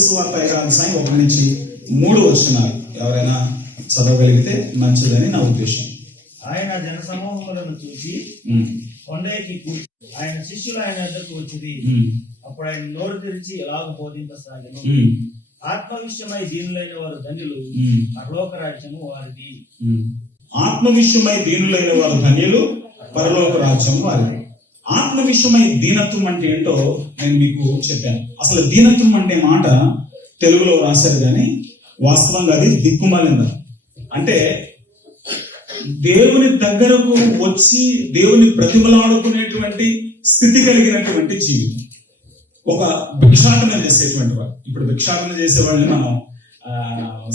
మత్తయి సువార్త 5వ అధ్యాయం 1-3 ఎవరైనా చదవగలిగితే మంచిదని నా ఉద్దేశం. ఆయన జన సమూహములను చూసి కొండ ఎక్కి కూర్చుని ఆయన శిష్యులు ఆయన వద్దకు వచ్చింది. అప్పుడు ఆయన నోరు తెరిచి ఎలాగ బోధింపసాగెను. ఆత్మ విషయమై దీనులైన వారు ధన్యులు, పరలోక రాజ్యము వారిది. ఆత్మ విషయమై దీనులైన వారు ధన్యులు, పరలోక రాజ్యం వారిది. ఆత్మ విషయమై దీనత్వం అంటే ఏంటో నేను మీకు చెప్పాను. అసలు దీనత్వం అంటే మాట తెలుగులో రాశారు కానీ వాస్తవంగా అది దిక్కుమాలింద. అంటే దేవుని దగ్గరకు వచ్చి దేవుని ప్రతిమలాడుకునేటువంటి స్థితి కలిగినటువంటి జీవితం. ఒక భిక్షాటన చేసేటువంటి వాడు. ఇప్పుడు భిక్షాటన చేసే వాళ్ళని మనం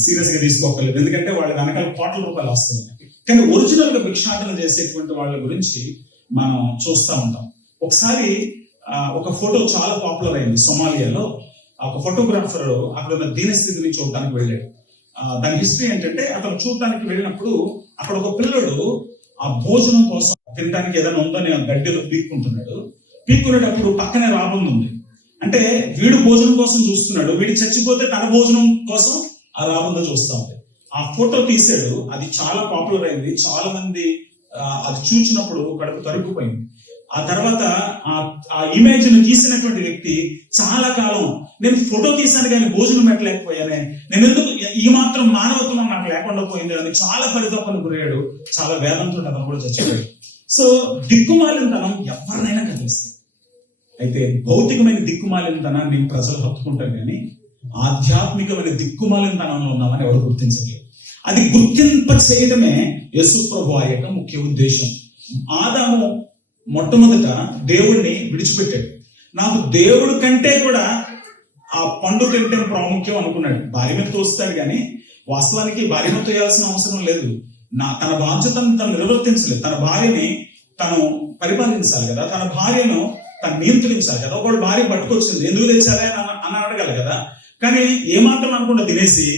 సీరియస్ గా తీసుకోకలేదు, ఎందుకంటే వాళ్ళ వెనకాల కోట్ల రూపాయలు వస్తున్నాయి. కానీ ఒరిజినల్ గా భిక్షాటన చేసేటువంటి వాళ్ళ గురించి మనం చూస్తూ ఉంటాం. ఒకసారి ఒక ఫోటో చాలా పాపులర్ అయింది సోమాలియాలో. ఒక ఫోటోగ్రాఫర్ అక్కడ ఉన్న దీనస్థితిని చూడడానికి వెళ్ళాడు. దాని హిస్టరీ ఏంటంటే, అతను చూడటానికి వెళ్ళినప్పుడు అక్కడ ఒక పిల్లడు ఆ భోజనం కోసం తినడానికి ఏదైనా ఉందని ఆ గడ్డిలో పీక్కుంటున్నాడు. పీక్కునేటప్పుడు పక్కనే రాబందు ఉంది. అంటే వీడు భోజనం కోసం చూస్తున్నాడు, వీడు చచ్చిపోతే తన భోజనం కోసం ఆ రాబంద చూస్తా ఉంది. ఆ ఫోటో తీసాడు, అది చాలా పాపులర్ అయింది. చాలా మంది అది చూసినప్పుడు కడుపు తరుక్కుపోయింది. ఆ తర్వాత ఆ ఇమేజ్ ను తీసినటువంటి వ్యక్తి చాలా కాలం, నేను ఫోటో తీశాను కానీ భోజనం పెట్టలేకపోయానే, నేను ఎందుకు ఈ మాత్రం మానవత్వం నాకు లేకుండా పోయింది అని చాలా పరితాపానికి గురయ్యాడు. చాలా వేదంతో అతను కూడా చచ్చిపోయాడు. సో దిక్కుమాలినతనం ఎవరినైనా కలిగిస్తుంది. అయితే భౌతికమైన దిక్కుమాలినతనాన్ని ప్రజలు హత్తుకుంటారు కానీ ఆధ్యాత్మికమైన దిక్కుమాలినతనంలో ఉన్నామని ఎవరు గుర్తించలేదు. అది గుర్తింప చేయడమే యేసు ప్రభువు యొక్క ముఖ్య ఉద్దేశం. ఆదాము మొట్టమొదట దేవుడిని విడిచిపెట్టాడు. నాకు దేవుడి కంటే కూడా ఆ పండు తింటే ప్రాముఖ్యం అనుకున్నాడు. భార్య మీద తోస్తాడు కానీ వాస్తవానికి భార్య మీద తోయాల్సిన అవసరం లేదు. తన బాధ్యతను తను నిర్వర్తించలేదు. తన భార్యని తను పరిపాలించాలి కదా, తన భార్యను తను నియంత్రించాలి కదా. ఒకళ్ళు భార్య పట్టుకొచ్చింది, ఎందుకు తెచ్చారే అని అడగాలి కదా. కానీ ఏమాత్రం అనుకుంటా తినేసి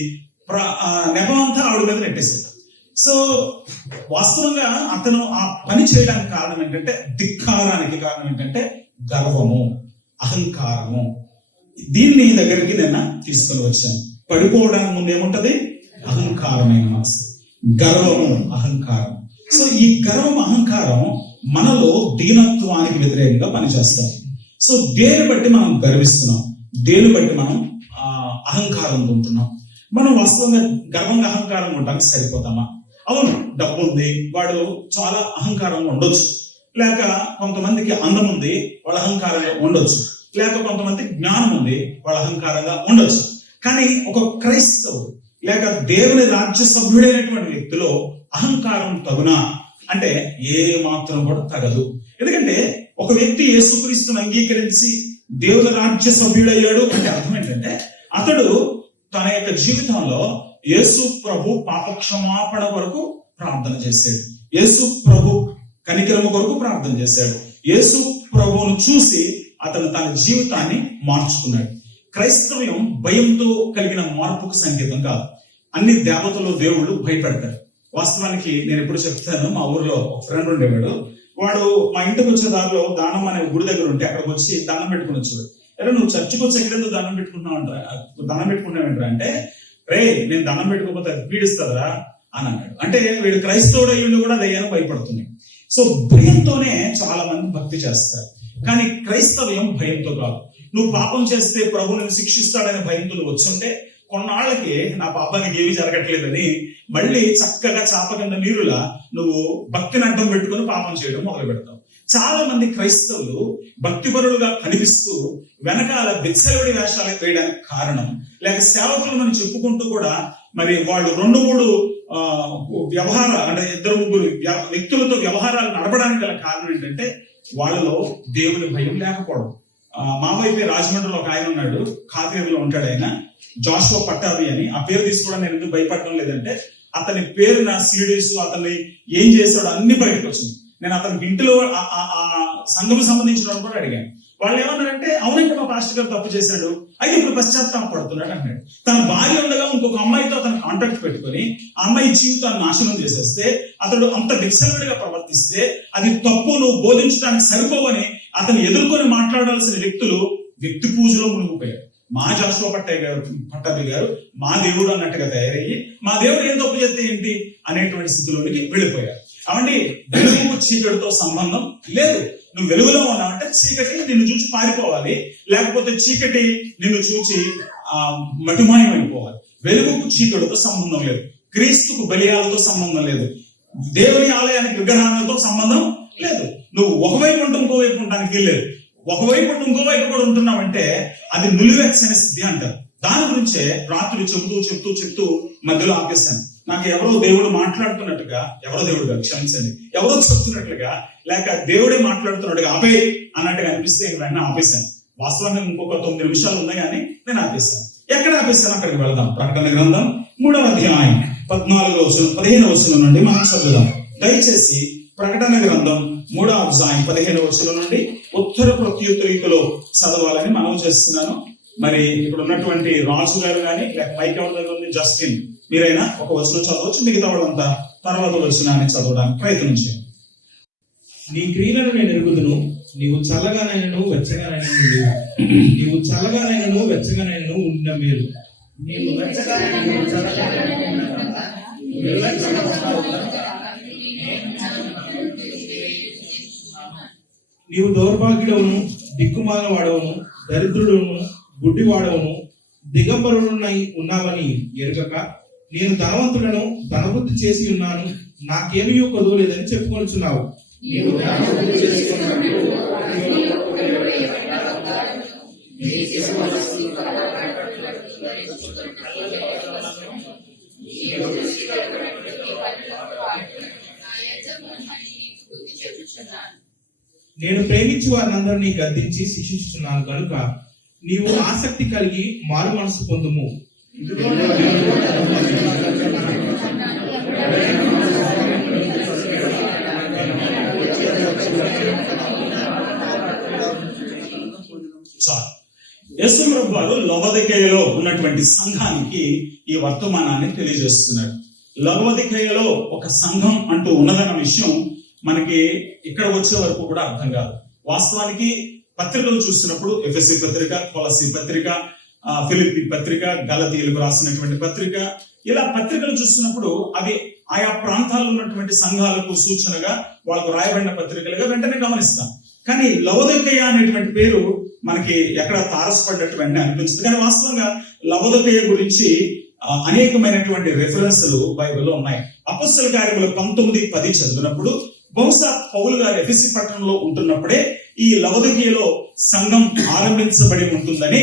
నెపం అంతా ఆవిడ మీద నెట్టేసాడు. సో వాస్తవంగా అతను ఆ పని చేయడానికి కారణం ఏంటంటే, ధిక్కారానికి కారణం ఏంటంటే గర్వము, అహంకారము. దీన్ని దగ్గరికి నేను తీసుకొని వచ్చాను. పడిపోవడానికి ముందు ఏముంటది? అహంకారమైన మనసు, గర్వము, అహంకారం. సో ఈ గర్వం, అహంకారం మనలో దీనత్వానికి వ్యతిరేకంగా పనిచేస్తాం. సో దేని బట్టి మనం గర్విస్తున్నాం, దేని బట్టి మనం అహంకారంతో ఉంటున్నాం. మనం వాస్తవంగా గర్వంగా అహంకారంగా ఉండడానికి సరిపోతామా? అవును, డబ్బు ఉంది, వాడు చాలా అహంకారంగా ఉండొచ్చు. లేక కొంతమందికి అందం ఉంది, వాళ్ళ అహంకారంగా ఉండొచ్చు. లేక కొంతమందికి జ్ఞానం ఉంది, వాళ్ళ అహంకారంగా ఉండొచ్చు. కానీ ఒక క్రైస్తవుడు లేక దేవుని రాజ్య సభ్యుడైనటువంటి వ్యక్తిలో అహంకారం తగునా అంటే ఏ మాత్రం కూడా తగదు. ఎందుకంటే ఒక వ్యక్తి యేసుక్రీస్తును అంగీకరించి దేవుని రాజ్య సభ్యుడయ్యాడు అంటే అర్థం ఏంటంటే, అతడు తన యొక్క జీవితంలో యేసు ప్రభు పాపక్షమాపణ కొరకు ప్రార్థన చేశాడు. యేసు ప్రభు కనికరము కొరకు ప్రార్థన చేశాడు. యేసు ప్రభువును చూసి అతను తన జీవితాన్ని మార్చుకున్నాడు. క్రైస్తవ్యం భయంతో కలిగిన మార్పుకు సంకేతం కాదు. అన్ని దేవతలు, దేవుళ్ళు భయపెడతారు. వాస్తవానికి నేను ఎప్పుడు చెప్తాను, మా ఊర్లో ఒక ఫ్రెండ్ ఉండేవాడు. వాడు మా ఇంటికి వచ్చే దారిలో దానం అనే గుడి దగ్గర ఉంటే అక్కడికి వచ్చి దండం పెట్టుకుని వచ్చాడు. అరే నువ్వు చర్చికి వచ్చి ఎక్కడెందుకు దండం పెట్టుకున్నావంటారా అంటే, రే నేను దండం పెట్టుకోకపోతే అది పీడిస్తుందా అని అన్నాడు. అంటే వీడు క్రైస్తవుడు అయ్యిండు కూడా దయ్యాన్ని భయపడుతున్నాయి. సో భయంతోనే చాలా మంది భక్తి చేస్తారు. కానీ క్రైస్తవ్యం భయంతో కాదు. నువ్వు పాపం చేస్తే ప్రభు నిన్ను శిక్షిస్తాడనే భయంతో నువ్వు వచ్చుంటే కొన్నాళ్ళకి నా పాపానికి ఏమీ జరగట్లేదని మళ్ళీ చక్కగా చాప కింద నీరులా నువ్వు భక్తిని అడ్డం పెట్టుకుని పాపం చేయడం మొదలు పెడతావు. చాలా మంది క్రైస్తవులు భక్తిపరులుగా కనిపిస్తూ వెనకాల విచ్చలవిడి వేషాలు వేయడానికి కారణం, లేక సేవకులు మనం చెప్పుకుంటూ కూడా మరి వాళ్ళు 2-3 వ్యవహారాలు అంటే 2-3 వ్యక్తులతో వ్యవహారాలు నడపడానికి గల కారణం ఏంటంటే వాళ్ళలో దేవుని భయం లేకపోవడం. మా వైపే రాజమండ్రిలో ఒక ఆయన ఉన్నాడు, ఖాతీరులో ఉంటాడు ఆయన, జాషువా పట్టాభి అని. ఆ పేరు తీసుకోవడం నేను ఎందుకు భయపడడం లేదంటే, అతని పేరు నా సీడీస్, అతన్ని ఏం చేశాడో అన్ని బయటకు వచ్చింది. నేను అతనికి ఇంటిలో ఆ సంఘం సంబంధించిన వాళ్ళు కూడా అడిగాను. వాళ్ళు ఏమన్నారంటే, అవునంటే మా పాస్టర్ గారు తప్పు చేశాడు, అయితే ఇప్పుడు పశ్చాత్తాపం పడుతున్నాడు అన్నాడు. తన భార్య ఉండగా ఇంకొక అమ్మాయితో అతను కాంటాక్ట్ పెట్టుకొని ఆ అమ్మాయి జీవితాన్ని నాశనం చేసేస్తే, అతడు అంత విచ్చలవిడిగా ప్రవర్తిస్తే అది తప్పు, నువ్వు బోధించడానికి సరిపోవని అతను ఎదుర్కొని మాట్లాడాల్సిన వ్యక్తులు వ్యక్తి పూజలో మునిగిపోయారు. మా జాషువా పట్టాభి గారు మా దేవుడు అన్నట్టుగా తయారయ్యి మా దేవుడు ఏం తప్పు చేస్తే ఏంటి అనేటువంటి స్థితిలోనికి వెళ్ళిపోయారు. అవండి వెలుగు చీకటితో సంబంధం లేదు. నువ్వు వెలుగులో ఉన్నావంటే చీకటి నిన్ను చూసి పారిపోవాలి, లేకపోతే చీకటి నిన్ను చూసి మటుమాయం అయిపోవాలి. వెలుగుకు చీకటితో సంబంధం లేదు, క్రీస్తుకు బలియాలతో సంబంధం లేదు, దేవుని ఆలయానికి విగ్రహాలతో సంబంధం లేదు. నువ్వు ఒకవైపు ఉంటూ ఇంకోవైపు ఉండడానికి లేదు. ఒకవైపు ఉంటూ ఇంకోవైపు కూడా ఉంటున్నావంటే అది నులివెచ్చని స్థితి అంటారు. దాని గురించే రాత్రి చెబుతూ మధ్యలో ఆపేశాను. నాకు ఎవరో దేవుడు మాట్లాడుతున్నట్టుగా, ఎవరో దేవుడు కాదు, క్షమించండి, ఎవరో చెప్తున్నట్లుగా లేక దేవుడే మాట్లాడుతున్నట్టుగా ఆపే అన్నట్టుగా అనిపిస్తే వెంటనే ఆపేశాను. వాస్తవంగా ఇంకొక 9 నిమిషాలు ఉన్నాయి కానీ నేను ఆపేశాను. ఎక్కడ ఆపేశాను అక్కడికి వెళదాం. ప్రకటన గ్రంథం 3వ అధ్యాయం 14వ వచనం 15వ వచనం నుండి మనం చదువుదాం. దయచేసి ప్రకటన గ్రంథం 3వ అధ్యాయం 15వ వచనం నుండి ఉత్తర ప్రత్యుత్తరీకలో చదవాలని మనం చేస్తున్నాను. మరి ఇక్కడ ఉన్నటువంటి రాజు గారు కానీ లేక మైక్ ఎవరి దగ్గర ఉంది, జస్టిన్, మీరైనా ఒక వచనం చదవచ్చు, మిగతా వాళ్ళంతా తర్వాత వచనాన్ని చదవడానికి ప్రయత్నించండి. నీ క్రియలను నేను ఎరుగుదును, నీవు చల్లగానైనను వెచ్చగానైనను లేవు. నీవు చల్లగానైనను వెచ్చగానైనను ఉండిన మేలు. నీవు వెచ్చగానైనను చల్లగానైనను ఉండగా నీవు వెచ్చగా ఉన్నావు కనుక నీవు దౌర్భాగ్యుడవును, దిక్కుమాలిన వాడవును, దరిద్రుడును, గుడ్డివాడవును, దిగంబరుడునై ఉన్నావని ఎరుగక నేను ధనవంతులను ధనవృద్ధి చేసి ఉన్నాను, నాకేమీ కొదవలేదని చెప్పుకొనుచున్నావు. నేను ప్రేమించి వారినందరినీ గద్దించి శిక్షిస్తున్నాను కనుక నీవు ఆసక్తి కలిగి మారు మనసు పొందుము. యేసు ప్రభువు వారు లవొదికయలో ఉన్నటువంటి సంఘానికి ఈ వర్తమానాన్ని తెలియజేస్తున్నారు. లవొదికయలో ఒక సంఘం అంటూ ఉన్నదన్న విషయం మనకి ఇక్కడ వచ్చే వరకు కూడా అర్థం కాదు. వాస్తవానికి పత్రికలు చూసినప్పుడు ఎఫెసీ పత్రిక, కొలసీ పత్రిక, ఫిలిప్పీ పత్రిక, గలతీయులకు రాసినటువంటి పత్రిక, ఇలా పత్రికలు చూసినప్పుడు అవి ఆయా ప్రాంతాల్లో ఉన్నటువంటి సంఘాలకు సూచనగా వాళ్ళకు రాయబడిన పత్రికలుగా వెంటనే గమనిస్తాం. కానీ లవొదికయ అనేటువంటి పేరు మనకి ఎక్కడ తారసపడ్డట్టు వెంటనే అనిపించింది. కానీ వాస్తవంగా లవొదికయ గురించి అనేకమైనటువంటి రెఫరెన్స్లు బైబిల్లో ఉన్నాయి. అపొస్తలుల కార్యములు 19:10 చదివినప్పుడు బహుశా పౌలు గారు ఎఫెసీ పట్టణంలో ఉంటున్నప్పుడే ఈ లవొదికయలో సంఘం ఆరంభించబడి ఉంటుందని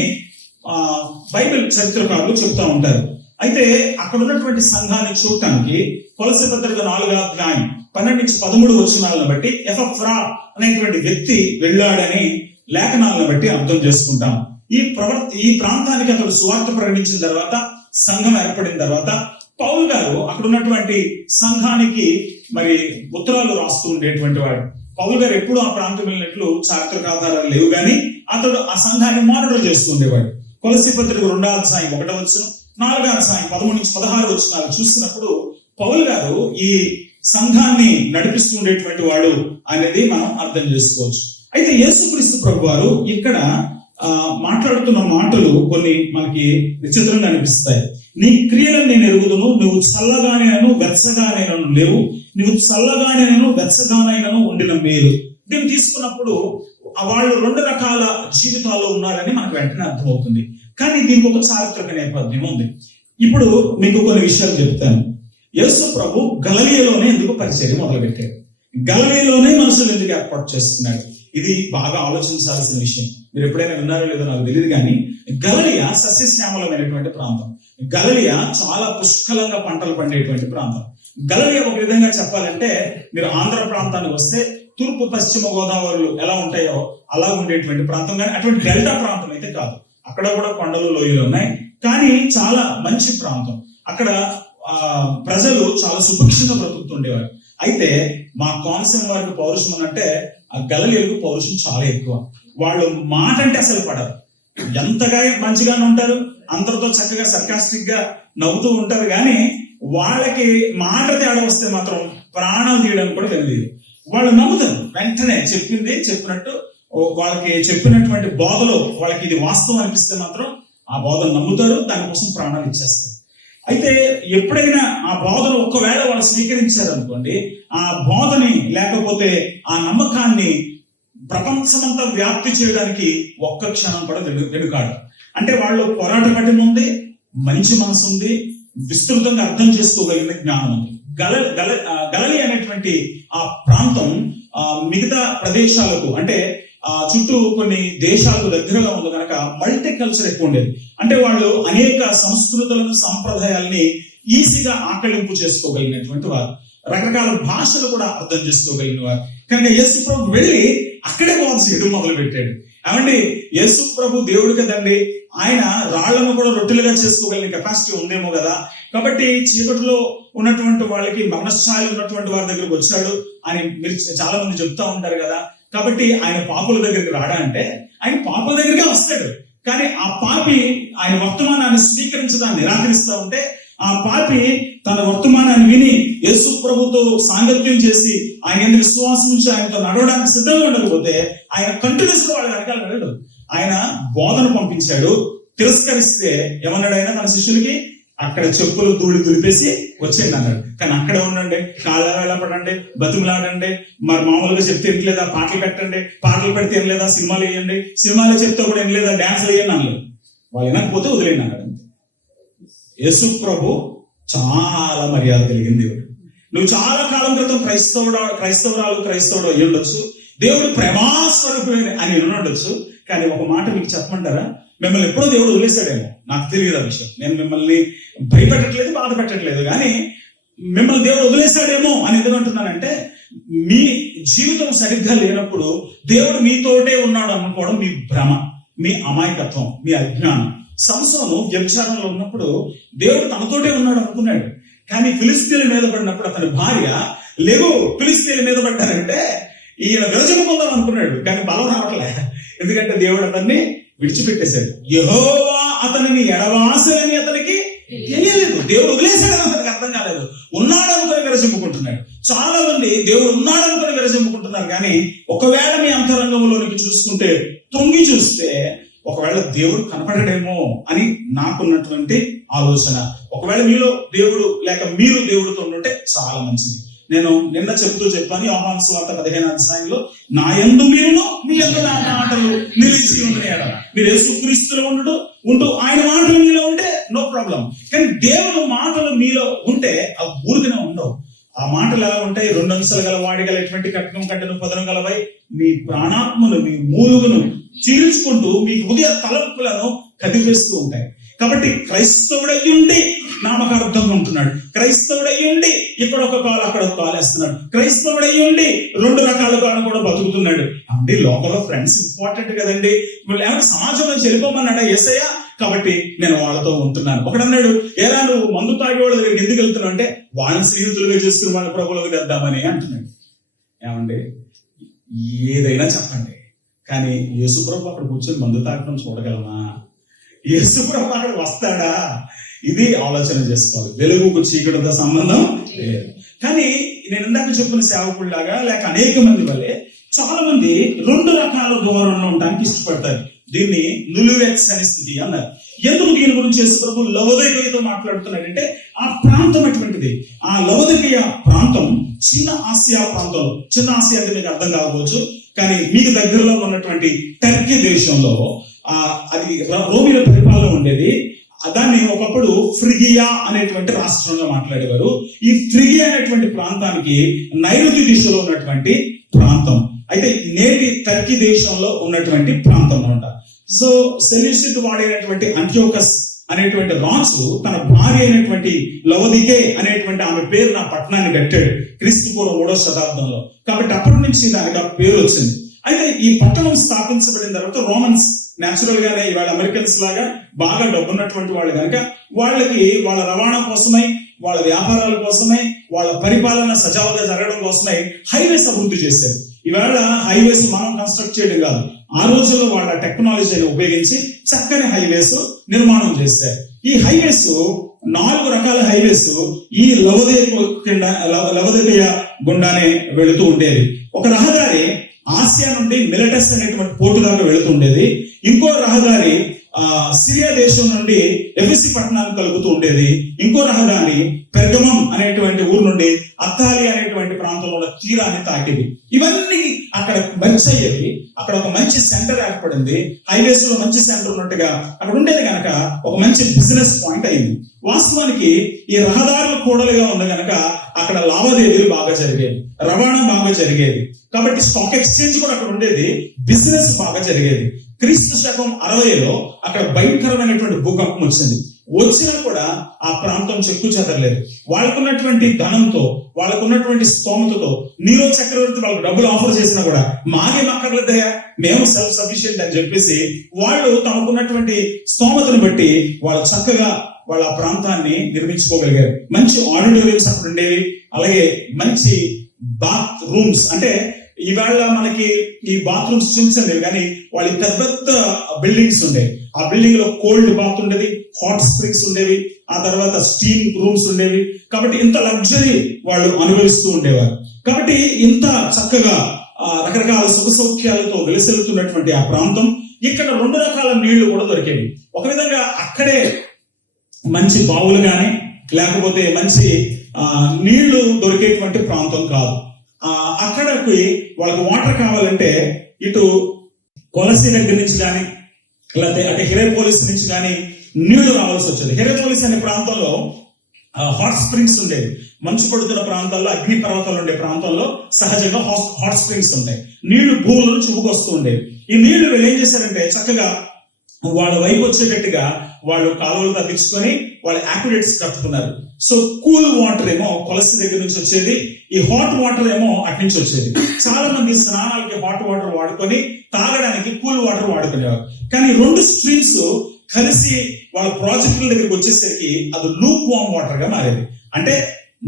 బైబిల్ చరిత్రకారులు చెప్తా ఉంటారు. అయితే అక్కడ ఉన్నటువంటి సంఘాన్ని చూడటానికి కొలసీ పత్రిక 4వ అధ్యాయం 12-13 వచనాలను బట్టి ఎపఫ్రా అనేటువంటి వ్యక్తి వెళ్ళాడని లేఖనాలను బట్టి అర్థం చేసుకుంటాం. ఈ ప్రాంతానికి అతడు సువార్త ప్రకటించిన తర్వాత, సంఘం ఏర్పడిన తర్వాత పౌలు గారు అక్కడ ఉన్నటువంటి సంఘానికి మరి ఉత్తరాలు రాస్తూ ఉండేటువంటి వాడు. పౌలు గారు ఎప్పుడు ఆ ప్రాంతం వెళ్ళినట్లు చారిత్రక ఆధారాలు లేవు, కానీ అతడు ఆ సంఘాన్ని మానిటర్ చేస్తూ ఉండేవాడు. కొలసీ పత్రిక 2వ అధ్యాయం 1వ వచనం, 4వ అధ్యాయం 13-16 వచనాలు చూసినప్పుడు పౌలు గారు ఈ సంఘాన్ని నడిపిస్తూ ఉండేటువంటి వాడు అనేది మనం అర్థం చేసుకోవచ్చు. అయితే యేసుక్రీస్తు ప్రభు వారు ఇక్కడ మాట్లాడుతున్న మాటలు కొన్ని మనకి విచిత్రంగా అనిపిస్తాయి. నీ క్రియలను నేను ఎరుగుదును, నువ్వు చల్లగానైనను వెచ్చగానైనను లేవు, నువ్వు చల్లగానైనను వెచ్చగానైనను ఉండిన మేలు. దీన్ని తీసుకున్నప్పుడు వాళ్ళు 2 రకాల జీవితాల్లో ఉన్నారని మనకు వెంటనే అర్థమవుతుంది. కానీ దీనికి ఒక చారిత్రక నేపథ్యం ఉంది. ఇప్పుడు మీకు కొన్ని విషయాలు చెప్తాను. యేసు ప్రభు గలిలయలోనే ఎందుకు పరిచర్య మొదలుపెట్టాడు? గలిలయలోనే మనుషులు ఎందుకు ఏర్పాటు చేస్తున్నాడు? ఇది బాగా ఆలోచించాల్సిన విషయం. మీరు ఎప్పుడైనా విన్నారో లేదో నాకు తెలియదు, కానీ గలిలయ సస్యశ్యామలమైనటువంటి ప్రాంతం. గలిలయ చాలా పుష్కలంగా పంటలు పండేటువంటి ప్రాంతం. గలిలయ ఒక విధంగా చెప్పాలంటే, మీరు ఆంధ్ర ప్రాంతానికి వస్తే తూర్పు పశ్చిమ గోదావరిలు ఎలా ఉంటాయో అలా ఉండేటువంటి ప్రాంతం, కానీ అటువంటి డెల్టా ప్రాంతం అయితే కాదు. అక్కడ కూడా కొండలు, లోయలు ఉన్నాయి, కానీ చాలా మంచి ప్రాంతం. అక్కడ ప్రజలు చాలా సుభిక్షంగా బ్రతుకుతుండేవారు. అయితే మా కోనసీమ వారికి పౌరుషం ఉన్నట్టే ఆ గలిలయకు పౌరుషం చాలా ఎక్కువ. వాళ్ళు మాట అంటే అసలు పడరు. ఎంతగా మంచిగానే ఉంటారు, అందరితో చక్కగా సర్కాస్టిక్ గా నవ్వుతూ ఉంటారు, కానీ వాళ్ళకి మాట తేడా వస్తే మాత్రం ప్రాణాలు తీయడానికి కూడా తెలియదు. వాళ్ళు నమ్ముతారు, వెంటనే చెప్పింది చెప్పినట్టు, వాళ్ళకి చెప్పినటువంటి బోధలో వాళ్ళకి ఇది వాస్తవం అనిపిస్తే మాత్రం ఆ బోధన నమ్ముతారు, దానికోసం ప్రాణాలు ఇచ్చేస్తారు. అయితే ఎప్పుడైనా ఆ బోధన ఒకవేళ వాళ్ళు స్వీకరించారనుకోండి, ఆ బోధని లేకపోతే ఆ నమ్మకాన్ని ప్రపంచమంతా వ్యాప్తి చేయడానికి ఒక్క క్షణం కూడా వెనుకాడు. అంటే వాళ్ళు పోరాట పట్టిన ఉంది, మంచి మనసు ఉంది, విస్తృతంగా అర్థం చేసుకోగలిగిన జ్ఞానం ఉంది. గలలి అనేటువంటి ఆ ప్రాంతం మిగతా ప్రదేశాలకు అంటే చుట్టూ కొన్ని దేశాలకు దగ్గరగా ఉంది కనుక మల్టీ కల్చర్ ఎక్కువ ఉండేది. అంటే వాళ్ళు అనేక సంస్కృతులను, సంప్రదాయాల్ని ఈజీగా ఆకలింపు చేసుకోగలిగినటువంటి వారు, రకరకాల భాషలు కూడా అర్థం చేసుకోగలిగిన వారు. కనుక యేసు ప్రభు వెళ్ళి అక్కడే బోధ చేయడం మొదలు పెట్టాడు. ఏమండి, యేసు ప్రభు దేవుడు కదండి, ఆయన రాళ్లను కూడా రొట్టెలుగా చేసుకోగలిగిన కెపాసిటీ ఉందేమో కదా. కాబట్టి చీకటిలో ఉన్నటువంటి వాళ్ళకి, మరణస్థాయిలో ఉన్నటువంటి వారి దగ్గరకు వచ్చాడు అని మీరు చాలా మంది చెప్తా ఉంటారు కదా. కాబట్టి ఆయన పాపుల దగ్గరికి రాడా అంటే ఆయన పాపుల దగ్గరికే వస్తాడు. కానీ ఆ పాపి ఆయన వర్తమానాన్ని స్వీకరించడాన్ని నిరాకరిస్తూ ఉంటే, ఆ పాపి తన వర్తమానాన్ని విని యేసు ప్రభుతో సాంగత్యం చేసి ఆయన ఎందుకు విశ్వాసం నుంచి ఆయనతో నడవడానికి సిద్ధంగా ఉండకపోతే ఆయన కంటిన్యూస్ గా వాళ్ళ వెనకాల వెళ్ళడు. ఆయన బోధన పంపించాడు, తిరస్కరిస్తే ఏమన్నాడు ఆయన తన శిష్యులకి? అక్కడ చెప్పులు ధూళి దులిపేసి వచ్చేయండి అన్నాడు. కానీ అక్కడే ఉండండి, కాళ్ళ వేళ పడండి, బతుకులాడండి, మరి మామూలుగా చెప్తే వినలేదా, పాటలు పెట్టండి, పాటలు పెడితే ఏం లేదా, సినిమాలు వేయండి, సినిమాలు చెప్తే కూడా ఏం లేదా, డాన్స్ వేయండి అన్నారు. వాళ్ళు వినకపోతే వదిలేయండి అన్నాడు. యేసు ప్రభు చాలా మర్యాద కలిగిన దేవుడు. నువ్వు చాలా కాలం క్రితం క్రైస్తవుడు అయ్యి ఉండొచ్చు, దేవుడు ప్రేమాస్వరూపమే అని ఉండొచ్చు. కానీ ఒక మాట మీకు చెప్పమంటారా, మిమ్మల్ని ఎప్పుడో దేవుడు వదిలేశాడేమో, నాకు తెలియదు ఆ విషయం. నేను మిమ్మల్ని భయపెట్టట్లేదు, బాధ పెట్టట్లేదు, కానీ మిమ్మల్ని దేవుడు వదిలేశాడేమో అని ఎందుకు అంటున్నానంటే, మీ జీవితం సరిగ్గా లేనప్పుడు దేవుడు మీతోటే ఉన్నాడు అనుకోవడం మీ భ్రమ, మీ అమాయకత్వం, మీ అజ్ఞానం. సంసోను వ్యభిచారంలో ఉన్నప్పుడు దేవుడు తనతోటే ఉన్నాడు అనుకున్నాడు. కానీ ఫిలిస్తీన్ల మీద పడినప్పుడు అతని భార్య లేవు ఫిలిస్తీన్ల మీద పడ్డారంటే ఈయన విరజముకుందాం అనుకున్నాడు, కానీ బలం రావట్లే. ఎందుకంటే దేవుడు అతన్ని విడిచిపెట్టేశాడు. యెహోవా అతనిని ఎడవాసని అతనికి తెలియలేదు. దేవుడు వదిలేశాడని అతనికి అర్థం కాలేదు. ఉన్నాడు అనుకుని విరజమ్ముకుంటున్నాడు. చాలా మంది దేవుడు ఉన్నాడు అనుకుని విరజమ్ముకుంటున్నారు. కానీ ఒకవేళ మీ అంతరంగంలోనికి చూసుకుంటే, తొంగి చూస్తే ఒకవేళ దేవుడు కనపడడేమో అని నాకున్నటువంటి ఆలోచన. ఒకవేళ మీలో దేవుడు లేక మీరు దేవుడితో ఉంటే చాలా మంచిది. నేను నిన్న చెప్పాను, యోహాను సువార్త 15వ అధ్యాయంలో, నా యందు మీరును మీ యందు నా మాటలు నిలిచి ఉన్నాయట. మీరు యేసుక్రీస్తులో ఉంటూ ఆయన మాటలు మీలో ఉంటే నో ప్రాబ్లం. కానీ దేవుడు మాటలు మీలో ఉంటే ఆ ఊరికనే ఉండవు. ఆ మాటలు ఎలా ఉంటాయి? 2 అంశాలు గల వాడిగల ఎటువంటి కట్నం కట్టను పదను గలవై మీ ప్రాణాత్మను, మీ మూలుగును చీల్చుకుంటూ మీ హృదయ తలంపులను కదిపేస్తూ ఉంటాయి. కాబట్టి క్రైస్తవుడై ఉండి నామకార్థంగా ఉంటున్నాడు, క్రైస్తవుడై ఉండి ఇక్కడ ఒక కాలు అక్కడ ఒక కాలు వేస్తున్నాడు, క్రైస్తవుడై ఉండి 2 రకాలుగా కూడా బతుకుతున్నాడు. అంటే లోకంలో ఫ్రెండ్స్ ఇంపార్టెంట్ కదండి. ఏమైనా సమాజంలో వెళ్ళిపోమన్నాడా యేసయ్య? కాబట్టి నేను వాళ్ళతో ఉంటున్నాను. ఒకడన్నాడు, ఏరా నువ్వు మందు తాగే వాళ్ళ దగ్గరికి ఎందుకు వెళ్తున్నావు అంటే, వాళ్ళని స్నేహితులుగా చేసుకుని వాళ్ళ ప్రభువులకు తెద్దామని అంటున్నాడు. ఏమండి, ఏదైనా చెప్పండి, కానీ యేసుప్రభు అక్కడ కూర్చొని మందు తాగడం చూడగలమా? యేసుప్రభు అక్కడ వస్తాడా? ఇది ఆలోచన చేసుకోవాలి. వెలుగుకు చీకటితో సంబంధం లేదు. కానీ నేను ఇందాక చెప్పిన సేవకుల్లాగా లేక అనేక మంది వల్లే చాలా మంది 2 రకాల దూరంలో ఉండడానికి ఇష్టపడతారు. దీన్ని నులువెక్స్ అనే స్థితి అన్నారు. ఎందుకు దీని గురించి యేసుప్రభు లవోదికయతో మాట్లాడుతున్నాడంటే, ఆ ప్రాంతం అటువంటిది. ఆ లవోదికయ ప్రాంతం చిన్న ఆసియా ప్రాంతంలో, చిన్న ఆసియా అంటే మీకు అర్థం కాకపోవచ్చు, కానీ మీకు దగ్గరలో ఉన్నటువంటి టర్కీ దేశంలో అది రోమిల పరిపాలన ఉండేది. దాన్ని ఒకప్పుడు ఫ్రిగియా అనేటువంటి రాష్ట్రంగా మాట్లాడేవారు. ఈ ఫ్రిగియా అనేటువంటి ప్రాంతానికి నైరుతి దిశలో ఉన్నటువంటి ప్రాంతం. అయితే నేటి టర్కీ దేశంలో ఉన్నటువంటి ప్రాంతం అనమాట. సో సెల్యూసిడ్ వాడైనటువంటి అంటియోకస్ అనేటువంటి రాజు తన భార్య అయినటువంటి లవోదికే అనేటువంటి ఆమె పేరు నా పట్టణాన్ని కట్టాడు క్రీస్తు పూర్వం 3వ శతాబ్దంలో. కాబట్టి అప్పటి నుంచి దానికి ఆ పేరు వచ్చింది. అయితే ఈ పట్టణం స్థాపించబడిన తర్వాత రోమన్స్ నేచురల్ గానే ఇవాళ అమెరికన్స్ లాగా బాగా డబ్బున్నటువంటి వాళ్ళు కనుక వాళ్ళకి వాళ్ళ రవాణా కోసమై, వాళ్ళ వ్యాపారాల కోసమై, వాళ్ళ పరిపాలన సజావుగా జరగడం కోసమై హైవేస్ అభివృద్ధి చేశారు. ఇవాళ హైవేస్ మనం కన్స్ట్రక్ట్ చేయడం కాదు, ఆ రోజుల్లో వాళ్ళ టెక్నాలజీని ఉపయోగించి చక్కని హైవేస్ నిర్మాణం చేశారు. ఈ హైవేస్ 4 రకాల హైవేస్ ఈ లవోదికయ గుండానే వెళుతూ ఉండేది. ఒక రహదారి ఆసియా నుండి మిలటస్ అనేటువంటి పోర్టు దాకా వెళుతుండేది. ఇంకో రహదారి సిరియా దేశం నుండి ఎఫెసి పట్టణాన్ని కలుగుతూ ఉండేది. ఇంకో రహదారి పెర్గమం అనేటువంటి ఊరు నుండి అత్తాలి అనేటువంటి ప్రాంతంలో ఉన్న తీరాన్ని తాకేది. ఇవన్నీ అక్కడ మంచి అయ్యేవి. అక్కడ ఒక మంచి సెంటర్ ఏర్పడింది. హైవేస్ లో మంచి సెంటర్ ఉన్నట్టుగా అక్కడ ఉండేది కనుక ఒక మంచి బిజినెస్ పాయింట్ అయింది. వాస్తవానికి ఈ రహదారులు కూడలుగా ఉంది కనుక అక్కడ లావాదేవీలు బాగా జరిగేవి, రవాణా బాగా జరిగేది. కాబట్టి స్టాక్ ఎక్స్చేంజ్ కూడా అక్కడ ఉండేది, బిజినెస్ బాగా జరిగేది. క్రీస్తు శకం 60లో అక్కడ భయంకరమైనటువంటి భూకంపం వచ్చింది. వచ్చినా కూడా ఆ ప్రాంతం చెక్కు చెదరలేదు. వాళ్ళకున్నటువంటి ధనంతో, వాళ్ళకున్నటువంటి స్తోమతతో నీరో చక్రవర్తి వాళ్ళకి డబ్బులు ఆఫర్ చేసినా కూడా మాకేం అక్కర్లేదయ్యా, మేము సెల్ఫ్ సఫిషియెంట్ అని చెప్పేసి వాళ్ళు తమకున్నటువంటి స్తోమతను బట్టి వాళ్ళు చక్కగా వాళ్ళ ఆ ప్రాంతాన్ని నిర్మించుకోగలిగారు. మంచి ఆడిటోరియంస్ అక్కడ ఉండేవి. అలాగే మంచి బాత్ రూమ్స్, అంటే ఈవేళ మనకి ఈ బాత్రూమ్స్ చూపించండి కానీ వాళ్ళ పెద్ద పెద్ద బిల్డింగ్స్ ఉండేవి. ఆ బిల్డింగ్ లో కోల్డ్ బాత్ ఉండేది, హాట్ స్ప్రింగ్స్ ఉండేవి, ఆ తర్వాత స్టీమ్ రూమ్స్ ఉండేవి. కాబట్టి ఇంత లగ్జరీ వాళ్ళు అనుభవిస్తూ ఉండేవారు. కాబట్టి ఇంత చక్కగా రకరకాల సుఖ సౌఖ్యాలతో వెలసెలుతున్నటువంటి ఆ ప్రాంతం, ఇక్కడ 2 రకాల నీళ్లు కూడా దొరికేవి. ఒక విధంగా అక్కడే మంచి బావులు కానీ లేకపోతే మంచి నీళ్లు దొరికేటువంటి ప్రాంతం కాదు. అక్కడికి వాళ్ళకి వాటర్ కావాలంటే ఇటు కొలసి దగ్గర నుంచి కానీ లేకపోతే అటు హిరేపోలిస్ నుంచి కానీ నీళ్లు రావాల్సి వచ్చేది. హిరేపోలిస్ అనే ప్రాంతంలో హాట్ స్ప్రింగ్స్ ఉండేవి. మంచు పడుతున్న ప్రాంతాల్లో, అగ్ని పర్వతాలు ఉండే ప్రాంతాల్లో సహజంగా హాట్ స్ప్రింగ్స్ ఉంటాయి. నీళ్లు భూముల నుంచి ఉబుకొస్తూ ఉండేవి. ఈ నీళ్లు వీళ్ళు ఏం చేశారంటే చక్కగా వాళ్ళ వైపు వచ్చేటట్టుగా వాళ్ళు కాలువలు తగ్గించుకొని వాళ్ళు యాక్యురేట్స్ కట్టుకున్నారు. సో కూల్ వాటర్ ఏమో కొలసి దగ్గర నుంచి వచ్చేది, ఈ హాట్ వాటర్ ఏమో అటు నుంచి వచ్చేది. చాలా మంది స్నానాలకి హాట్ వాటర్ వాడుకొని తాగడానికి కూల్ వాటర్ వాడుకునేవారు. కానీ 2 స్ట్రీమ్స్ కలిసి వాళ్ళ ప్రాజెక్టుల దగ్గరికి వచ్చేసరికి అది లూక్ వామ్ వాటర్ గా మారేది, అంటే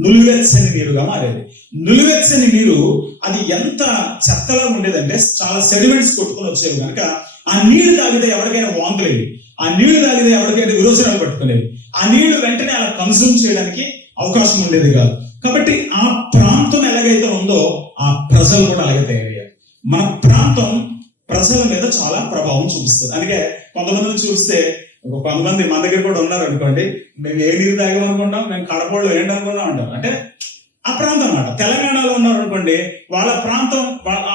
నులివెచ్చని నీరుగా మారేది. నులివెచ్చని నీరు అది ఎంత చెత్తలా ఉండేదంటే చాలా సెడిమెంట్స్ కొట్టుకుని వచ్చేవి కనుక ఆ నీళ్లు తాగితే ఎవరికైనా వాంతులేవి, ఆ నీళ్లు తాగితే ఎవరికైనా విరోచనాలు పట్టుకునేవి. ఆ నీళ్లు వెంటనే అలా కన్సూమ్ చేయడానికి అవకాశం ఉండేది కాదు. కాబట్టి ఆ ప్రాంతం ఎలాగైతే ఉందో ఆ ప్రజలు కూడా అలాగే తయారయ్యారు. మన ప్రాంతం ప్రజల మీద చాలా ప్రభావం చూపిస్తుంది. అందుకే కొంతమందిని చూస్తే కొంతమంది మన దగ్గర కూడా ఉన్నారు అనుకోండి, మేము ఏ నీరు తాగామనుకుంటాం, మేము కడపలో ఏంటనుకుంటాం అంటాం. అంటే ఆ ప్రాంతం అన్నమాట. తెలంగాణలో ఉన్నారు అనుకోండి, వాళ్ళ ప్రాంతం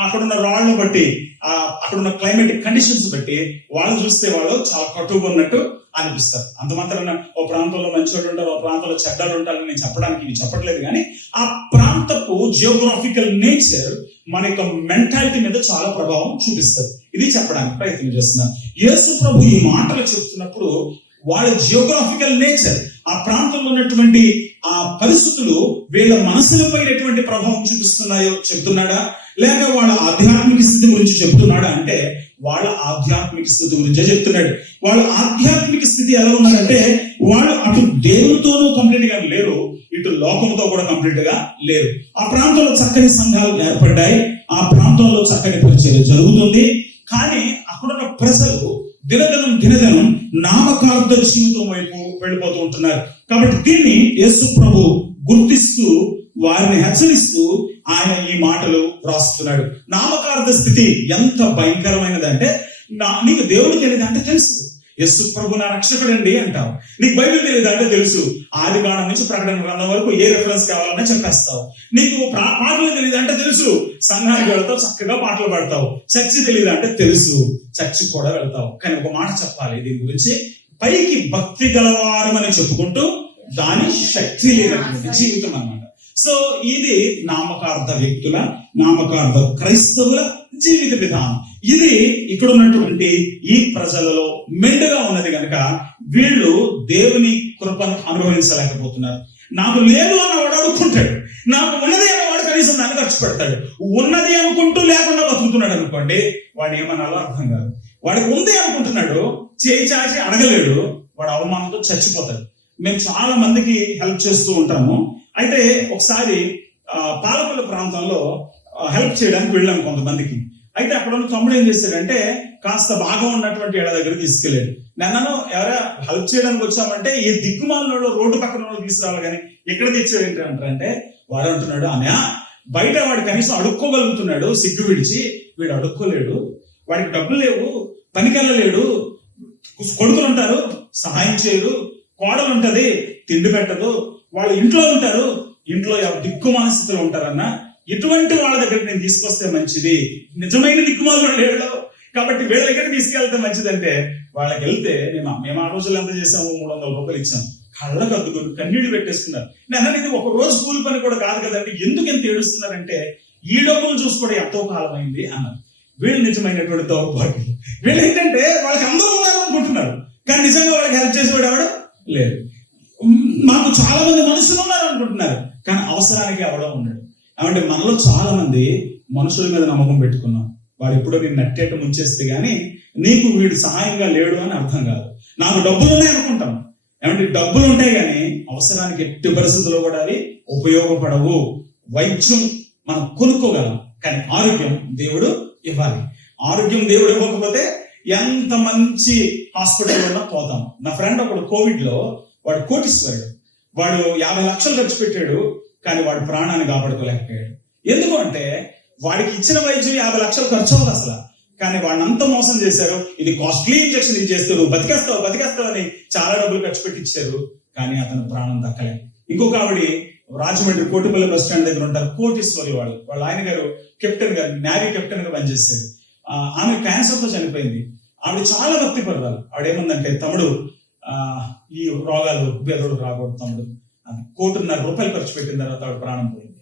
అక్కడున్న రాళ్ళను బట్టి, అక్కడున్న క్లైమేటిక్ కండిషన్స్ బట్టి వాళ్ళు చూస్తే వాళ్ళు చాలా కటువుగా ఉన్నట్టు అనిపిస్తారు. అంత మాత్రాన ఓ ప్రాంతంలో మంచివాళ్ళు ఉంటారు, ఓ ప్రాంతంలో చెడ్డలు ఉంటారని నేను చెప్పడానికి ఇవి చెప్పట్లేదు. కానీ ఆ ప్రాంతపు జియోగ్రాఫికల్ నేచర్ మన యొక్క మెంటాలిటీ మీద చాలా ప్రభావం చూపిస్తుంది. ఇది చెప్పడానికి ప్రయత్నం చేస్తున్నారు. యేసు ప్రభు ఈ మాటలు చెప్తున్నప్పుడు వాళ్ళ జియోగ్రాఫికల్ నేచర్, ఆ ప్రాంతంలో ఉన్నటువంటి ఆ పరిస్థితులు వీళ్ళ మనసులపై ఎటువంటి ప్రభావం చూపిస్తున్నాయో చెప్తున్నాడా, లేక వాళ్ళ ఆధ్యాత్మిక స్థితి గురించి చెప్తున్నాడా అంటే వాళ్ళ ఆధ్యాత్మిక స్థితి గురించే చెప్తున్నాడు. వాళ్ళ ఆధ్యాత్మిక స్థితి ఎలా ఉన్నదంటే వాళ్ళు అటు దేవునితోనూ కంప్లీట్ గా లేరు, ఇటు లోకంతో కూడా కంప్లీట్ గా లేరు. ఆ ప్రాంతంలో చక్కని సంఘాలు ఏర్పడ్డాయి, ఆ ప్రాంతంలో చక్కని పరిచర్య జరుగుతుంది. కానీ అక్కడున్న ప్రజలు దినదినం నామకార్థ జీవితం వైపు వెళ్ళిపోతూ ఉంటున్నారు. కాబట్టి దీన్ని యేసు ప్రభు గుర్తిస్తూ వారిని హెచ్చరిస్తూ ఆయన ఈ మాటలు రాస్తున్నాడు. నామకార్థ స్థితి ఎంత భయంకరమైనదంటే, నీకు దేవుడు తెలియదు అంటే తెలుసు, యేసు ప్రభు నా రక్షకుడండి అంటావు. నీకు బైబిల్ తెలియదు అంటే తెలుసు, ఆది కాండం నుంచి ప్రకటన గ్రంథం వరకు ఏ రెఫరెన్స్ కావాలన్నా చెప్పేస్తావు. నీకు పాటలు తెలియదు అంటే తెలుసు, సంఘానికి వెళ్తావు, చక్కగా పాటలు పాడతావు. చర్చి తెలియదు అంటే తెలుసు, చర్చి కూడా వెళ్తావు. కానీ ఒక మాట చెప్పాలి దీని గురించి, పైకి భక్తి గలవారమని చెప్పుకుంటూ దాని శక్తి లేనటువంటి జీవితం అన్నమాట. సో ఇది నామకార్థ వ్యక్తుల, నామకార్థ క్రైస్తవుల జీవిత విధానం. ఇది ఇక్కడ ఉన్నటువంటి ఈ ప్రజలలో మెండుగా ఉన్నది కనుక వీళ్ళు దేవుని కృపను అనుభవించలేకపోతున్నారు. నాకు లేదు అన్నవాడు అడుక్కుంటాడు, నాకు ఉన్నది అన్నవాడు కనీసం దాన్ని ఖర్చు పెడతాడు. ఉన్నది అనుకుంటూ లేకుండా బతుకుతున్నాడు అనుకోండి, వాడు ఏమన్నాలో అర్థం కాదు. వాడికి ఉంది అనుకుంటున్నాడు, చేయి చాచి అడగలేడు, వాడు అవమానంతో చచ్చిపోతాడు. మేము చాలా మందికి హెల్ప్ చేస్తూ ఉంటాము. అయితే ఒకసారి పాలకొల్లు ప్రాంతంలో హెల్ప్ చేయడానికి వెళ్ళాము కొంతమందికి. అయితే అక్కడ ఉన్న తమ్ముడు ఏం చేశాడంటే కాస్త బాగా ఉన్నటువంటి ఏళ్ళ దగ్గర తీసుకెళ్ళాడు. నన్ను ఎవరా హెల్ప్ చేయడానికి వచ్చామంటే ఈ దిక్కుమాలలో రోడ్డు పక్కన తీసుకురావాలి కానీ ఎక్కడ తెచ్చాడు ఏంటంటే వాడు అంటున్నాడు, అనే బయట వాడు కనీసం అడుక్కోగలుగుతున్నాడు, సిగ్గు విడిచి వీడు అడుక్కోలేడు, వాడికి డబ్బులు లేవు, పనికెళ్ళలేడు, కొడుకులు ఉంటారు, సహాయం చేయరు. కోడలు ఉంటది, తిండి పెట్టదు. వాళ్ళు ఇంట్లో ఉంటారు, ఇంట్లో దిక్కుమాల స్థితిలో ఉంటారన్న. ఇటువంటి వాళ్ళ దగ్గరికి నేను తీసుకొస్తే మంచిది. నిజమైన దిక్కుమాలు లేడు కాబట్టి వీళ్ళ దగ్గరికి తీసుకెళ్తే మంచిదంటే, వాళ్ళకి వెళ్తే మేము ఆ రోజుల్లో ఎంత చేసాము, 300 రూపాయలు ఇచ్చాము. కళ్ళకు అద్దుకొని కన్నీళ్లు పెట్టేసుకున్నారు. నేను ఇది ఒక రోజు కూలి పని కూడా కాదు కదండి, ఎందుకు ఎంత ఏడుస్తున్నారంటే ఈ డబ్బులు చూసుకోవడం ఎంతో కాలం అయింది అన్నారు. వీళ్ళు నిజమైనటువంటి దౌర్భాగ్యులు. వీళ్ళు ఏంటంటే వాళ్ళకి అందరూ ఉన్నారు అనుకుంటున్నారు, కానీ నిజంగా వాళ్ళకి హెల్ప్ చేసేవాడు ఎవడు లేదు. మాకు చాలా మంది మనుషులు ఉన్నారు అనుకుంటున్నారు, కానీ అవసరానికి ఎవడో ఉన్నాడు. అంటే మనలో చాలా మంది మనుషుల మీద నమ్మకం పెట్టుకున్నాం. వాడు ఎప్పుడో నేను నట్టేట ముంచేస్తే గానీ నీకు వీడు సహాయంగా లేడు అని అర్థం కాదు. నాకు డబ్బులు ఉన్నాయి అనుకుంటాం. ఏమంటే డబ్బులు ఉంటాయి కానీ అవసరానికి ఎట్టి పరిస్థితుల్లో కూడా అవి ఉపయోగపడవు. వైద్యం మనం కొనుక్కోగలం, కానీ ఆరోగ్యం దేవుడు ఇవ్వాలి. ఆరోగ్యం దేవుడు ఇవ్వకపోతే ఎంత మంచి హాస్పిటల్ ఉన్నా పోతాం. నా ఫ్రెండ్ ఒకడు కోవిడ్ లో, వాడు కోటీశ్వరుడు, వాడు 50 లక్షలు ఖర్చు పెట్టాడు, కానీ వాడు ప్రాణాన్ని కాపాడుకోలేకపోయాడు. ఎందుకు అంటే వాడికి ఇచ్చిన వైద్యం 50 లక్షలు ఖర్చు అవ్వదు అసలు, కానీ వాడిని అంతా మోసం చేశారు. ఇది కాస్ట్లీ ఇంజక్షన్ ఇది చేస్తారు, బతికేస్తావు అని చాలా డబ్బులు ఖర్చు పెట్టి ఇచ్చారు, కానీ అతను ప్రాణం దక్కలే. ఇంకొక ఆవిడ రాజమండ్రి కోటిపల్లి బస్ స్టాండ్ దగ్గర ఉంటారు, కోటీశ్వరి. వాళ్ళ ఆయన గారు కెప్టెన్ గారు, నేవీ కెప్టెన్ గా పనిచేశారు. ఆమె క్యాన్సర్ తో చనిపోయింది. ఆవిడ చాలా భక్తి పడతారు. ఆవిడేమందంటే, తమ్ముడు ఈ రోగాలు బెదడు రాకూడదు తమ్ముడు, 1.5 కోటి ఖర్చు పెట్టిన తర్వాత ఆవిడ ప్రాణం పోయింది.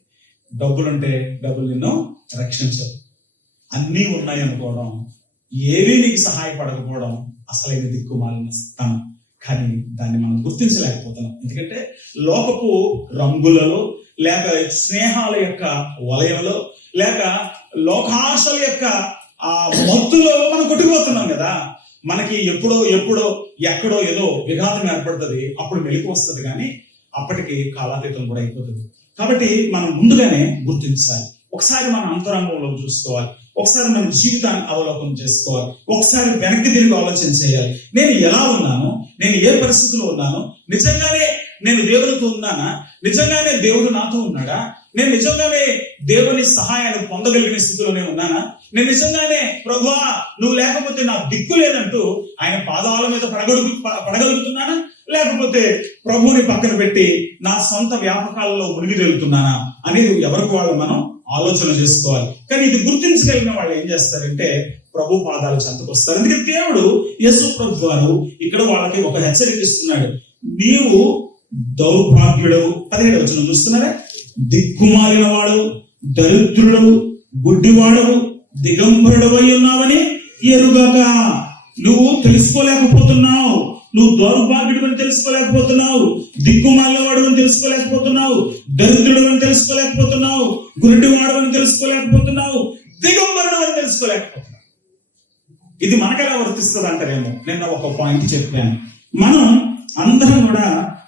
డబ్బులుంటే డబ్బులు నిన్ను రక్షించదు. అన్నీ ఉన్నాయి అనుకోవడం, ఏవీ నీకు సహాయపడకపోవడం అసలైన దిక్కుమాలిన స్థానం. కానీ దాన్ని మనం గుర్తించలేకపోతున్నాం. ఎందుకంటే లోకపు రంగులలో, లేక స్నేహాల యొక్క వలయంలో, లేక లోకాశల యొక్క ఆ మత్తులో మనం కొట్టుకుపోతున్నాం కదా. మనకి ఎప్పుడో ఎక్కడో ఏదో విఘాతం ఏర్పడుతుంది, అప్పుడు మెలకు వస్తుంది, కానీ అప్పటికి కాలాతీతం కూడా అయిపోతుంది. కాబట్టి మనం ముందుగానే గుర్తించాలి. ఒకసారి మన అంతరంగంలో చూసుకోవాలి, ఒకసారి మన జీవితాన్ని అవలోకనం చేసుకోవాలి, ఒకసారి వెనక్కి తిరిగి ఆలోచన చేయాలి. నేను ఎలా ఉన్నాను, నేను ఏ పరిస్థితిలో ఉన్నాను, నిజంగానే నేను దేవునితో ఉన్నానా, నిజంగానే దేవుడు నాతో ఉన్నాడా, నేను నిజంగానే దేవుని సహాయాన్ని పొందగలిగిన స్థితిలోనే ఉన్నానా, నేను నిజంగానే ప్రభువా నువ్వు లేకపోతే నాకు దిక్కు లేదంటూ ఆయన పాదాల మీద పడగలుగుతున్నానా, లేకపోతే ప్రభువుని పక్కన పెట్టి నా సొంత వ్యాపకాలలో మునిగి వెళ్తున్నానా అనేది ఎవరికి వాళ్ళు మనం ఆలోచన చేసుకోవాలి. కానీ ఇది గుర్తించగలిగిన వాళ్ళు ఏం చేస్తారంటే ప్రభు పాదాల చెంతకు వస్తారు. ఎందుకంటే దేవుడు యేసు ప్రభు వారు ఇక్కడ వాళ్ళకి ఒక హెచ్చరిక ఇస్తున్నాడు. నీవు దౌర్భాగ్యుడవు, 17వ వచనం చూస్తున్నారా, దిక్కుమాలిన వాడు, దరిద్రుడవు, గుడ్డివాడవు, దిగంబరుడవై ఉన్నావని ఎరుగక. నువ్వు తెలుసుకోలేకపోతున్నావు, నువ్వు దౌర్భాగ్యుడు అని తెలుసుకోలేకపోతున్నావు, దిక్కుమాలిన వాడు అని తెలుసుకోలేకపోతున్నావు, దరిద్రుడు అని తెలుసుకోలేకపోతున్నావు, గుడ్డివాడు అని తెలుసుకోలేకపోతున్నావు, దిగంబరుడు అని తెలుసుకోలేకపోతున్నావు. ఇది మనకెలా వర్తిస్తుంది అంటారేమో. నేను ఒక పాయింట్ చెప్పాను. మనం అందరం కూడా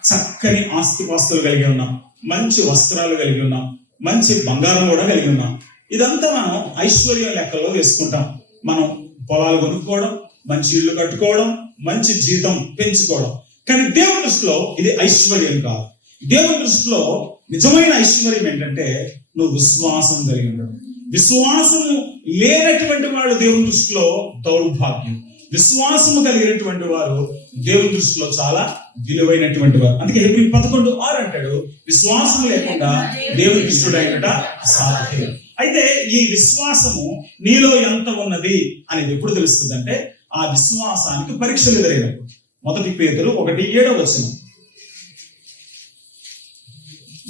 చక్కని ఆస్తిపాస్తులు కలిగి ఉన్నాం, మంచి వస్త్రాలు కలిగి ఉన్నాం, మంచి బంగారం కూడా కలిగి ఉన్నాం. ఇదంతా మనం ఐశ్వర్యం లెక్కల్లో వేసుకుంటాం. మనం పొలాలు కొనుక్కోవడం, మంచి ఇళ్ళు కట్టుకోవడం, మంచి జీతం పెంచుకోవడం. కానీ దేవుని దృష్టిలో ఇది ఐశ్వర్యం కాదు. దేవుని దృష్టిలో నిజమైన ఐశ్వర్యం ఏంటంటే నువ్వు విశ్వాసం కలిగి ఉండడం. విశ్వాసము లేనటువంటి వాడు దేవుని దృష్టిలో దౌర్భాగ్యం. విశ్వాసము కలిగినటువంటి వారు దేవుని దృష్టిలో చాలా విలువైనటువంటి వారు. అందుకే హెబ్రీ 11:6 అంటాడు, విశ్వాసం లేకుండా దేవుని ఇష్టడైనట అసాధ్యం. అయితే ఈ విశ్వాసము నీలో ఎంత ఉన్నది అనేది ఎప్పుడు తెలుస్తుంది అంటే ఆ విశ్వాసానికి పరీక్షలు ఎదురైనప్పుడు. 1 పేతురు 1:7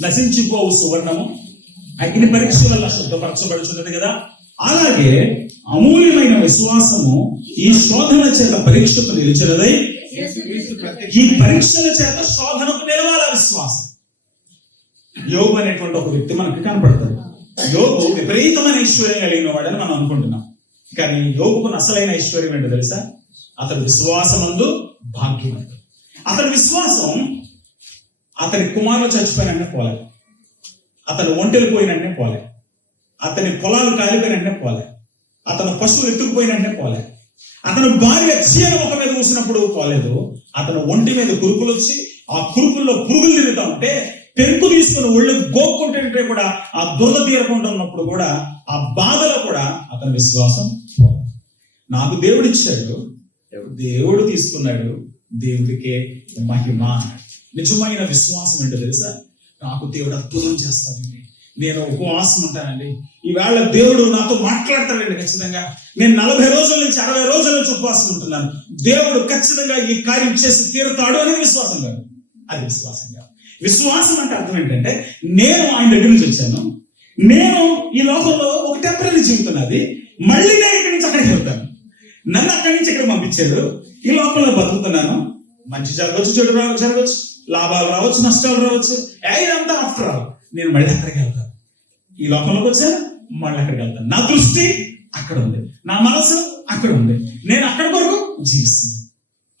నశించిపోవు సువర్ణము అగ్ని పరీక్ష వల్ల శుద్ధపరచబడుచున్నది కదా, అలాగే అమూల్యమైన విశ్వాసము ఈ శోధన చేత పరీక్షకు నిలిచినదై, ఈ పరీక్షల చేత శోధనకు నిలవాల విశ్వాసం. యోబు అనేటువంటి ఒక వ్యక్తి మనకు కనపడతాడు. యోబు విపరీతమైన ఐశ్వర్యం కలిగిన వాడని మనం అనుకుంటున్నాం, కానీ యోబుకు అసలైన ఐశ్వర్యం ఏంటో తెలుసా? అతడు విశ్వాసమందు భాగ్యవంతుడు. అతని విశ్వాసం అతని కుమారులు చచ్చిపోయినట్టే పోలే, అతను ఒంటెలు పోయినట్టే పోలే, అతని పొలాలు కాలిపోయినట్టే పోలే, అతను పశువులు ఎత్తుకుపోయినట్టే పోలే, అతను భార్య చీర ఒక మీద మూసినప్పుడు పోలేదు, అతను ఒంటి మీద కురుపులు వచ్చి ఆ కురుపుల్లో పురుగులు తిరుగుతా ఉంటే పెరుకు తీసుకుని ఒళ్ళు గోక్కుంటుంటే కూడా ఆ దురద తీరకుండా ఉన్నప్పుడు కూడా ఆ బాధలో కూడా అతని విశ్వాసం. నాకు దేవుడిచ్చాడు, దేవుడు తీసుకున్నాడు, దేవుడికే మహిమ. నిజమైన విశ్వాసం ఏంటో తెలుసా? నాకు దేవుడు అద్భుతం చేస్తాడండి, నేను ఉపవాసం ఉంటానండి, ఈవేళ దేవుడు నాతో మాట్లాడతాడండి ఖచ్చితంగా, నేను 40 రోజుల నుంచి 60 రోజుల నుంచి ఉపవాసం ఉంటున్నాను, దేవుడు ఖచ్చితంగా ఈ కార్యం చేసి తీరుతాడు అనేది విశ్వాసం కాదు. అది విశ్వాసం కాదు. విశ్వాసం అంటే అర్థం ఏంటంటే, నేను ఆయన దగ్గర నుంచి వచ్చాను, నేను ఈ లోకంలో ఒక టెంపరీ జీవితం, అది మళ్ళీ నేను ఇక్కడి నుంచి అక్కడికి వెళ్తాను, నన్ను అక్కడి నుంచి ఇక్కడ పంపించాడు, ఈ లోకంలో బతుకుతున్నాను, మంచి జరగవచ్చు, చెడు జరగవచ్చు, లాభాలు రావచ్చు, నష్టాలు రావచ్చు, ఇదంతా ఆఫ్టర్ ఆల్ నేను మళ్ళీ అక్కడికి వెళ్తాను. ఈ లోకంలోకి వచ్చాను, మళ్ళీ అక్కడికి వెళ్తాను. నా దృష్టి అక్కడ ఉంది, నా మనసు అక్కడ ఉంది, నేను అక్కడి వరకు జీవిస్తున్నాను.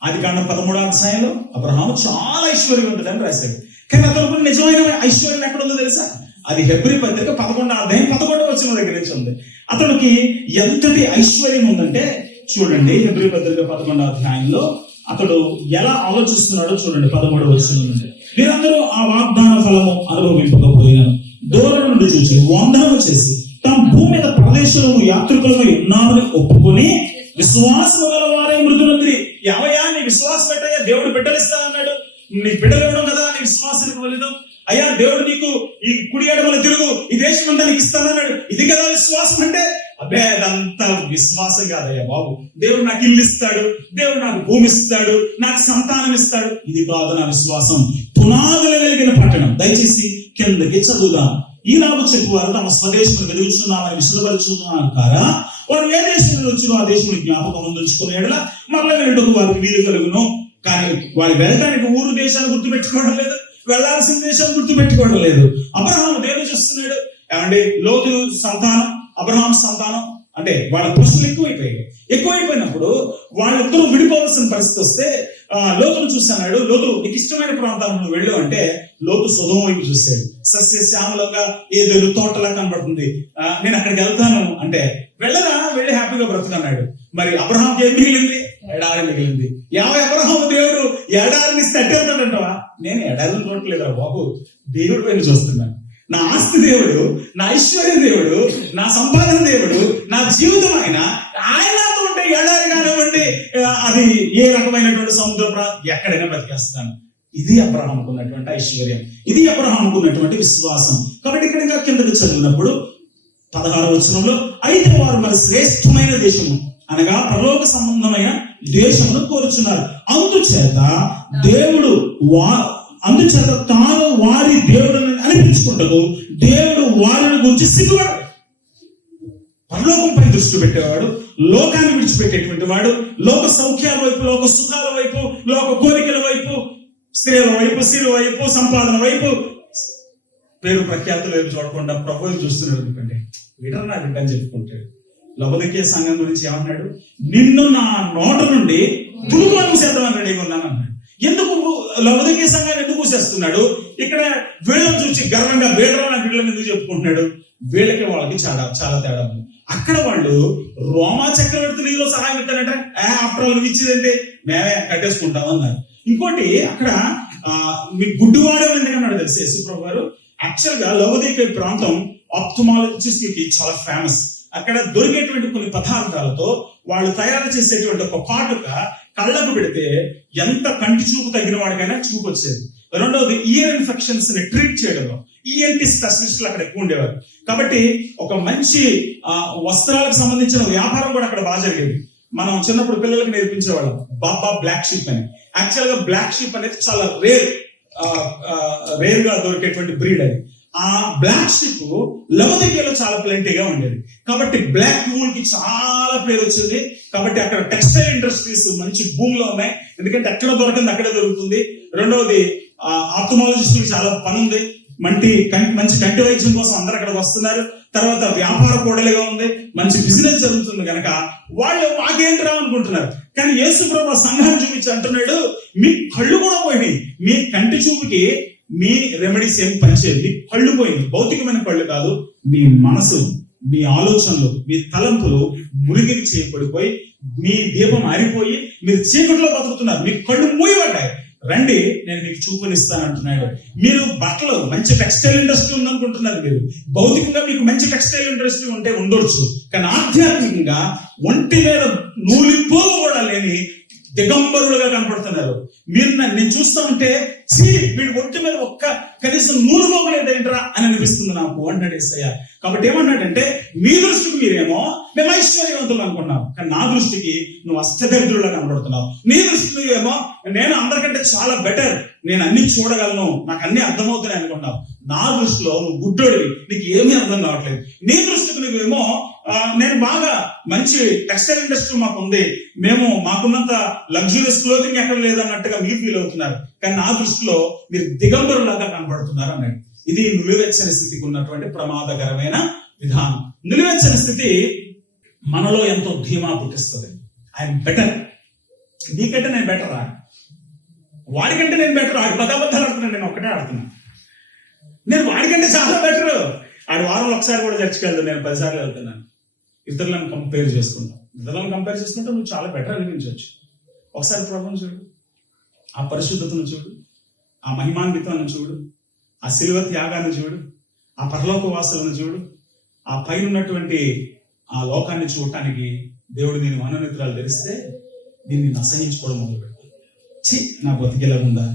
ఆదికాండం 13వ అధ్యాయంలో అబ్రహాము చాలా ఐశ్వర్యవంతుడని రాశాడు, కానీ అతను నిజమైన ఐశ్వర్యం ఎక్కడ ఉందో తెలుసా? అది హెబ్రీ పత్రిక 11వ అధ్యాయం 11వ వచనం దగ్గర నుంచి ఉంది. అతనికి ఎంతటి ఐశ్వర్యం ఉందంటే చూడండి, హెబ్రీ పత్రిక 11వ అధ్యాయంలో అతడు ఎలా ఆలోచిస్తున్నాడో చూడండి. 13వ వచనం నుండి, మీరందరూ ఆ వాగ్దాన ఫలము అనుభవింపకపోయినాను, దూరం నుండి చూసి వందనము చేసి తమ భూమి మీద ప్రదేశంలో యాత్రికులమై ఉన్నామని ఒప్పుకొని విశ్వాసము గల వారే మృతులందరి. ఎవయా నీ విశ్వాసం పెట్టయ్యా, దేవుడు బిడ్డలిస్తా అన్నాడు, నీ బిడ్డలు ఇవ్వడం కదా నీ విశ్వాసానికి ఫలితం. అయ్యా దేవుడు నీకు ఈ కుడి ఎడమల తిరుగు, ఈ దేశం అంతా నీకు ఇస్తానన్నాడు, ఇది కదా విశ్వాసం అంటే? అబ్బే అదంతా విశ్వాసం కాదయ్యా బాబు, దేవుడు నాకు ఇల్లు ఇస్తాడు, దేవుడు నాకు భూమి ఇస్తాడు, నాకు సంతానం ఇస్తాడు, ఇది కాదు నా విశ్వాసం. పునాదులు కలిగిన పట్టణం. దయచేసి కిందకి చదువుదాం. ఈనాడు చెప్పువారు తమ స్వదేశం వెలుగుచున్నామని విసులుపరుచున్నాను కారా, వారు ఏ దేశంలో వచ్చినో ఆ దేశంలో జ్ఞాపకం ఉంచుకునేలా మరల వెళ్ళటకు వారికి వీలు కలుగును. కానీ వారు వెళ్ళడానికి ఊరు దేశాలు గుర్తుపెట్టుకోవడం లేదు, వెళ్లాల్సిన దేశాలు గుర్తుపెట్టుకోవడం లేదు. అబ్రహాము దేవుడు చూస్తున్నాడు, ఏమంటే లోతు సంతానం, అబ్రహాం సంతానం అంటే వాళ్ళ ప్రశ్నలు ఎక్కువైపోయినప్పుడు వాళ్ళిద్దరూ విడిపోవాల్సిన పరిస్థితి వస్తే లోతును చూస్తున్నాడు. లోతు నీకు ఇష్టమైన ప్రాంతాలను వెళ్ళు అంటే లోతు సొదొమ వైపు చూశాడు. సస్యశ్యామలంగా ఏదో తోటలా కనబడుతుంది, నేను అక్కడికి వెళ్తాను అంటే వెళ్ళరా, వెళ్ళి హ్యాపీగా బ్రతుకన్నాడు. మరి అబ్రహాం ఏం మిగిలింది? ఎడారి మిగిలింది. అబ్రహాం దేవుడు ఎడారిని తట్టేస్తాడంటవా? నేను ఎడారిని చూడట్లేదా బాబు, దేవుడి పైన చూస్తున్నాను. నా ఆస్తి దేవుడు, నా ఐశ్వర్య దేవుడు, నా సంపాదన దేవుడు, నా జీవితం ఆయనతో ఉంటే ఎడారి కానివ్వండి, అది ఏ రకమైనటువంటి సముద్ర ఎక్కడైనా బతికేస్తాను. ఇది అబ్రహాముకు ఉన్నటువంటి ఐశ్వర్యం, ఇది అబ్రహాముకు ఉన్నటువంటి విశ్వాసం. కాబట్టి ఇక్కడ ఇంకా కిందకి చదివినప్పుడు 16వ వచనంలో, అయితే వారు మరి శ్రేష్టమైన దేశము అనగా పరలోక సంబంధమైన దేశమును కోరుచున్నారు, అందుచేత తాను వారి దేవుడిని అనిపించుకుంటూ దేవుడు వారిని గురించి సిగ్గుపడు. పరలోకంపై దృష్టి పెట్టేవాడు, లోకాన్ని విడిచిపెట్టేటువంటి వాడు, లోక సౌఖ్యాల వైపు, లోక సుఖాల వైపు, లోక కోరికల వైపు, స్త్రీల వైపు, స్త్రీల వైపు, సంపాదన వైపు, పేరు ప్రఖ్యాతుల వైపు చూడకుండా ప్రభువుని చూస్తున్నాడు. ఎందుకంటే వీడర్ నా బిడ్డ అని చెప్పుకుంటాడు. లవోదికీయ సంఘం గురించి ఏమన్నాడు? నిన్ను నా నోట నుండి దుర్గం మూసేద్దామని రెడీగా ఉన్నాను అన్నాడు. ఎందుకు లవోదికీయ సంఘాన్ని ఎందుకు మూసేస్తున్నాడు? ఇక్కడ వీళ్ళని చూసి గర్వంగా వీళ్ళ నా వీళ్ళని ఎందుకు చెప్పుకుంటున్నాడు? వీళ్ళకి వాళ్ళకి చాలా చాలా తేడా ఉంది. అక్కడ వాళ్ళు రోమా చక్రవర్తి నీలో సహాయం ఇస్తారంటే ఆఫ్టర్ ఆల్ ఇచ్చేదంటే మేమే కట్టేసుకుంటాం అన్నారు. ఇంకోటి అక్కడ మీ గుడ్డివాడు ఎందుకన్నాడు తెలిసి యేసుప్రభు గారు. యాక్చువల్ గా లవోదికీయ ప్రాంతం ఆప్థమాలజిస్ట్ కి చాలా ఫేమస్. అక్కడ దొరికేటువంటి కొన్ని పదార్థాలతో వాళ్ళు తయారు చేసేటువంటి ఒక కాటుక కళ్ళకు పెడితే ఎంత కంటి చూపు తగ్గిన వాడికైనా చూపు వచ్చేది. రెండవది ఇయర్ ఇన్ఫెక్షన్స్ ని ట్రీట్ చేయడంలో ఈఎన్టీ స్పెషలిస్టులు అక్కడ ఎక్కువ ఉండేవారు. కాబట్టి ఒక మంచి వస్త్రాలకు సంబంధించిన వ్యాపారం కూడా అక్కడ బాగా జరిగేది. మనం చిన్నప్పుడు పిల్లలకు నేర్పించేవాళ్ళం బాబా బ్లాక్ షీప్ అని. యాక్చువల్ గా బ్లాక్ షీప్ అనేది చాలా రేర్ గా దొరికేటువంటి బ్రీడ్ అది. ఆ బ్లాక్ షీప్ లవోదికీయలో చాలా ప్లెంటీగా ఉండేది. కాబట్టి బ్లాక్ వూల్ కి చాలా పేరు వచ్చింది. కాబట్టి అక్కడ టెక్స్టైల్ ఇండస్ట్రీస్ మంచి భూమిలో ఉన్నాయి, ఎందుకంటే ఎక్కడ దొరకంది అక్కడే దొరుకుతుంది. రెండవది ఆప్థమాలజిస్టులకు చాలా పని ఉంది, మంచి కంటి వైద్యం కోసం అందరు అక్కడికి వస్తున్నారు. తర్వాత వ్యాపార కూడలిగా ఉంది, మంచి బిజినెస్ జరుగుతుంది కనుక వాళ్ళు మాకేంటి రా అనుకుంటున్నారు. కానీ యేసుప్రభు సంఘాన్ని చూపించి అంటున్నాడు, మీ కళ్ళు కూడా పోయినాయి, మీ కంటి చూపుకి మీ రెమెడీస్ ఏం పనిచేయదు. మీ కళ్ళు పోయింది, భౌతికమైన కళ్ళు కాదు, మీ మనసు, మీ ఆలోచనలు, మీ తలంపులు మురిగిని చేయబడిపోయి మీ దీపం ఆరిపోయి మీరు చీకట్లో బతుకుతున్నారు, మీ కళ్ళు మూయబడ్డాయి. రండి నేను మీకు చూపునిస్తానంటున్నాడు. మీరు బట్టలు మంచి టెక్స్టైల్ ఇండస్ట్రీ ఉందనుకుంటున్నారు. మీరు భౌతికంగా మీకు మంచి టెక్స్టైల్ ఇండస్ట్రీ ఉంటే ఉండొచ్చు, కానీ ఆధ్యాత్మికంగా ఒంటి మీద నూలిపోగు కూడా లేని దిగంబరులుగా కనపడుతున్నారు. నేను చూస్తూ ఉంటే వీడి ఒంటి మీద కనీసం నూలు పోగలేదేంట్రా అని అనిపిస్తుంది నాకు అంటాడు యేసయ్య. కాబట్టి ఏమన్నాడంటే, మీ దృష్టికి మీరేమో మేము ఐశ్వర్యవంతులు అనుకున్నాం, కానీ నా దృష్టికి నువ్వు అష్టదరిద్రులుగా కనపడుతున్నావు. నీ దృష్టికి ఏమో నేను అందరికంటే చాలా బెటర్, నేను అన్ని చూడగలను, నాకు అన్ని అర్థమవుతున్నాయి అనుకున్నావు. నా దృష్టిలో నువ్వు గుడ్డోడివి, నీకు ఏమీ అర్థం కావట్లేదు. నీ దృష్టికి నువ్వేమో నేను బాగా మంచి టెక్స్టైల్ ఇండస్ట్రీ మాకు ఉంది, మాకున్నంత లగ్జూరియస్ క్లోతింగ్ ఎక్కడ లేదన్నట్టుగా మీరు ఫీల్ అవుతున్నారు, కానీ నా దృష్టిలో మీరు దిగంబరులాగా కనబడుతున్నారు అన్నాడు. ఇది నులివెచ్చని స్థితికి ఉన్నటువంటి ప్రమాదకరమైన విధానం. నులివెచ్చని స్థితి మనలో ఎంతో ధీమా పుట్టిస్తుంది. ఐఎమ్ బెటర్, నీకంటే నేను బెటరా, వాడికంటే నేను బెటర్. ఆడు పదాబద్ధాలు ఆడుతున్నాను, నేను ఒక్కటే ఆడుతున్నా. నేను వాడికంటే చాలా బెటర్. ఆడు వారంలో ఒకసారి కూడా చర్చికి వెళ్తాను, నేను 10 సార్లు వెళ్తున్నాను. ఇతరులను కంపేర్ చేసుకుంటాం. ఇతరులను కంపేర్ చేసుకుంటే నువ్వు చాలా బెటర్ అనిపించవచ్చు. ఒకసారి ప్రభువును చూడు, ఆ పరిశుద్ధతను చూడు, ఆ మహిమాన్వితాన్ని చూడు, ఆ శిలువ త్యాగాన్ని చూడు, ఆ పరలోక వాసులను చూడు, ఆ పైన ఉన్నటువంటి ఆ లోకాన్ని చూడటానికి దేవుడు నేను మనోనేత్రాలు తెరిస్తే దీన్ని అసహించుకోవడం మొదలు పెడతాను. నా బతికేలా ఉందా,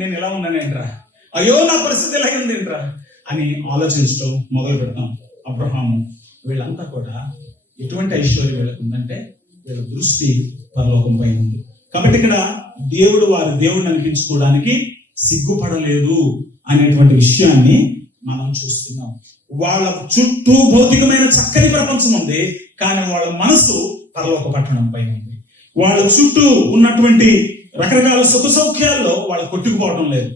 నేను ఎలా ఉన్నానేంట్రా, అయ్యో నా పరిస్థితి ఎలా ఉందేంట్రా అని ఆలోచించడం మొదలు పెడతాం. అబ్రహాము వీళ్ళంతా కూడా ఎటువంటి ఐశ్వర్యం వీళ్ళకు ఉందంటే, వీళ్ళ దృష్టి పరలోకం పైన ఉంది. కాబట్టి ఇక్కడ వారి దేవుడిని అనిపించుకోవడానికి సిగ్గుపడలేదు అనేటువంటి విషయాన్ని మనం చూస్తున్నాం. వాళ్ళ చుట్టూ భౌతికమైన చక్కని ప్రపంచం ఉంది, కానీ వాళ్ళ మనసు పరలోక పట్టణం పైన ఉంది. వాళ్ళ చుట్టూ ఉన్నటువంటి రకరకాల సుఖ సౌఖ్యాల్లో వాళ్ళు కొట్టుకుపోవడం లేదు.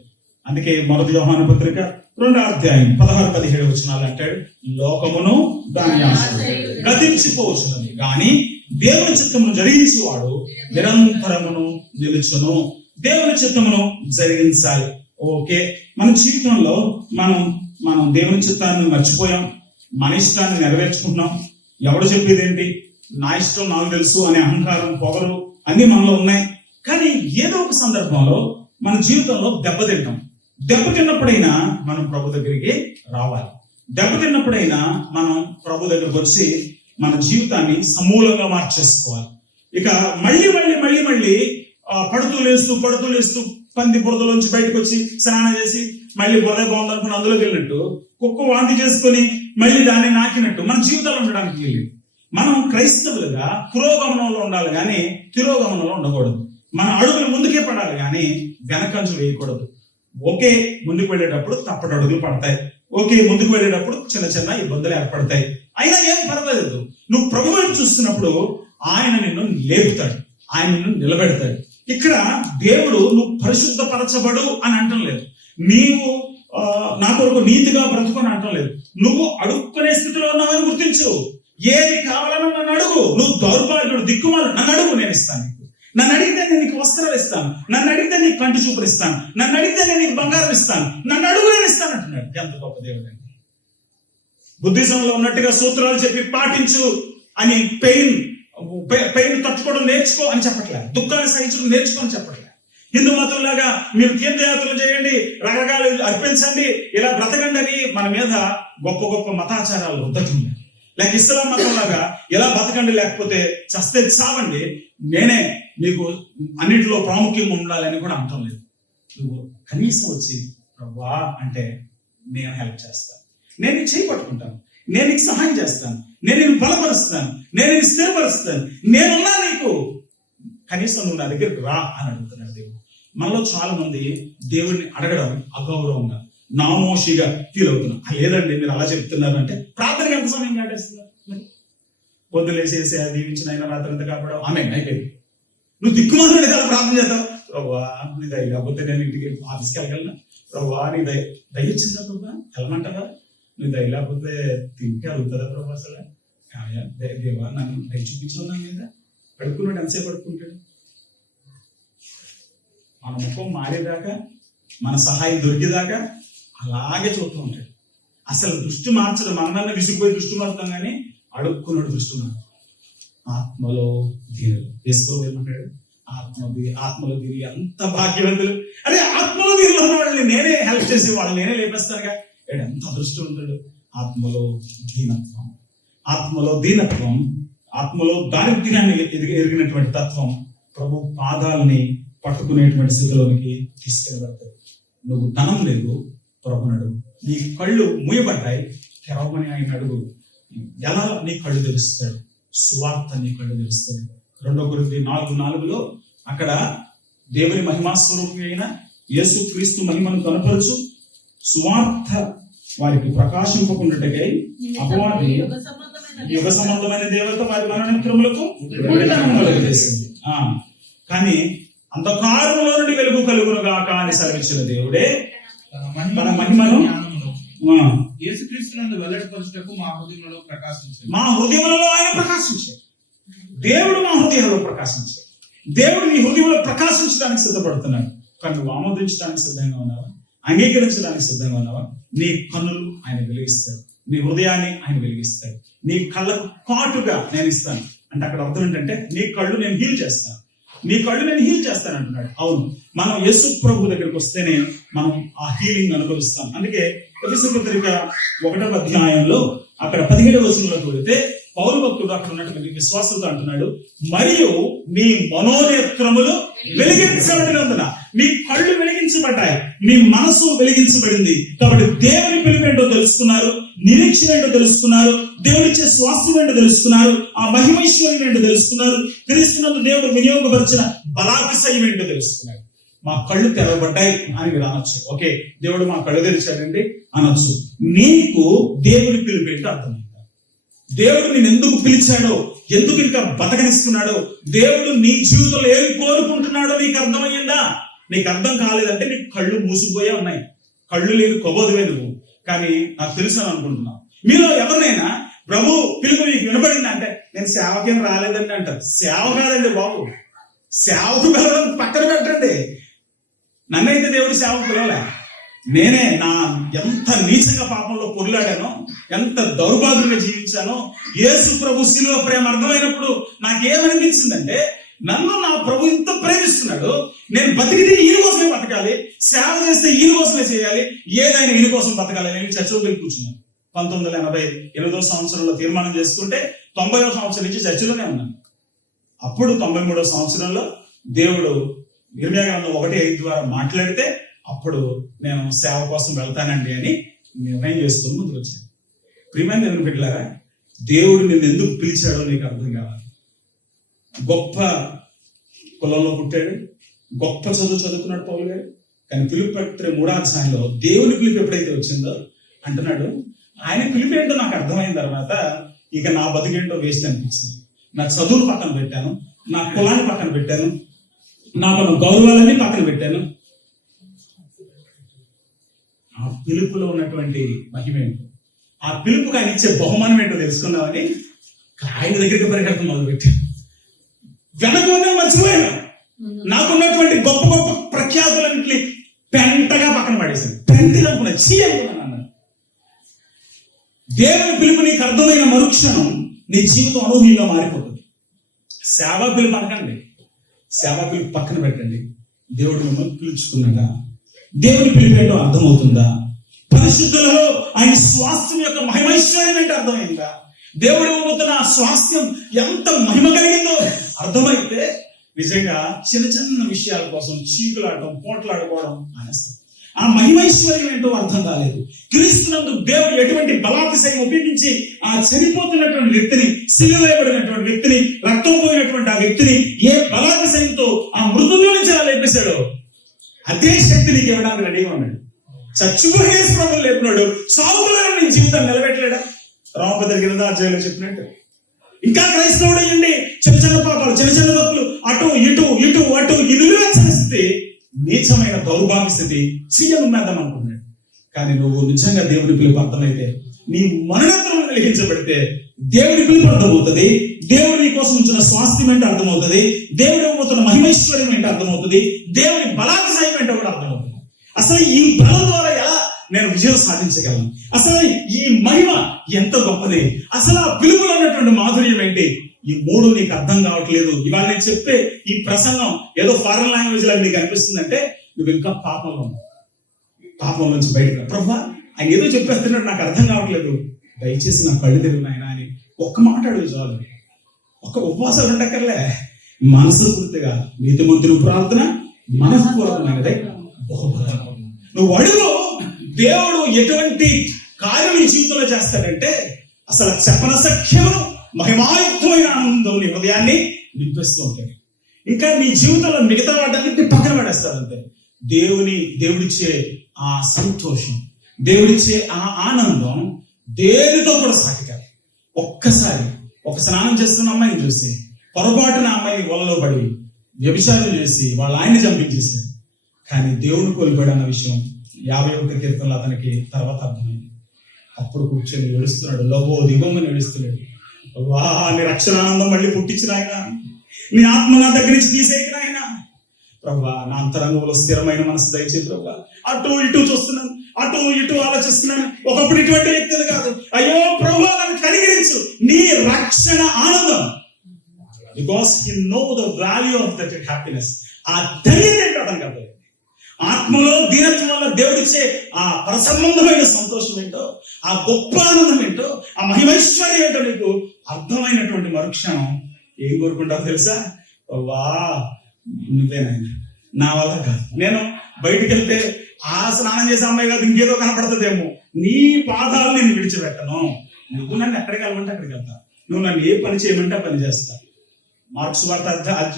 అందుకే 1 యోహాను పత్రిక 2వ అధ్యాయం 16-17 వచనాలు అంటాడు, లోకమును దాని ఆశలు గతించిపోవచ్చునని, కానీ దేవుని చిత్తమును జరిగించేవాడు నిరంతరమును నిలుచును. దేవుని చిత్తమును జరిగించాలి. ఓకే, మన జీవితంలో మనం దేవుని చిత్తాన్ని మర్చిపోయాం, మన ఇష్టాన్ని నెరవేర్చుకుంటున్నాం. ఎవడు చెప్పేదేంటి, నా ఇష్టం నాకు తెలుసు అనే అహంకారం, పొగరు అన్ని మనలో ఉన్నాయి. కానీ ఏదో ఒక సందర్భంలో మన జీవితంలో దెబ్బతిన్నప్పుడైనా మనం ప్రభు దగ్గరికి రావాలి. దెబ్బతిన్నప్పుడైనా మనం ప్రభు దగ్గరకు వచ్చి మన జీవితాన్ని సమూలంగా మార్చేసుకోవాలి. ఇక మళ్ళీ పడుతూ లేస్తూ పంది బురదలోంచి బయటకు వచ్చి స్నానం చేసి మళ్ళీ బురద బాగుందనుకుని అందులోకి వెళ్ళినట్టు, కుక్క వాంతి చేసుకొని మళ్ళీ దాన్ని నాకినట్టు మన జీవితాలు ఉండడానికి వెళ్ళి, మనం క్రైస్తవులుగా పురోగమనంలో ఉండాలి కానీ తిరోగమనంలో ఉండకూడదు. మన అడుగులు ముందుకే పడాలి కానీ వెనకంజు వేయకూడదు. ఓకే, ముందుకు వెళ్ళేటప్పుడు తప్పటి అడుగులు పడతాయి. ఓకే, ముందుకు వెళ్ళేటప్పుడు చిన్న ఇబ్బందులు ఏర్పడతాయి. అయినా ఏం పర్వాలేదు. నువ్వు ప్రభువుని చూస్తున్నప్పుడు ఆయన నిన్ను లేపుతాడు, ఆయన నిన్ను నిలబెడతాడు. ఇక్కడ దేవుడు నువ్వు పరిశుద్ధపరచబడు అని అంటం లేదు, నీవు నా కొరకు నీతిగా బ్రతుకొని అంటం లేదు. నువ్వు అడుక్కునే స్థితిలో ఉన్నావని గుర్తించు. ఏది కావాలన్నా నన్ను అడుగు. నువ్వు దౌర్భాగ్యుడు, దిక్కుమాలు, నన్ను అడుగు, నేను ఇస్తాను. నన్ను అడిగితే నేను నీకు వస్త్రాలు ఇస్తాను, నన్ను అడిగితే నీకు కంటి చూపులు ఇస్తాను, నన్ను అడిగితే నేను నీకు బంగారం ఇస్తాను, నన్ను అడుగు, నేను ఇస్తాను అంటున్నాడు. ఎంత గొప్ప దేవుడు అండి. బుద్ధిజంలో ఉన్నట్టుగా సూత్రాలు చెప్పి పాటించు అని పెయిన్ తట్టుకోవడం నేర్చుకో అని చెప్పట్లే, దుఃఖాన్ని సహించడం నేర్చుకో అని చెప్పట్లే. హిందూ మతం లాగా మీరు తీర్థయాత్రలు చేయండి, రకరకాలు అర్పించండి, ఇలా బ్రతకండి అని మన మీద గొప్ప మతాచారాలు రుద్దతుంది. లేక ఇస్లాం మతం లాగా ఇలా బతకండి, లేకపోతే చస్తే చావండి, నేనే మీకు అన్నింటిలో ప్రాముఖ్యంగా ఉండాలని కూడా అంటం లేదు. నువ్వు కనీసం వచ్చి ప్రభువా అంటే నేను హెల్ప్ చేస్తాను, నేను నీకు చేయి పట్టుకుంటాను, నేను నీకు సహాయం చేస్తాను, నేను నిన్ను బలపరుస్తాను, నేను నిన్ను స్థిరపరుస్తాను, నేనున్నా నీకు, కనీసం నువ్వు నా దగ్గరికి రా అని అడుగుతున్నాడు దేవుడు. మనలో చాలా మంది దేవుడిని అడగడం అగౌరవంగా, నామోషిగా ఫీల్ అవుతున్నాం. లేదండి, మీరు అలా చెప్తున్నారు అంటే ప్రార్థనకి ఎంత సమయం కాటేస్తున్నారు? పొద్దులేసేసి దీవించిన అయినా రాత్రి అంతా కాపాడు ఆమె అయిపోయింది. నువ్వు దిక్కుమాలి కదా ప్రార్థన చేద్దావు, ప్రభా నీ దయ లేకపోతే నేను ఇంటికి ఆఫీస్కి వెళ్ళగలను, ప్రభా నీ దయచ్చిందా ప్రభా వెళ్ళమంటారా, నీ దయ లేకపోతే తింటే అడుగుతుందా ప్రభా, అసలు దేవా నన్ను దయ చూపించుకున్నా మీద పడుకున్నాడు, ఎంతసేపు పడుకుంటాడు. మన ముఖం మారేదాకా, మన సహాయం దొరికేదాకా అలాగే చూస్తూ ఉంటాడు. అసలు దృష్టి మార్చడం, మనమన్నా విసిగిపోయి దృష్టి మారుతాం కానీ అడుక్కున్నాడు దృష్టి మారు. ఆత్మలో దీనులు వేసుకో ఏమంటాడు, ఆత్మలో దీని ఎంత భాగ్యవంతులు. అదే ఆత్మలో దీనిలో ఉన్న వాళ్ళని నేనే హెల్ప్ చేసి వాళ్ళని నేనే లేపేస్తానుగా, ఎంత అదృష్టం ఉంటాడు. ఆత్మలో దీనత్వం, ఆత్మలో దారిద్ర్యాన్ని ఎరిగినటువంటి తత్వం ప్రభు పాదాలని పట్టుకునేటువంటి స్థితిలోనికి తీసుకెళ్ళబడతాయి. నువ్వు ధనం లేదు, ప్రభుని అడుగు. నీ కళ్ళు మూయబడ్డాయి, తెరవమని ఆయన అడుగు. ఎలా నీ కళ్ళు తెరుస్తాడు? సువార్త నీ కళ్ళు తెరుస్తుంది. 2 కొరింథీ 4:4 అక్కడ దేవుని మహిమా స్వరూపి అయిన యేసు క్రీస్తు మహిమను కనపరచు సువార్త వారికి ప్రకాశింపకుండాటకై అపవాది యుగ సంబంధమైన దేవత వారి మరణమిత్రములకు కలుగజేసింది. కానీ అంధకారంలో నుండి వెలుగు కలుగును గాక అని సెలవిచ్చిన దేవుడే తన మహిమను యేసుక్రీస్తునందు వెల్లడిపరచుటకు మా హృదయంలో ప్రకాశించాడు. మా హృదయంలో ఆయన ప్రకాశించాడు. దేవుడు మా హృదయంలో ప్రకాశించాడు. దేవుడు నీ హృదయంలో ప్రకాశించడానికి సిద్ధపడుతున్నాడు. కానీ నువ్వు ఆమోదించడానికి సిద్ధంగా ఉన్నావా? అంగీకరించడానికి సిద్ధంగా ఉన్నావా? నీ కన్నులు ఆయన వెలిగిస్తాడు, నీ హృదయాన్ని ఆయన వెలిగిస్తాడు. నీ కళ్ళకు కాటుగా నేను ఇస్తాను అంటే అక్కడ అర్థం ఏంటంటే నీ కళ్ళు నేను హీల్ చేస్తాను, నీ కళ్ళు నేను హీల్ చేస్తాను అంటున్నాడు. అవును, మనం యేసు ప్రభు దగ్గరికి వస్తేనే మనం ఆ హీలింగ్ అనుభవిస్తాం. అందుకే ఎఫెసీ పత్రిక 1వ అధ్యాయంలో అక్కడ 17వ వచనంలోకి వెళితే పౌలు భక్తుడు అక్కడ ఉన్నటువంటి విశ్వాసంతో అంటున్నాడు, మరియు మీ మనోనేత్రములు వెలిగించబడినందున నీ కళ్ళు వెలిగించబడ్డాయి, నీ మనసు వెలిగించబడింది. కాబట్టి దేవుని పిలుపు ఏంటో తెలుసుకున్నారు, నిరీక్షణ ఏంటో తెలుసుకున్నారు, దేవుడిచ్చే స్వాస్థ్యం ఏంటో తెలుసుకున్నారు, ఆ మహిమైశ్వర్యం ఏంటో తెలుసుకున్నారు, తెలుసుకున్నందుకు దేవుడు వినియోగపరిచిన బలాతిశయం ఏంటో తెలుసుకున్నారు. మా కళ్ళు తెరవబడ్డాయి అని మీరు అనొచ్చు. ఓకే, దేవుడు మా కళ్ళు తెరిచాడండి అనొచ్చు. నీకు దేవుని పిలుపు ఏంటో అర్థమైందా? దేవుడు నేను ఎందుకు పిలిచాడో, ఎందుకు ఇంకా బతకనిస్తున్నాడో, దేవుడు నీ జీవితంలో ఏం కోరుకుంటున్నాడో నీకు అర్థమయ్యిందా? నీకు అర్థం కాలేదంటే నీకు కళ్ళు మూసిపోయే ఉన్నాయి. కళ్ళు లేని కొబోదువే నువ్వు. కానీ నాకు తెలుసు అని అనుకుంటున్నావు. మీలో ఎవరినైనా ప్రభు పిలుపు నీకు వినపడింది అంటే నేను సేవకేం రాలేదండి అంటారు. సేవ కాదండి బాబు, సేవకు పిలవడం పక్కన పెట్టండి. నన్నైతే దేవుడు సేవకు పిలవలే. నేనే ఎంత నీచంగా పాపంలో పొర్లాడానో, ఎంత దౌర్భాగ్యంగా జీవించానో, యేసు ప్రభు శిలువ ప్రేమ అర్థమైనప్పుడు నాకేమనిపించిందంటే, నన్ను నా ప్రభు ఇంత ప్రేమిస్తున్నాడు, నేను బతికితే ఈయన కోసమే బతకాలి, సేవ చేస్తే ఈయన కోసమే చేయాలి, ఏదైనా ఈయన కోసం బతకాలి. నేను చర్చలోకి వెళ్ళి కూర్చున్నాను. 1988వ సంవత్సరంలో తీర్మానం చేసుకుంటే 90వ సంవత్సరం నుంచి చర్చలోనే ఉన్నాను. అప్పుడు 93వ సంవత్సరంలో దేవుడు ఇర్మియా గ్రంథం 1:5 ద్వారా మాట్లాడితే అప్పుడు నేను సేవ కోసం వెళ్తానండి అని నిర్ణయం చేసుకుని ముందుకు వచ్చాను. ప్రియమైన దేవుని బిడ్డలారా, దేవుడు నిన్ను ఎందుకు పిలిచాడో నీకు అర్థం కావాలి. గొప్ప కులంలో పుట్టాడు, గొప్ప చదువుకున్నాడు పౌలు గారు. కానీ పిలుపు పత్రిక 3వ అధ్యాయంలో దేవుని పిలుపు ఎప్పుడైతే వచ్చిందో అంటున్నాడు, ఆయన పిలుపు ఏంటో నాకు అర్థమైన తర్వాత ఇక నా బతుకేంటో వేస్ట్ అనిపించింది. నా చదువును పక్కన పెట్టాను, నా కులాన్ని పక్కన పెట్టాను, నాకు గౌరవాలన్నీ పక్కన పెట్టాను. ఆ పిలుపులో ఉన్నటువంటి మహిమ ఏంటో, ఆ పిలుపుకి ఆయన ఇచ్చే బహుమానం ఏంటో తెలుసుకుందామని ఆయన దగ్గరికి పరిగెత్తడం మొదలుపెట్టాను. వెనకనే మర్చిపోయాను. నాకున్నటువంటి గొప్ప గొప్ప ప్రఖ్యాతులన్నింటినీ పెంటగా పక్కన పడేసాను. పెంటగా అనుకున్నా, చీ అనుకున్నాను అన్నాను. దేవుని పిలుపు నీకు అర్థమైన మరుక్షణం నీ జీవితం అనూహ్యంగా మారిపోతుంది. సేవా పిలుపు అనకండి, సేవా పిలుపు పక్కన పెట్టండి. దేవుడు మిమ్మల్ని పిలుచుకున్నాడా? దేవుని పిలుపు ఏంటో అర్థమవుతుందా? పరిశుద్ధులలో ఆయన స్వాస్థ్యం యొక్క మహిమైశ్వర్యం ఏంటో అర్థమైందా? దేవుడు ఇవ్వబోతున్న ఆ స్వాస్థ్యం ఎంత మహిమ కలిగిందో అర్థమైతే నిజంగా చిన్న చిన్న విషయాల కోసం చీకులాడటం, పోట్లాడుకోవడం అనేస్తాం. ఆ మహిమైశ్వర్యం ఏంటో అర్థం కాలేదు. క్రీస్తునందు దేవుడు ఎటువంటి బలాతిశయం ఉపయోగించి ఆ చనిపోతున్నటువంటి వ్యక్తిని, సిలువేయబడినటువంటి వ్యక్తిని, రక్తం పోయినటువంటి ఆ వ్యక్తిని ఏ బలాతిశయంతో ఆ మృతుల్లో నుంచి అలా లేపేశాడో అదే శక్తి నీకు ఇవ్వడానికి రెడీగా ఉన్నాడు. చచ్చిపోయే ప్రభువు లేపినాడు, సాగులను నీ జీవితాన్ని నిలబెట్టలేడా? రామపత్రిక 8వ అధ్యాయంలో చెప్పినట్టు ఇంకా క్రైస్తవుడు అయ్యండి చిన్న చిన్న పాపాలు, చిన్న చిన్న తప్పులు, అటు ఇటు ఇటు అటు నిలువెచ్చని స్థితి, నీచమైన దౌర్భాగ్య స్థితి చెయ్యనున్నదం అనుకున్నాడు. కానీ నువ్వు నిజంగా దేవుడి పిలుపు అర్థమైతే, నీ మననత్వం వెలిగించబడితే దేవుడి పిలుపు అర్థమవుతుంది, దేవుడు నీ కోసం ఉంచిన స్వాస్థ్యం ఏంటో అర్థమవుతుంది, దేవుడు ఇవ్వబోతున్న మహిమైశ్వర్యం ఏంటో అర్థమవుతుంది, దేవుడి బలాతిశయం ఏంటో కూడా అర్థమవుతుంది. అసలు ఈ బలం ద్వారా ఎలా నేను విజయం సాధించగలను, అసలు ఈ మహిమ ఎంత గొప్పది, అసలు ఆ పిలుపులో ఉన్నటువంటి మాధుర్యం ఏంటి, ఈ మూడు నీకు అర్థం కావట్లేదు. ఇవాళ నేను చెప్పే ఈ ప్రసంగం ఏదో ఫారెన్ లాంగ్వేజ్ లాగా నీకు అనిపిస్తుందంటే నువ్వు ఇంకా పాపంలో ఉన్నావు. పాపం నుంచి బయటకు ప్రభా ఆయన ఏదో చెప్పేస్తున్నాడు, నాకు అర్థం కావట్లేదు, దయచేసి నా కళ్ళు తెరువు నాయనా అని ఒక్క మాట అడుగు చాలు. ఒక్క ఉపవాసాలు ఉండక్కర్లే, మనస్ఫూర్తిగా నీతిమంతుని ప్రార్థన మనస్పూర్వకమైనదే బహుబలం. నువ్వు అడుగు, దేవుడు ఎటువంటి కార్యం నీ జీవితంలో చేస్తాడంటే అసలు చెప్పన సఖ్యము మహిమాయుక్తమైన ఆనందం నీ హృదయాన్ని నింపిస్తూ ఉంటాడు. ఇంకా నీ జీవితంలో మిగతా వాటన్నిటిని పక్కన పడేస్తాడు అంతే. దేవుడిచ్చే ఆ సంతోషం, దేవుడిచ్చే ఆ ఆనందం దేనితో కూడా సాటికాదు. ఒక్కసారి ఒక స్నానం చేస్తున్న అమ్మాయిని చూసి పొరపాటున అమ్మాయి వలలో పడి వ్యభిచారం చేసి వాళ్ళ ఆయన్ని చంపించేశాడు. కానీ దేవుని కోల్పోయాడు అన్న విషయం 51 కీర్తనలో అతనికి తర్వాత అర్థమైంది. అప్పుడు కూర్చొని ఏడుస్తున్నాడు, లబో దిగోమని ఏడుస్తున్నాడు. వా, నీ రక్షణ ఆనందం మళ్ళీ పుట్టించిన ఆయన, నీ ఆత్మ నా దగ్గర నుంచి తీసేయక ఆయన. ప్రభా, నా అంతరంగంలో స్థిరమైన మనసు దయచేసి ప్రభా. అటు ఇటు చూస్తున్నాను, అటు ఇటు ఆలోచిస్తున్నాను. ఒకప్పుడు ఇటువంటి వ్యక్తులు కాదు. అయ్యో ప్రభా, నన్ను కనికరించు. నీ రక్షణ ఆనందం, because he know the value of that happiness. ఆ ధన్యత ఏంటో అతనికి అర్థం. ఆత్మలో దీనత్వం వల్ల దేవుడిచ్చే ఆ పరసంబంధమైన సంతోషం ఏంటో, ఆ గొప్ప ఆనందం ఏంటో, ఆ మహిమైశ్వర్యం ఏంటో నీకు అర్థమైనటువంటి మరుక్షణం ఏం కోరుకుంటావు తెలుసా? వా, నువ్వేనాయన, నా వల్ల కాదు. నేను బయటికి వెళ్తే ఆ స్నానం చేసే అమ్మాయి కాదు ఇంకేదో కనపడుతుందేమో. నీ పాదాలు నేను విడిచిపెట్టను. నువ్వు నన్ను ఎక్కడికి వెళ్ళమంటే అక్కడికి వెళ్తా. నువ్వు నన్ను ఏ పని చేయమంటే ఆ పని చేస్తా. మార్క్స్ వార్త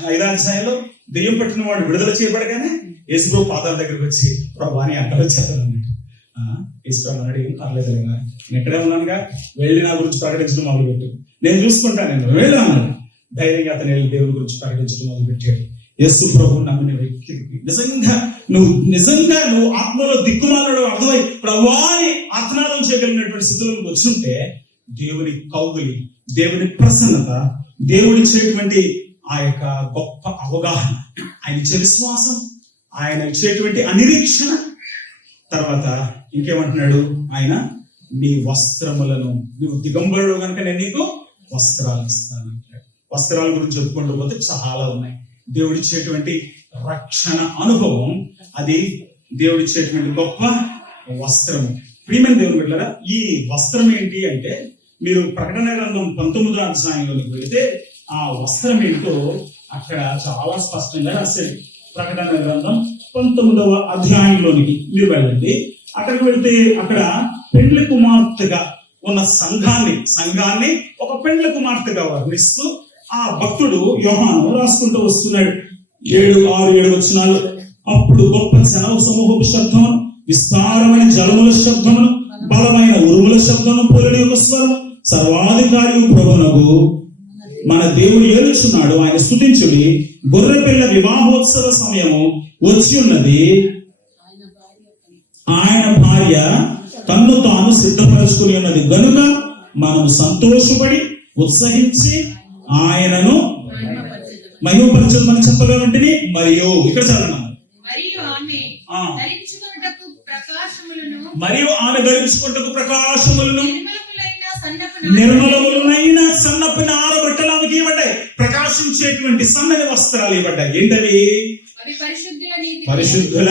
5వ అధ్యాయంలో దెయ్యం పట్టిన వాడు విడుదల చేయబడగానే యేసుప్రభు పాదాల దగ్గరికి వచ్చి ప్రభు అని అక్కడ వచ్చేస్తాను అన్నట్టు. యేసుప్రభు అన్నాడు, ఏం పర్లేదు లేదా, నేను ఎక్కడే ఉన్నానుగా, వెళ్ళి నా గురించి ప్రకటించడం మొదలుపెట్టు, నేను చూసుకుంటాను, నేను వెళ్ళు అన్నాడు. ధైర్యంగా అతను వెళ్ళి దేవుడి గురించి ప్రకటించడం మొదలుపెట్టాడు. యేసు ప్రభు నమ్మిన వ్యక్తికి నిజంగా నువ్వు ఆత్మలో దిక్కుమాలను అర్థమై ప్రభువాని ఆత్మనాదం చేయగలిగినటువంటి స్థితులకు వచ్చుంటే దేవుని కౌగులి, దేవుని ప్రసన్నత, దేవుడిచ్చేటువంటి ఆ యొక్క గొప్ప అవగాహన, ఆయన ఇచ్చే విశ్వాసం, ఆయన ఇచ్చేటువంటి అనిరీక్షణ, తర్వాత ఇంకేమంటున్నాడు ఆయన, నీ వస్త్రములను, నువ్వు దిగంబరుడు కనుక నేను నీకు వస్త్రాలు ఇస్తాను అంటాడు. వస్త్రాల గురించి చెప్పుకుంటూ పోతే చాలా ఉన్నాయి. దేవుడిచ్చేటువంటి రక్షణ అనుభవం, అది దేవుడిచ్చేటువంటి గొప్ప వస్త్రము. ప్రియమైన దేవుని బిడ్డలారా, ఈ వస్త్రం ఏంటి అంటే, మీరు ప్రకటన గ్రంథం 19వ అధ్యాయంలోకి వెళితే ఆ వస్త్రం ఏంటో అక్కడ చాలా స్పష్టంగా రాశాడు. ప్రకటన గ్రంథం 19వ అధ్యాయంలోనికి మీరు వెళ్ళండి. అక్కడికి వెళ్తే అక్కడ పెండ్లి కుమార్తెగా ఉన్న సంఘాన్ని ఒక పెండ్లి కుమార్తెగా వర్ణిస్తూ ఆ భక్తుడు యోహాను రాసుకుంటూ వస్తున్నాడు. 6-7 వచనాలు. అప్పుడు గొప్ప జన సమూహపు శబ్దమును, విస్తారమైన జలముల శబ్దమును, బలమైన ఉరుముల శబ్దమును పోలిన ఒక స్వరం, సర్వాధికారి ప్రభువునకు మన దేవుడు ఏలుచున్నాడు, ఆయన స్తుతించుడి, గొర్రె పిల్ల వివాహోత్సవ సమయము వచ్చి ఉన్నది, ఆయన భార్య తన్ను తాను సిద్ధపరచుకుని ఉన్నది గనుక మనం సంతోషపడి ఉత్సహించి ఆయనను మహిమపరచమని చెప్పగా వెంటనే మరియు ఇక్కడ చదవనా, మరియు ఆమె ధరించుకుంటకు ప్రకాశములను నిర్మలములైన సన్నపు నార బట్టలు ఆమెకి ఇవ్వబడ్డాయి. ప్రకాశించేటువంటి సన్నని వస్త్రాలు ఇవ్వబడ్డాయి. ఏంటవి? పరిశుద్ధుల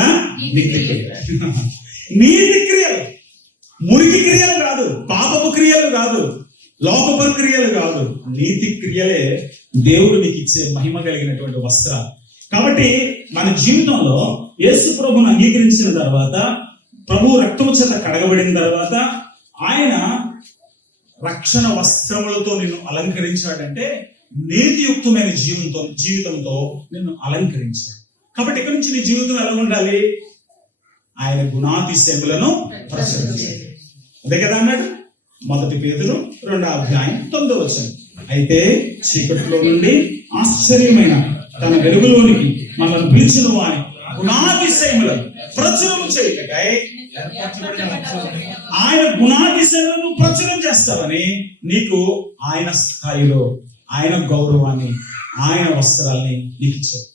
నీతి క్రియలు. మురికి క్రియలు కాదు, పాపపు క్రియలు కాదు, లోకపు క్రియలు కాదు, నీతి క్రియలే దేవుడు నీకు ఇచ్చే మహిమ కలిగినటువంటి వస్త్రాలు. కాబట్టి మన జీవితంలో యేసు ప్రభువును అంగీకరించిన తర్వాత, ప్రభు రక్తము చేత కడగబడిన తర్వాత, ఆయన రక్షణ వస్త్రములతో నిన్ను అలంకరించాడంటే నీతియుక్తమైన జీవితంతో నిన్ను అలంకరించాడు. కాబట్టి ఇక్కడి నుంచి నీ జీవితం ఎలా ఉండాలి? ఆయన గుణాతిశయములను ప్రచురించాలి. అదే కదా అన్నాడు 1 పేతురు 2వ అధ్యాయం 9వ వచనం. అయితే చీకటిలో నుండి ఆశ్చర్యమైన తన వెలుగులోనికి మనల్ని పిలిచిన వారి గుణాతిశయములను ప్రచురం చేయటకై ఆయన గుణాతిశయములను ప్రచురం చేస్తావని నీకు ఆయన స్థాయిలో ఆయన గౌరవాన్ని, ఆయన వస్త్రాల్ని నీకు ఇచ్చారు.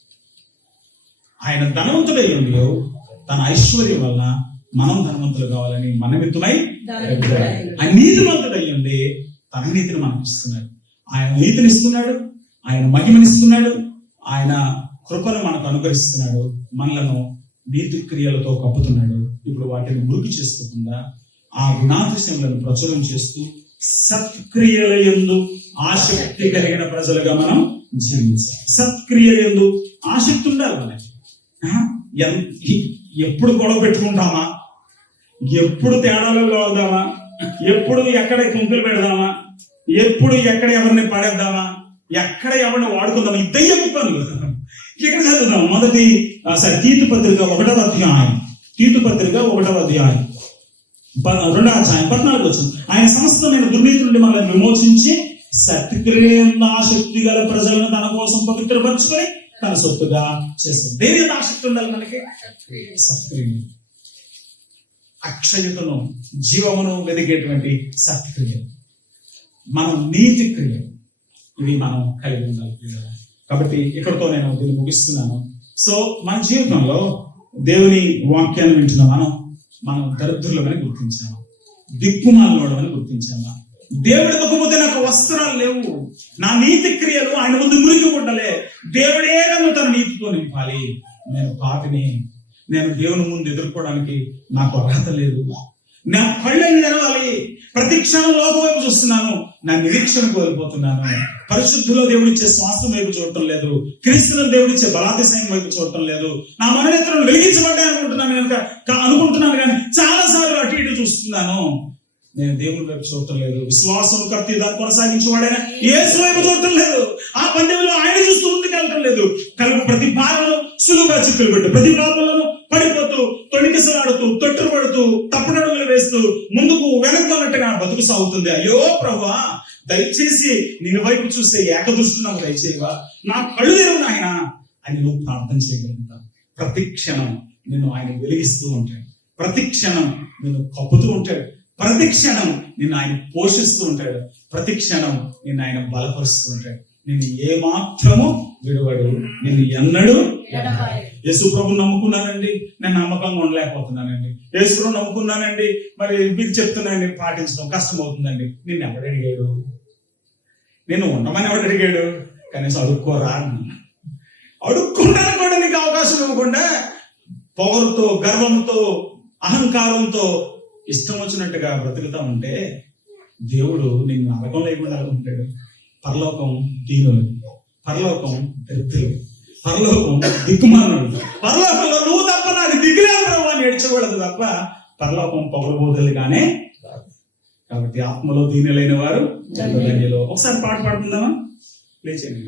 ఆయన ధనవంతుడై ఉండి తన ఐశ్వర్యం వలన మనం ధనవంతులు కావాలని మనమిత్తుమై ఆయన నీతిమంతుడై ఉండి తన నీతిని మనకు ఇస్తున్నాడు. ఆయన నీతిని ఇస్తున్నాడు, ఆయన మహిమనిస్తున్నాడు, ఆయన కృపను మనకు అనుగ్రహిస్తున్నాడు, మనలను నీతి క్రియలతో కప్పుతున్నాడు. ఇప్పుడు వాటిని మురికి చేసుకోకుండా ఆ గుణాతిశయములను ప్రచురం చేస్తూ సత్క్రియల యందు ఆసక్తి కలిగిన ప్రజలుగా మనం జీవించాలి. సత్క్రియలందు ఆసక్తి ఉండాలి మనకి. ఎప్పుడు గొడవ పెట్టుకుంటామా, ఎప్పుడు తేడాలలో అవుదామా, ఎప్పుడు ఎక్కడ కుంకులు పెడదామా, ఎప్పుడు ఎక్కడ ఎవరిని పడేద్దామా, ఎక్కడ ఎవరిని వాడుకుందామా, ఈ దయ్యపు పనులు. ఇక్కడ చదువుదాం మొదటి తీతు పత్రిక 1వ అధ్యాయం, తీతు పత్రిక 1వ అధ్యాయం 2వ అధ్యాయం 14 వచనం. ఆయన సమస్తమైన దుర్నీతి నుండి మనల్ని విమోచించి సత్క్రియలందు ఆసక్తి గల ప్రజలను తన కోసం పవిత్రపరచుకొని తన సొత్తుగా చేస్తుంది. దేని మీద ఆసక్తి ఉండాలి మనకి? సత్క్రియలు, అక్షయతను జీవమును వెదిగేటువంటి సత్క్రియలు, మనం నీతి క్రియలు, ఇవి మనం కలిగి ఉండాలి. కాబట్టి ఇక్కడతో నేను దీన్ని ముగిస్తున్నాను. సో మన జీవితంలో దేవుని వాక్యాన్ని వింటున్న మనం దరిద్రులమని గుర్తించాము, దిక్కుమాలనోడమని గుర్తించాము. దేవుడు ఇవ్వకపోతే నాకు వస్త్రాలు లేవు, నా నీతి క్రియలు ఆయన ముందు మురికి ఉండలే, దేవుడే నన్ను తన నీతితో నింపాలి, నేను పాపిని, నేను దేవుని ముందు ఎదుర్కోవడానికి నాకు అర్హత లేదు, నా కళ్ళని తెరవాలి, ప్రతి క్షణం లోకం వైపు చూస్తున్నాను, నా నిరీక్షణ కోల్పోతున్నాను, పరిశుద్ధిలో దేవుడిచ్చే శ్వాసం వైపు చూడటం లేదు, క్రీస్తులో దేవుడిచ్చే బలాతిశయం వైపు చూడటం లేదు, నా మననేత్రం వెలిగించబడ్డాయి అనుకుంటున్నాను కానీ చాలా సార్లు అటు ఇటు చూస్తున్నాను, నేను దేవుని వైపు చూడటం లేదు. విశ్వాసం కర్త దాన్ని కొనసాగించేవాడైనా యేసు వైపు చూడటం లేదు, ఆ పందెంలో ఆయన చూస్తూ ముందుకు వెళ్ళటం లేదు. కలుపు ప్రతి భారంలో సులువుగా చిక్కులు పెట్టు, ప్రతి పాపంలోనూ పడిపోతూ తొణికిసలాడుతూ తొట్టులు పడుతూ తప్పుడడుగులు వేస్తూ ముందుకు వెనక్కున్నట్టుగా బతుకు సాగుతుంది. అయ్యో ప్రభువా, దయచేసి నేను వైపు చూస్తే ఏకదృష్టి నాకు దయచేయవా, నా కళ్ళు తెరువు నాయనా అని నువ్వు ప్రార్థన చేయగలుగుతావు. ప్రతి క్షణం నిన్ను ఆయన వెలిగిస్తూ ఉంటాడు, ప్రతి క్షణం నిన్ను కప్పుతూ ఉంటాడు, ప్రతి క్షణం నిన్ను ఆయన పోషిస్తూ ఉంటాడు, ప్రతి క్షణం నిన్ను ఆయన బలపరుస్తూ ఉంటాడు. నిన్ను ఏ మాత్రము విడవడు, నిన్ను ఎన్నడూ. యేసు ప్రభు నమ్ముకున్నానండి, నేను నమ్మకంగా ఉండలేకపోతున్నానండి, యేసు ప్రభు నమ్ముకున్నానండి, మరి మీకు చెప్తున్నానండి పాటించడం కష్టం అవుతుందండి. నిన్ను ఎవడు అడిగాడు? నేను ఉండమని ఎవడు అడిగాడు? కనీసం అడుక్కోరా, అడుక్కుంటాను కూడా నీకు అవకాశం ఇవ్వకుండా పొగరుతో, గర్వంతో, అహంకారంతో ఇష్టం వచ్చినట్టుగా బ్రతుకుతా ఉంటే దేవుడు నిన్ను నరకం లేకుండా ఉంటాడు. పరలోకం దీనులు, పరలోకం దరిద్రులు, పరలోకం దిక్కుమానుడు, పరలోకంలో నువ్వు తప్ప నాకు దిగులేదు ప్రభు అని ఏడ్చకూడదు తప్ప పరలోకం పొగరబోదలుగానే. కాబట్టి ఆత్మలో దీనులైన వారు ధన్యులు. ఒకసారి పాట పాడుతుందామా? లేచండి,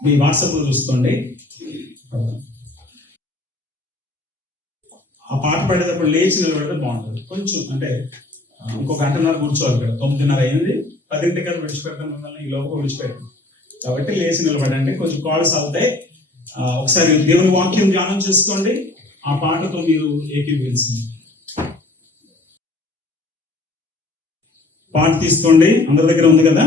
మీ వాట్సాప్ లో చూసుకోండి. ఆ పాట పాడేటప్పుడు లేచి నిలబడితే బాగుంటుంది. కొంచెం అంటే ఇంకొక గంటన్నర కూర్చోవాలి కదా, 9:30 అయింది, 10ంటికి విడిచిపెడతాం మిమ్మల్ని, ఈ లోపల విడిచిపెడతాం. కాబట్టి లేచి నిలబడండి, కొంచెం కాల్స్ అవుతాయి. ఒకసారి దేవుని వాక్యం ధ్యానం చేసుకోండి, ఆ పాటతో మీరు ఏకీభవించండి. పాట తీసుకోండి, అందరి దగ్గర ఉంది కదా.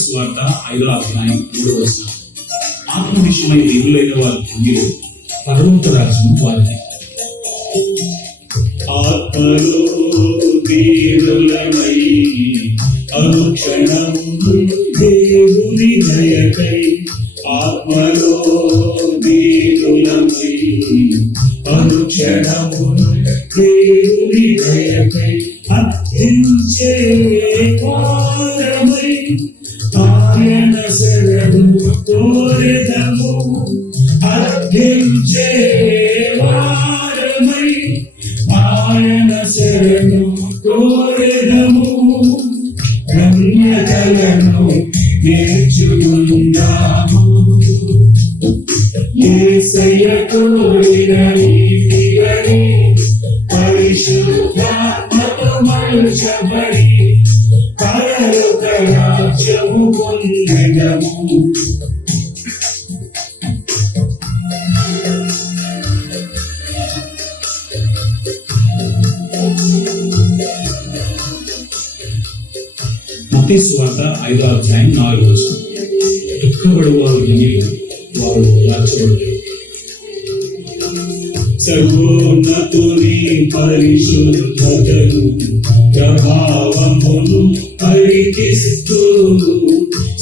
సువార్త 5వ అధ్యాయం 3వ వచనం. ఆత్మ విషయమై దేవులైన వారు ధన్యులు, పరలోక రాజ్యం వారిది. ఆత్మలో దేవులమై అనుక్షణం దేవుని దయకై, ఆత్మలో కోరెదము అర్థించే వారమై ఆయన శరణు కోరెదము కన్యకలను నేర్చుకుందాము యేసయ్య కోరిన నీతిగని పరిశుద్ధాత్మతో మలుచబడి పరలోక రాజ్యము పొందెదము మత్తయి సువార్త 5వ అధ్యాయం 4వ వచనం. దుఃఖపడు వారు ధన్యులు, వారు ఓదార్చబడుదురు. సర్వోన్నతుని పరిశుద్ధతను ప్రభావమును పరికిస్తూ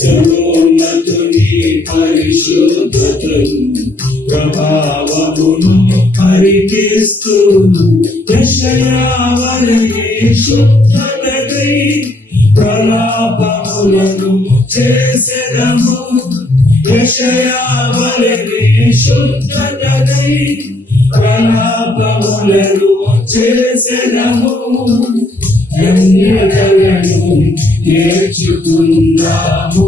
సర్వోన్నతుని పరిశుద్ధతను ప్రభావమును పరికిస్తూ యెషయావలె శుద్ధతకై ప్రలాపములను చేసెదము యెషయావలె శుద్ధతకై ప్రలాపములను చేసెదము కన్యకలను నేర్చుకుందాము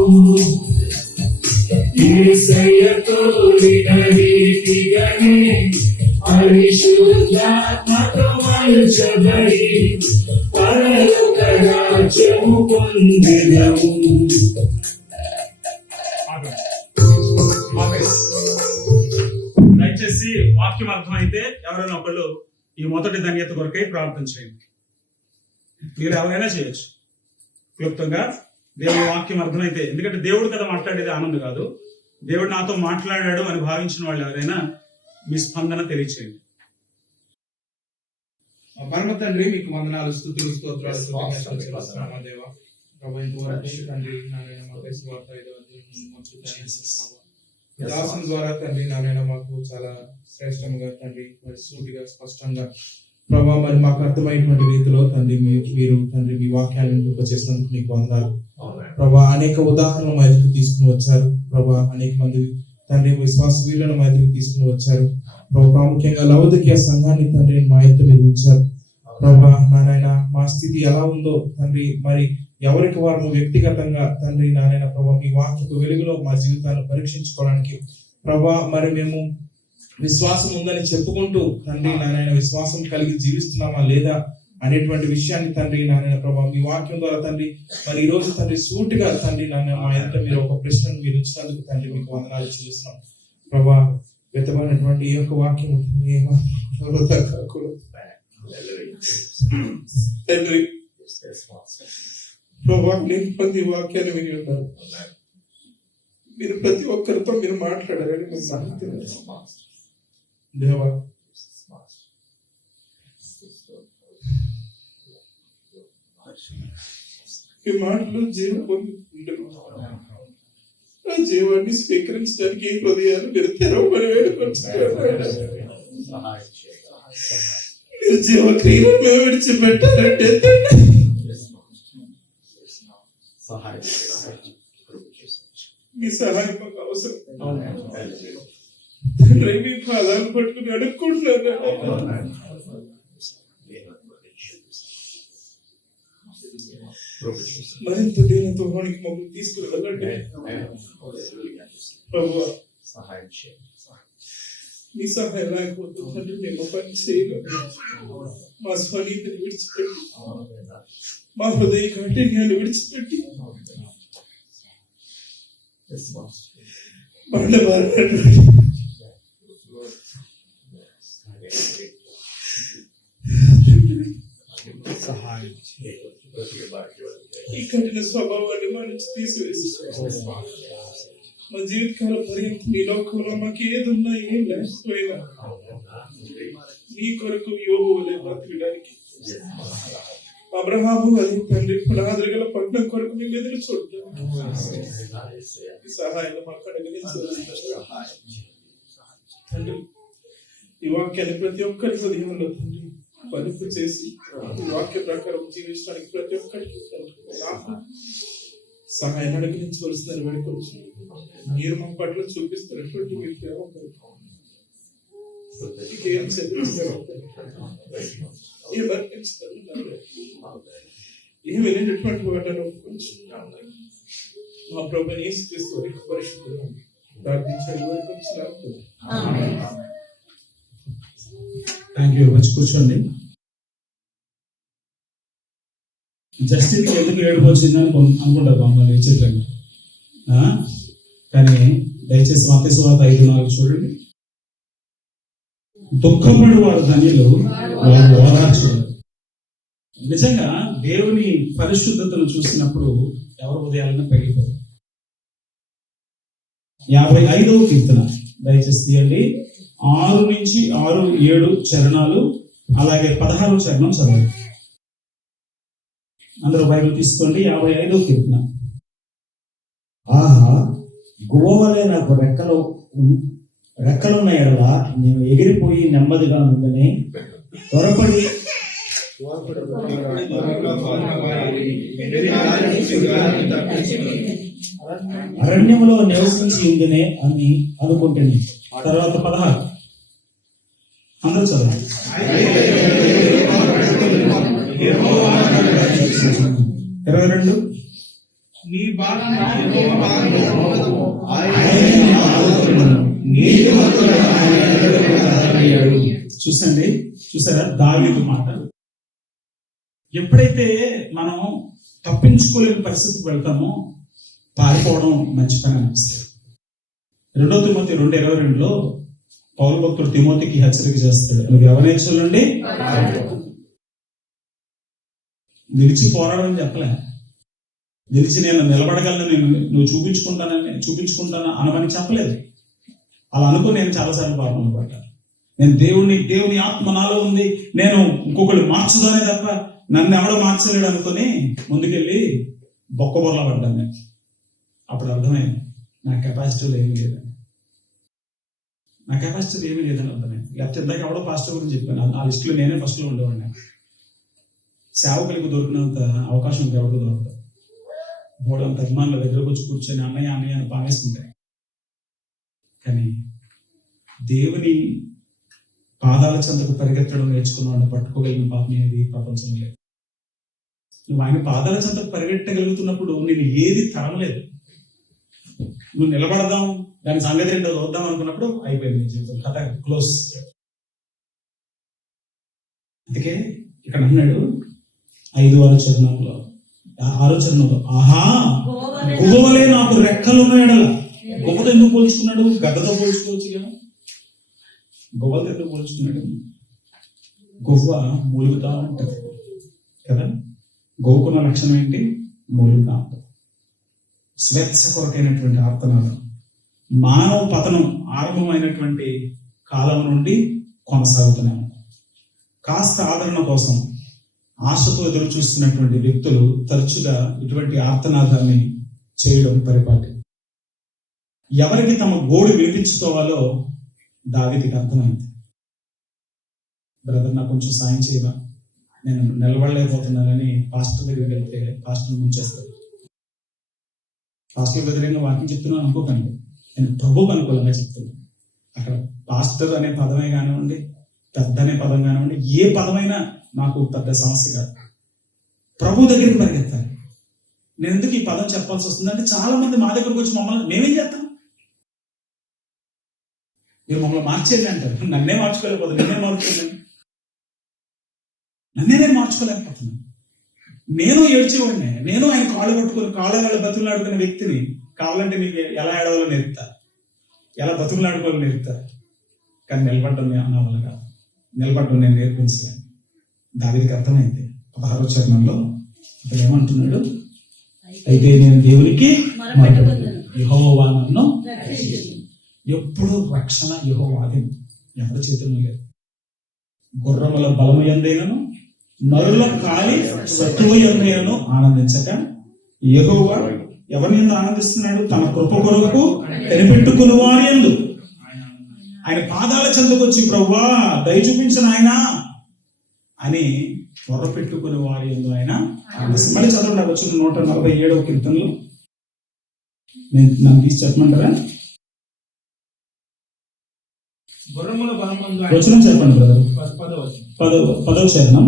యేసయ్య కోరిన రీతిగని పరిశుద్ధాత్మతో మలుచబడి పరలోక రాజ్యము పొందెదము. దయచేసి వాక్యం అర్థమైతే ఎవరైనా ఒకళ్ళు ఈ మొదటి ధన్యత కొరకై ప్రార్థన చేయండి. మీరు ఎవరైనా చేయొచ్చు క్లుప్తంగా. దేవుడి వాక్యం అర్థమైతే, ఎందుకంటే దేవుడు కదా మాట్లాడేది ఆనందం కాదు, దేవుడు నాతో మాట్లాడాడు అని భావించిన వాళ్ళు ఎవరైనా మీ స్పందన తెలియచేయండి. పరమ తండ్రి మీకు వందనాలు, స్తుతులు, స్తోత్రాలు, కృతజ్ఞతలు చెల్లిస్తున్నాము దేవా. ప్రభువా, ఇంతవరకు తండ్రి నాయన మత్తయి సువార్త 5వ అధ్యాయం మాకు ధ్యానించిన దాసుని ద్వారా తండ్రి నాయన మాకు చాలా శ్రేష్టంగా తండ్రి మరి సూటిగా స్పష్టంగా ప్రభా మరి మాకు అర్థమైనటువంటి రీతిలో తండ్రి మీరు తండ్రి మీ వాక్యాలను చేసినందుకు మీకు వందనాలు ప్రభా. అనేక ఉదాహరణలు మా ఎదుగు తీసుకుని వచ్చారు ప్రభా. అనేక మంది తండ్రి విశ్వాస వీళ్ళను మా ఎదుగు తీసుకుని వచ్చారు ప్రభా. ప్రాముఖ్యంగా లవోదికీయ సంఘాన్ని తండ్రి మా ఎత్తు మీరు ఉంచారు ప్రభా. నాయన మా స్థితి ఎలా ఉందో తండ్రి మరి ఎవరికి వారు వ్యక్తిగతంగా తండ్రి నాయన ప్రభా మీ వాక్యపు వెలుగులో మా జీవితాన్ని పరీక్షించుకోవడానికి ప్రభా మరి మేము విశ్వాసం ఉందని చెప్పుకుంటూ తండ్రి నాయన విశ్వాసం కలిగి జీవిస్తున్నామా లేదా అనేటువంటి విషయాన్ని తండ్రి నాయన ప్రభా మీ వాక్యం ద్వారా తండ్రి మరి ఈ రోజు తండ్రి సూటిగా తండ్రి నాయన మా ఎంత మీరు ఒక ప్రశ్నను మీరు ఇచ్చినందుకు తండ్రి మీకు వందనాలు చెల్లిస్తున్నాం ప్రభా. వ్యతమైనటువంటి ఈ యొక్క వాక్యం తండ్రి ప్రభా నేను ప్రతి వాక్యాన్ని విని ఉన్నారు. మీరు ప్రతి ఒక్కరితో మీరు మాట్లాడారని మేము నమ్ముతున్నాం దేవా. ఈ మాటలు జీవం ఆ జీవాన్ని స్వీకరించడానికి ఈ హృదయాలు మీరు తెరవబడి వేడుకొచ్చారు. మీరు జీవక్రియను మేము విడిచిపెట్టారంటే మీ సహాయం మాకు అవసరం. మీ పాదాలు పట్టుకుని అడుక్కుంటున్నారు. మరింత దీనితో వానికి మమ్మల్ని తీసుకుని వెళ్ళండి ప్రభువా. మీ సహాయం లేకపోతే మేము పని చేయగలం. మా స్వనీతిని విడిచిపెట్టి మా హృదయ కాఠిన్యాన్ని విడిచిపెట్టి ఈ కఠిన స్వభావాన్ని మా నుంచి తీసివేసి మా జీవితకాల పర్యంతం ఈ లోకంలో మాకు ఏదున్నా ఏం లేకపోయినా నీ కొరకు యోబు వలె బ్రతకడానికి అబ్రహాము అది తండ్రి పునాదులు గల పట్టణం కొరకు మేము ఎదురు చూద్దాం. సహాయంలో మాకు తండ్రి ఈ వాక్యాన్ని ప్రతి ఒక్కరి హృదయంలో తండ్రి పలుపు చేసి ఈ వాక్య ప్రకారం జీవించడానికి ప్రతి ఒక్కరికి సహాయం అనుగ్రహించవలసిన వేడుకొచ్చు. మీరు మా పట్ల చూపిస్తున్నటువంటి మీ ప్రేమ ఏం చెల్లిస్తారు, ఏం వర్తిస్తారు, ఏం వెళ్ళినటువంటి వాటను మా ప్రభుని యేసుక్రీస్తు వారి పరిశుద్ధులు ప్రార్థించాలి. Thank you very much. కూర్చోండి. జస్టిన్కి ఎందుకు ఏడుపు వచ్చిందని అనుకుంటారు మమ్మల్ని విచిత్రంగా. కానీ దయచేసి మత్తయి సువార్త 5:4 చూడండి. దుఃఖపడు వారు ధన్యులు, వారు ఓదార్చువారు. నిజంగా దేవుని పరిశుద్ధతను చూసినప్పుడు ఎవరు ఉదయాలను పెరిగిపోయి. 55వ కీర్తన దయచేసి తీయండి. 6 నుంచి 6, 7 చరణాలు, అలాగే 16వ చరణం చదవండి. అందరూ బైబిల్ తీసుకోండి. 55వ కీర్తన. ఆహా, గువ్వవలే నాకు రెక్కలున్న ఎడల నేను ఎగిరిపోయి నెమ్మదిగా ఉందని త్వరపడి అరణ్యంలో నివసించి ఉందనే అని అనుకుంటుంది. తర్వాత 16 అందరూ చదవండి. 22 నీ భారం చూసారా దావీదు మాట. ఎప్పుడైతే మనం తప్పించుకోలేని పరిస్థితికి వెళ్తామో పారిపోవడం మంచి పని అనిపిస్తుంది. 2 తిమోతి 2:22 పౌలు భక్తుడు తిమోతికి హెచ్చరిక చేస్తాడు. నువ్వు యవనేచ్చులండి నిలిచి పోరాడని చెప్పలే. నిలిచి నేను నిలబడగలను, నువ్వు చూపించుకుంటాను అనమని చెప్పలేదు. అలా అనుకుని నేను చాలాసార్లు పాపంలో పడ్డాను. నేను దేవుని ఆత్మ నాలో ఉంది, నేను ఇంకొకళ్ళు మార్చుదానే తప్ప నన్ను ఎవడో మార్చలేడు అనుకుని ముందుకెళ్ళి బొక్కబొర్లా పడ్డాను నేను. అప్పుడు అర్థమైంది నా కెపాసిటీలు ఏమీ లేదని. అర్థమైంది. లేకపోతే ఇందాక ఎవడో పాస్టర్ గురించి చెప్పాను, ఆ లిస్టులో నేనే ఫస్ట్లో ఉండేవాడిని. సేవకులకు దొరికినంత అవకాశం ఎవరికి దొరకదు. బోడంత అభిమానుల దగ్గరకు వచ్చి కూర్చొని అన్నయ్య అని పావేస్తుంటాయి. కానీ దేవుని పాదాల చెంతకు పరిగెత్తడం నేర్చుకున్న వాడిని పట్టుకోగలిగిన పాపం ఏది ప్రపంచం లేదు. నువ్వు ఆయన పాదాల చెంతకు పరిగెట్టగలుగుతున్నప్పుడు నేను ఏది తరమలేదు. నువ్వు నిలబడదాం, దాని సంగతి ఏంటో చూద్దాం అనుకున్నప్పుడు అయిపోయింది నీ జీవితం, కథ క్లోజ్. అందుకే ఇక్కడ అన్నాడు 5వ చరణంలో 6వ చరణంలో, ఆహా గువ్వలే నాకు రెక్కలున్న ఎడల. గువ్వతో ఎందుకు పోల్చుకున్నాడు? గద్దతో పోల్చుకోవచ్చు కదా. గువ్వలతో ఎందుకు పోల్చుకున్నాడు? గువ్వ మూలుగుతా ఉంటది కదా. గోవుకున్న లక్షణం ఏంటి? మూలుగుతా ఉంటుంది. స్వేచ్ఛ కొరకైనటువంటి ఆర్తనాదం. మానవ పతనం ఆరంభమైనటువంటి కాలం నుండి కొనసాగుతూనే ఉంది. కాస్త ఆదరణ కోసం ఆశతో ఎదురు చూస్తున్నటువంటి వ్యక్తులు తరచుగా ఇటువంటి ఆర్తనాదాన్ని చేయడం పరిపాటి. ఎవరికి తమ గోడు వినిపించుకోవాలో దావీదుకి అర్థమైంది. బ్రదర్ నాకు కొంచెం సాయం చేయవా, నేను నిలబడలేకపోతున్నానని పాస్టర్ దగ్గరికి వెళ్తే పాస్టర్ ముంచేస్తారు. పాస్టర్ వ్యతిరేకంగా వాక్యం చెప్తున్నాను అనుకోకండి, నేను ప్రభువుకు అనుకూలంగా చెప్తున్నాను. అక్కడ పాస్టర్ అనే పదమే కానివ్వండి, పెద్ద అనే పదం కానివ్వండి, ఏ పదమైనా నాకు పెద్ద సమస్య కాదు. ప్రభు దగ్గరికి పరిగెత్తాలి. నేను ఎందుకు ఈ పదం చెప్పాల్సి వస్తుందంటే చాలా మంది మా దగ్గరకు వచ్చి మమ్మల్ని మేమేం చేస్తాం, మీరు మమ్మల్ని మార్చేది అంటారు. నన్నే మార్చుకోలేకపోతున్నాను, నేను మార్చుకోలేకపోతున్నాను. నేను ఏడ్చేవాడిని. నేను ఆయన కాళ్ళు పట్టుకుని కాళ్ళ బతుకులాడుకునే వ్యక్తిని. కావాలంటే మీకు ఎలా ఏడవాలో నేర్పుతా, ఎలా బతుకులాడుకోవాలో నేర్పుతా. కానీ నిలబడ్డం నా వల్ల కాదు. నిలబడ్డం నేను నేర్పించలేను. దావీదుకి అర్థమైంది. 16వ చరణంలో అతను ఏమంటున్నాడు? అయితే నేను దేవునికి యెహోవా నన్ను ఎప్పుడు రక్షణ యెహోవాది, ఎవరి చేతుల్లో లేదు. గుర్రముల బలము యందైనను నరుల కాలి సత్తువ యందైనను ఆనందించక యెహోవా ఎవరిని ఆనందిస్తున్నాడు? తన కృప కొరకు కనిపెట్టుకుని వారి యందు. ఆయన పాదాల చెంతకు వచ్చి ప్రభువా దయ చూపించిన ఆయన అని త్వర పెట్టుకుని వారి యందు ఆయన. మళ్ళీ చదవండి, వచ్చిన 147వ కీర్తనలో నన్ను తీసి చెప్పమంటారా? గుర్రముల బలమందు వచనం చెప్పండి బ్రదర్. 10వ చరణం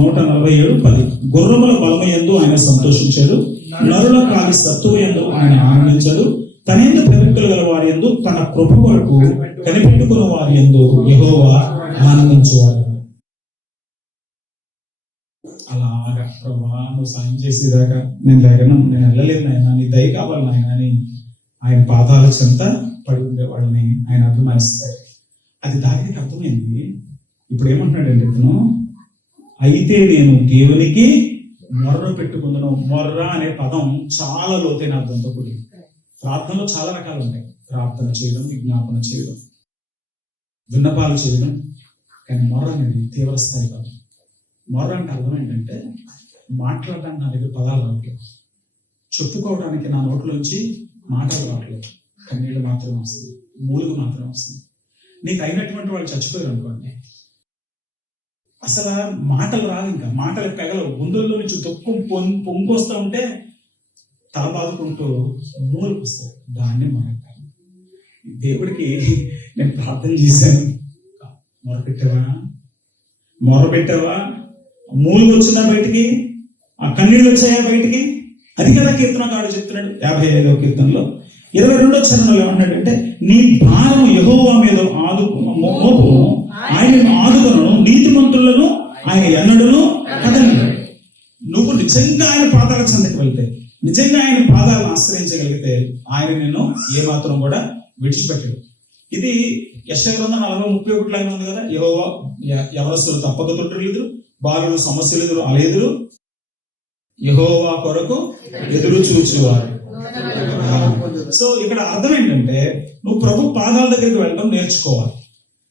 147:10. గుర్రముల బలము యందు ఆయన సంతోషించాడు, నరుల కాలి సత్తువ యందు ఆయన ఆనందించాడు. తనేందు ప్రవక్తలు గల వారి యందు తన కృప కొరకు కనిపెట్టుకున్న వారి యందు యెహోవా ఆనందించువాడు. అలాగా ప్రభా నువ్వు సాయం చేసేదాకా నేను వెళ్ళలేను నాయన, నీ దయ కావాలి నాయన అని ఆయన పాదాల చెంత పడి ఉండేవాళ్ళని ఆయన అభిమానిస్తాడు. అది దానికి అర్థమైంది. ఇప్పుడు ఏమంటున్నాడండి ఇతను, అయితే నేను దేవునికి మొర్ర పెట్టుకుందును. మొర్ర అనే పదం చాలా లోతైన అర్థంతో కూడి. ప్రార్థనలో చాలా రకాలు ఉంటాయి. ప్రార్థన చేయడం, విజ్ఞాపన చేయడం, విన్నపాలు చేయడం. కానీ మొర్ర అనేది తీవ్ర స్థాయి కాదు. మొర్ర అంటే అర్థం ఏంటంటే మాట్లాడడానికి నా దగ్గర పదాలు రావట్లేదు, చెప్పుకోవడానికి నా నోట్లోంచి మాటలు రావట్లేదు, కన్నీళ్ళు మాత్రమే వస్తుంది, మూలుగు మాత్రమే వస్తుంది. నీకు అయినటువంటి వాళ్ళు చచ్చిపోయారు అనుకోండి, అసలు మాటలు రాదు, ఇంకా మాటలు పెగలవు. గుండెల్లో నుంచి దుఃఖం పొంగొస్తూ ఉంటే తల బాదుకుంటూ మూలకు వస్తాయి. దాన్ని మొరపెట్టాను. దేవుడికి నేను ప్రార్థన చేశాను, మొరపెట్టావా? మూలుగు వచ్చిందా బయటికి? ఆ కన్నీళ్ళు వచ్చాయా బయటికి? అది కదా కీర్తనకారుడు చెప్తున్నాడు 55వ కీర్తనలో 22వ చరణంలో ఏమన్నాడంటే, నీ భారం యెహోవా మీద మోపుము, ఆయన ఆదుకొను, నీతిమంతులను ఆయన ఎన్నడను కదలడు. నువ్వు నిజంగా ఆయన పాదాల చెంతకు వెళ్తే, నిజంగా ఆయన పాదాలను ఆశ్రయించగలిగితే ఆయన నిన్ను ఏమాత్రం కూడా విడిచిపెట్టడు. ఇది యెషయా గ్రంథం 40:31 ఉంది కదా, యెహోవా యవనస్తులు తప్పక తొట్టులేదు, బాలుడు సమస్యలు ఎదురు అలేదురు, యెహోవా కొరకు ఎదురు చూచువారు. సో ఇక్కడ అర్థం ఏంటంటే నువ్వు ప్రభు పాదాల దగ్గరికి వెళ్ళడం నేర్చుకోవాలి.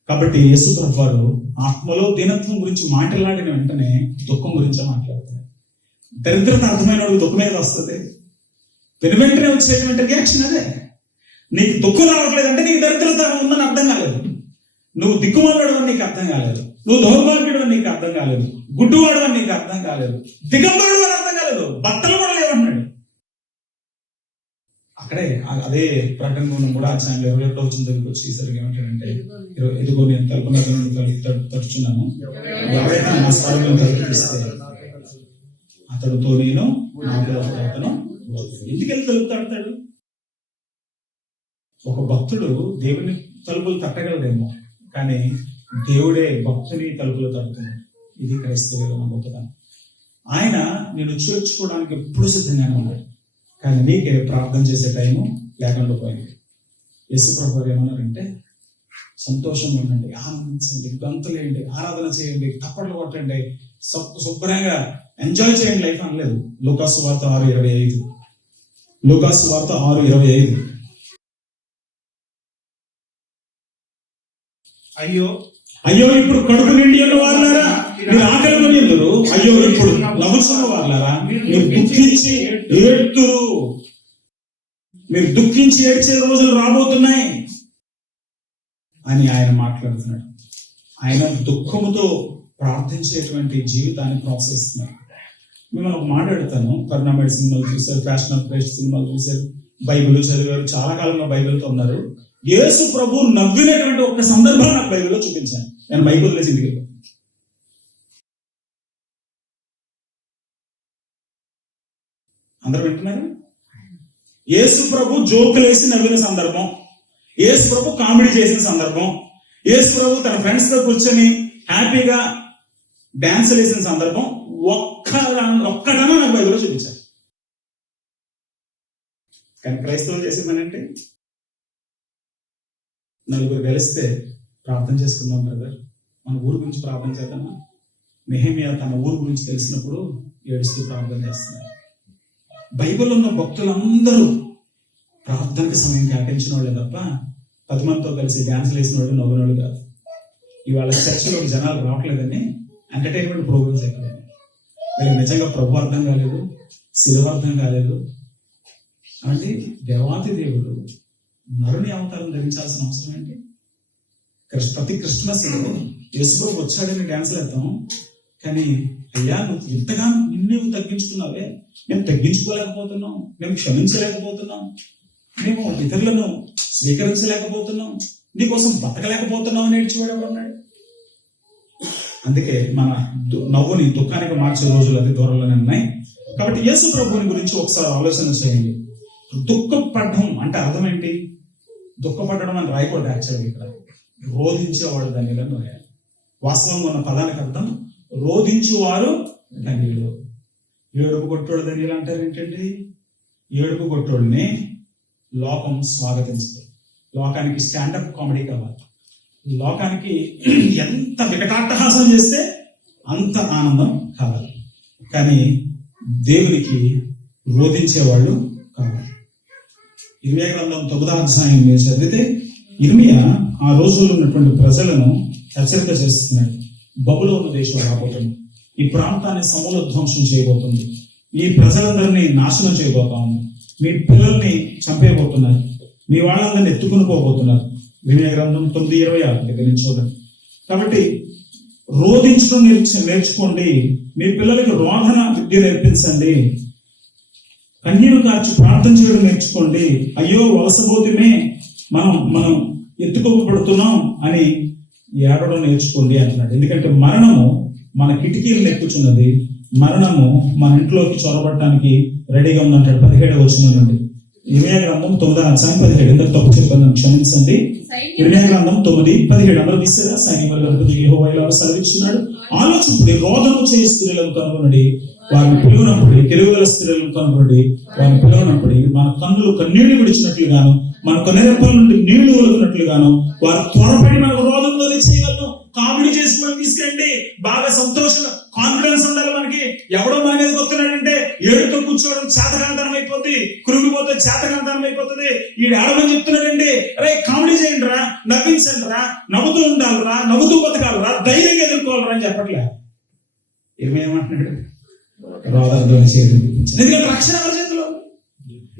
కాబట్టి యేసు ప్రభు వారు ఆత్మలో దీనత్వం గురించి మాట్లాడిన వెంటనే దుఃఖం గురించే మాట్లాడుతున్నారు. దరిద్రత అర్థమైన దుఃఖం మీద వస్తుంది. వెంటనే వచ్చేటువంటి రియాక్షన్ అదే. నీకు దుఃఖం రావట్లేదంటే నీకు దరిద్రత ఉందని అర్థం కాలేదు, నువ్వు దిక్కుమాలాడు అని నీకు అర్థం కాలేదు, నువ్వు దౌర్భాగ్యుడు అని నీకు అర్థం కాలేదు, గుడ్డువాడు అని నీకు అర్థం కాలేదు, దిగంబరుడు అని అర్థం కాలేదు, బట్టలు కూడా లేవన్నాడు. అక్కడే అదే ప్రకటన 3:21 దగ్గరికి వచ్చేసరికి ఏమంటాడంటే, ఇదిగో నేను తలుపు మీద నుండి తడుచున్నాను, ఎవరైనా నా స్థానంలో తలుపు తీస్తే అతడితో నేను అతను ఎందుకెళ్ళి తలుపు తడతాడు? ఒక భక్తుడు దేవుని తలుపులు తట్టగలడేమో, కానీ దేవుడే భక్తుని తలుపులు తడుతున్నాడు. ఇది క్రైస్తవుల గొప్పతనం. ఆయన నేను చేర్చుకోవడానికి ఎప్పుడు సిద్ధంగానే ఉన్నాడు, కానీ నీకే ప్రార్థన చేసే టైము లేకుండా పోయింది. యేసు ప్రభువు ఏమన్నారంటే, సంతోషంగా ఉండండి, ఆనందించండి, గంతులేయండి, ఆరాధన చేయండి, తప్పట్లు కొట్టండి, శుభ్రంగా ఎంజాయ్ చేయండి లైఫ్ అనలేదు. లూకాసు వార్త 6:25. లూకాసు వార్త 6:25. అయ్యో ఇప్పుడు కడుపు నిండి ఉన్న వాళ్ళారా, మీరు ఆకలి కొని ఎందురు? అయ్యో ఇప్పుడు లవసున్న వాళ్ళారా, మీరు దుఃఖించి ఏడుతురు, మీరు దుఃఖించి ఏడ్చే రోజులు రాబోతున్నాయి అని ఆయన మాట్లాడుతున్నాడు. ఆయన దుఃఖముతో ప్రార్థించేటువంటి జీవితాన్ని ప్రోత్సహిస్తున్నారు. మిమ్మల్ని ఒక మాట్లాడతాను. కరుణామేడ్ సినిమాలు చూశారు, ఫ్యాషన్ ఆఫ్ క్రైస్ట్ సినిమాలు చూశారు, బైబిల్ చదివారు, చాలా కాలంగా బైబిల్తో ఉన్నారు. యేసు ప్రభు నవ్వినటువంటి ఒక సందర్భాన్ని నాకు బైబిల్లో చూపించాను. నేను బైబిల్ లేచి ఇంటికి వెళ్ళాను. అందరూ వింటున్నారు? యేసు ప్రభు జోకులేసి నవ్విన సందర్భం, యేసు ప్రభు కామెడీ చేసిన సందర్భం, యేసు ప్రభు తన ఫ్రెండ్స్ తో కూర్చొని హ్యాపీగా డాన్స్ వేసిన సందర్భం ఒక్కటన్నా నాకు బైబిల్లో చూపించాను. కానీ క్రైస్తవులు చేసే పని అంటే, నలుగురు కలిస్తే ప్రార్థన చేసుకుందాం బ్రదర్, మన ఊరు గురించి ప్రార్థన చేద్దామా? నెహెమియా తన ఊరు గురించి తెలిసినప్పుడు ఏడుస్తూ ప్రార్థన చేస్తున్నారు. బైబిల్లో ఉన్న భక్తులందరూ ప్రార్థనకి సమయం కేటాయించిన వాళ్ళే తప్ప 10 మందితో కలిసి డ్యాన్స్లు వేసిన వాళ్ళు, నవ్వునోళ్ళు కాదు. ఇవాళ చర్చలో జనాలు రావట్లేదని ఎంటర్టైన్మెంట్ ప్రోగ్రామ్స్ అయిపోయాయి. వీళ్ళకి నిజంగా ప్రభు అర్థం కాలేదు, శిలువ అర్థం కాలేదు. అంటే దేవాతి దేవుడు నరుని అవతారం ధరించాల్సిన అవసరం ఏంటి? ప్రతి క్రిస్మస్ యేసు ప్రభు వచ్చాడని డ్యాన్స్లు వేద్దాం, కానీ అయ్యా నువ్వు ఇంతగానో నువ్వు తగ్గించుకున్నావే, మేము తగ్గించుకోలేకపోతున్నాం, మేము క్షమించలేకపోతున్నాం, మేము ఇతరులను స్వీకరించలేకపోతున్నాం, నీకోసం బతకలేకపోతున్నాం అని ఏడ్చివాడు అన్నాడు. అందుకే మన నవ్వుని దుఃఖానికి మార్చే రోజులు అతి దూరంలోనే ఉన్నాయి. కాబట్టి యేసు ప్రభువుని గురించి ఒకసారి ఆలోచన చేయండి. దుఃఖపడడం అంటే అర్థం ఏంటి? దుఃఖపడడం అని రాయకూడదు. యాక్చువల్గా ఇక్కడ రోధించేవాడు ధన్యులను రాయాలి. వాస్తవంగా ఉన్న పదానికి అర్థం రోధించువారు ధన్యులు. ఏడుపు కొట్టోడు ధన్యులు అంటారు ఏంటండి? ఏడుపు కొట్టోడిని లోకం స్వాగతించదు. లోకానికి స్టాండప్ కామెడీ కావాలి. లోకానికి ఎంత వికటాట్టహాసం చేస్తే అంత ఆనందం కావాలి. కానీ దేవునికి రోధించేవాళ్ళు కావాలి. ఇర్మియా గ్రంథం 9వ అధ్యాయం మీరు చదివితే ఇర్మియా ఆ రోజుల్లో ఉన్నటువంటి ప్రజలను హెచ్చరిక చేస్తున్నాడు. బబులోను దేశం రాబోతుంది, ఈ ప్రాంతాన్ని సమూలధ్వంసం చేయబోతుంది, ఈ ప్రజలందరినీ నాశనం చేయబోతా ఉంది, మీ పిల్లల్ని చంపేయబోతున్నారు, మీ వాళ్ళందరినీ ఎత్తుకుని పోబోతున్నారు. ఇర్మియా గ్రంథం 9:26 దగ్గర నుంచి చూడండి. కాబట్టి రోధించడం నేర్చుకోండి, మీ పిల్లలకి రోధన విద్య నేర్పించండి, కన్నీరు కార్చి ప్రార్థన చేయడం నేర్చుకోండి. అయ్యో వలసబోతుమే, మనం ఎత్తుకోబడుతున్నాం అని ఏడవడం నేర్చుకోండి అంటున్నాడు. ఎందుకంటే మరణము మన కిటికీలు నెక్కుచున్నది, మరణము మన ఇంట్లోకి చొరబడటానికి రెడీగా ఉందంటాడు. 17వ వచనం నుండి ఇర్మియా గ్రంథం 9వ అధ్యాయం 17. ఎందుకు తప్పు చెప్పాను క్షమించండి. ఇర్మియా గ్రంథం 9:17 అందరూ తీసారా? సైన్యములకు యెహోవా ఇలా సెలవిస్తున్నాడు, ఆలోచింపుడి, రోదనము చేయి స్త్రీలను కనుగొనడి, వారిని పిలువనప్పుడు, తెలివిగల స్త్రీలను కనుగొనడి, వారిని పిలువనప్పుడు, మన కన్నులు కన్నీళ్లు విడిచినట్లుగాను, మన కన్నెరెప్పల నుండి నీళ్లు ఒలుకున్నట్లుగాను వారు త్వరపడి మనకు రోదంలో చేయగలను. కామెడీ చేసి మనం తీసుకెళ్ళండి, బాగా సంతోషం కాన్ఫిడెన్స్ ఉండాలి మనకి. ఎవడో మన మీద వస్తున్నాడంటే ఏడుతో కూర్చోవడం చేతకాంతనం అయిపోతుంది, కృంగిపోతే చేతకాంతనం అయిపోతుంది. ఈ ఏడమని చెప్తున్నాడండి, అరే కామెడీ చేయండి రా, నవ్వించండి రా, నవ్వుతూ ఉండాలిరా, నవ్వుతూ బతకాలరా, ధైర్యంగా ఎదుర్కోవాలరా అని చెప్పట్లే. ఏమేమంటున్నాడు? రోదంతో చేయడం. ఎందుకంటే రక్షణ ఎవరి చేతిలో ఉంది?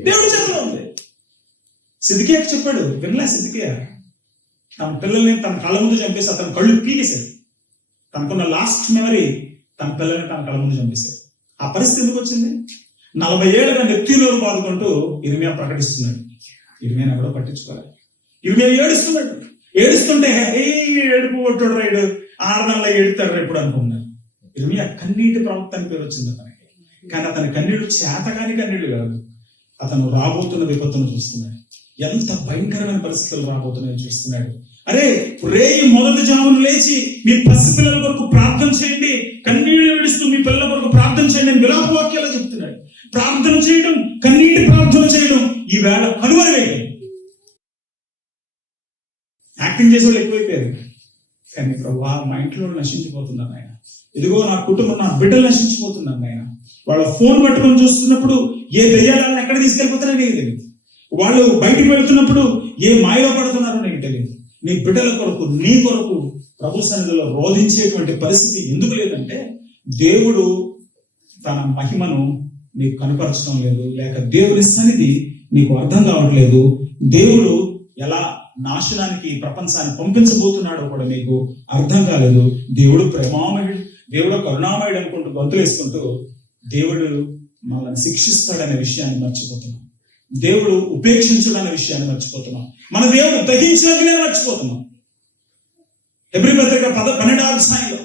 దేవుడి చేతిలో ఉంది. సిద్కియాకి చెప్పాడు, వినలే సిద్కియా? తన పిల్లల్ని తన కళ్ళ ముందు చంపేసి అతను కళ్ళు పీకేశాడు. తనకున్న లాస్ట్ మెమరీ తన పిల్లల్ని తన కళ్ళ ముందు చంపేశాడు. ఆ పరిస్థితి ఎందుకు వచ్చింది? 40 ఏళ్ళగా నెత్తిలోరు బాదుకుంటూ ఇర్మియా ప్రకటిస్తున్నాడు. ఇర్మియాని ఎవడో పట్టించుకోవాలి. ఇర్మియా ఏడుస్తున్నాడు. ఏడుస్తుంటే ఏడుపు కొట్టుడు రైడు 6 నెలల ఏడుతాడు ఎప్పుడు అనుకున్నాడు. ఇర్మియా కన్నీటి ప్రవక్త అని పేరు వచ్చింది అతనికి. కానీ అతని కన్నీళ్లు చేతగాని కన్నీళ్లు కాదు. అతను రాబోతున్న విపత్తును చూస్తున్నాడు. ఎంత భయంకరమైన పరిస్థితులు రాబోతున్నాయో చూస్తున్నాడు. అరే రేయి మొదటి జామును లేచి మీ పసిపిల్లల కొరకు ప్రార్థన చేయండి, కన్నీళ్లు విడుస్తూ మీ పిల్లల కొరకు ప్రార్థన చేయండి అని విలాప వాక్యాలు చెప్తున్నాడు. ప్రార్థన చేయడం, కన్నీటి ప్రార్థన చేయడం ఈ వేళ కనుమరుగైంది. యాక్టింగ్ చేసే వాళ్ళు ఎక్కువైపోయారు. కానీ ప్రభా మా ఇంట్లో నశించిపోతున్నారు ఆయన, ఇదిగో నా కుటుంబం, నా బిడ్డలు నశించిపోతున్నారు ఆయన. వాళ్ళ ఫోన్ పట్టుకొని చూస్తున్నప్పుడు ఏ దెయ్యాలను ఎక్కడ తీసుకెళ్ళిపోతారో నీకు తెలియదు. వాళ్ళు బయటికి వెళుతున్నప్పుడు ఏ మాయలో పడుతున్నారో నీకు తెలియదు. నీ బిడ్డల కొరకు, నీ కొరకు ప్రభు సన్నిధిలో రోధించేటువంటి పరిస్థితి ఎందుకు లేదంటే దేవుడు తన మహిమను నీకు కనపరచడం లేదు, లేక దేవుని సన్నిధి నీకు అర్థం కావట్లేదు. దేవుడు ఎలా నాశనానికి ప్రపంచాన్ని పంపించబోతున్నాడో కూడా నీకు అర్థం కాలేదు. దేవుడు ప్రేమామయుడు, దేవుడు కరుణామయుడు అనుకుంటూ గొంతులేసుకుంటూ దేవుడు మనల్ని శిక్షిస్తాడనే విషయాన్ని మర్చిపోతున్నాం. దేవుడు ఉపేక్షించడనే విషయాన్ని మర్చిపోతున్నాం. మన దేవుడు దహించినట్లే మర్చిపోతున్నాం. హెబ్రీ పత్రిక 12వ అధ్యాయంలో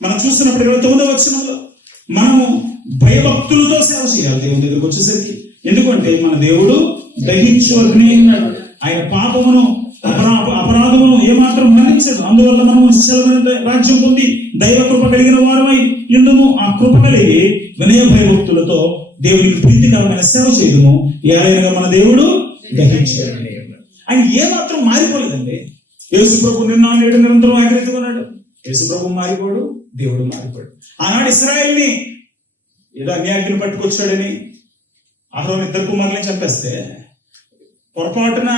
మనం చూస్తున్నప్పుడు 29వ వచనంలో మనము భయభక్తులతో సేవ చేయాలి దేవుని దగ్గరకు వచ్చేసరికి. ఎందుకంటే మన దేవుడు దహించు అగ్ని ఉన్నాడు. ఆయన పాపమును అపరాధమును ఏమాత్రం మన్నించదు. అందువల్ల మనం నిశ్చలమైన రాజ్యం పొంది దైవ కృప కలిగిన వారమై ఇందుము. ఆ కృప కలిగి వినయ భయభక్తులతో దేవునికి ప్రీతికరమైన సేవ చేయడము. ఏలైనగా మన దేవుడు దహించాడు. ఆయన ఏమాత్రం మారిపోలేదండి. యేసు ప్రభు నిన్న నేడు నిరంతరం ఏకరీతిగా ఉన్నాడు. యేసు ప్రభు మారిపోడు, దేవుడు మారిపోడు. ఆనాడు ఇశ్రాయేల్ని ఏదో అన్యాయాన్ని పట్టుకొచ్చాడని అహరోను 2 కుమారులని చంపేస్తే, పొరపాటున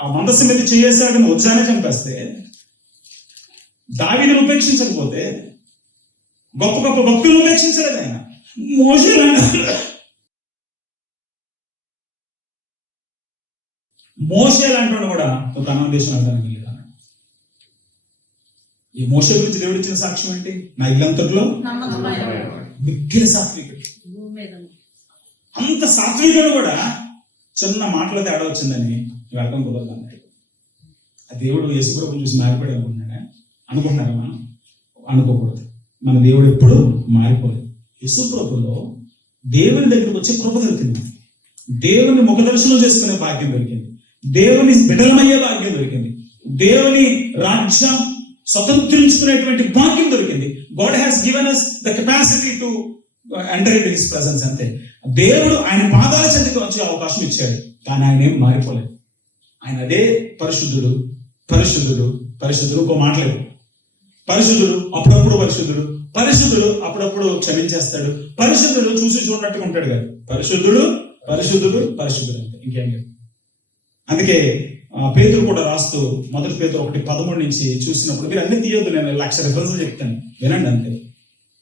ఆ మందస్సు మీద చేసాడని వచ్చానే చంపేస్తే, దావీదును ఉపేక్షించకపోతే గొప్ప గొప్ప భక్తులను ఉపేక్షించలేదు ఆయన. మోషే లాంటి కూడా ఒక అన్నం దేశం వెళ్తానికి వెళ్ళాడు. ఈ మోషే గురించి దేవుడు ఇచ్చిన సాక్ష్యం ఏంటి? నా ఇల్లంతట్లో మిక్కిలి సాత్వికుడు. అంత సాత్వికుడు కూడా చిన్న మాటలో తేడా వచ్చిందని వెళ్ళడం కుదరదు అన్నాడు. ఆ దేవుడు యేసుప్రభుని చూసి మారిపోయాడు అనుకుంటున్నారా మనం? అనుకోకూడదు. మన దేవుడు ఎప్పుడు మారిపోలేదు. యేసుప్రభులో దేవుని దగ్గరికి వచ్చే కృప దొరికింది, దేవుని ముఖదర్శనం చేసుకునే భాగ్యం దొరికింది, దేవుని బిడలమయ్యే భాగ్యం దొరికింది, దేవుని రాజ్యం స్వతంత్రించుకునేటువంటి భాగ్యం దొరికింది. God has given us the capacity to enter into his presence. అంతే. దేవుడు ఆయన పాదాల చెంతకు వచ్చే అవకాశం ఇచ్చాడు, కానీ ఆయన ఏం మారిపోలేదు. ఆయన అదే పరిశుద్ధుడు పరిశుద్ధుడు పరిశుద్ధుడు. ఇంకో మాటలేదు, పరిశుద్ధుడు అప్పుడప్పుడు పరిశుద్ధుడు, పరిశుద్ధుడు అప్పుడప్పుడు క్షమించేస్తాడు, పరిశుద్ధుడు చూసి చూడనట్టుగా ఉంటాడు కాదు. పరిశుద్ధుడు పరిశుద్ధుడు పరిశుద్ధుడు అంతే, ఇంకేం లేదు. అందుకే పేతురు కూడా రాస్తూ మొదటి పేతురు 1:13 నుంచి చూసినప్పుడు, మీరు అన్ని తీయొద్దు, నేను 1,00,000 రిఫరెన్స్లు చెప్తాను, వినండి అంతే.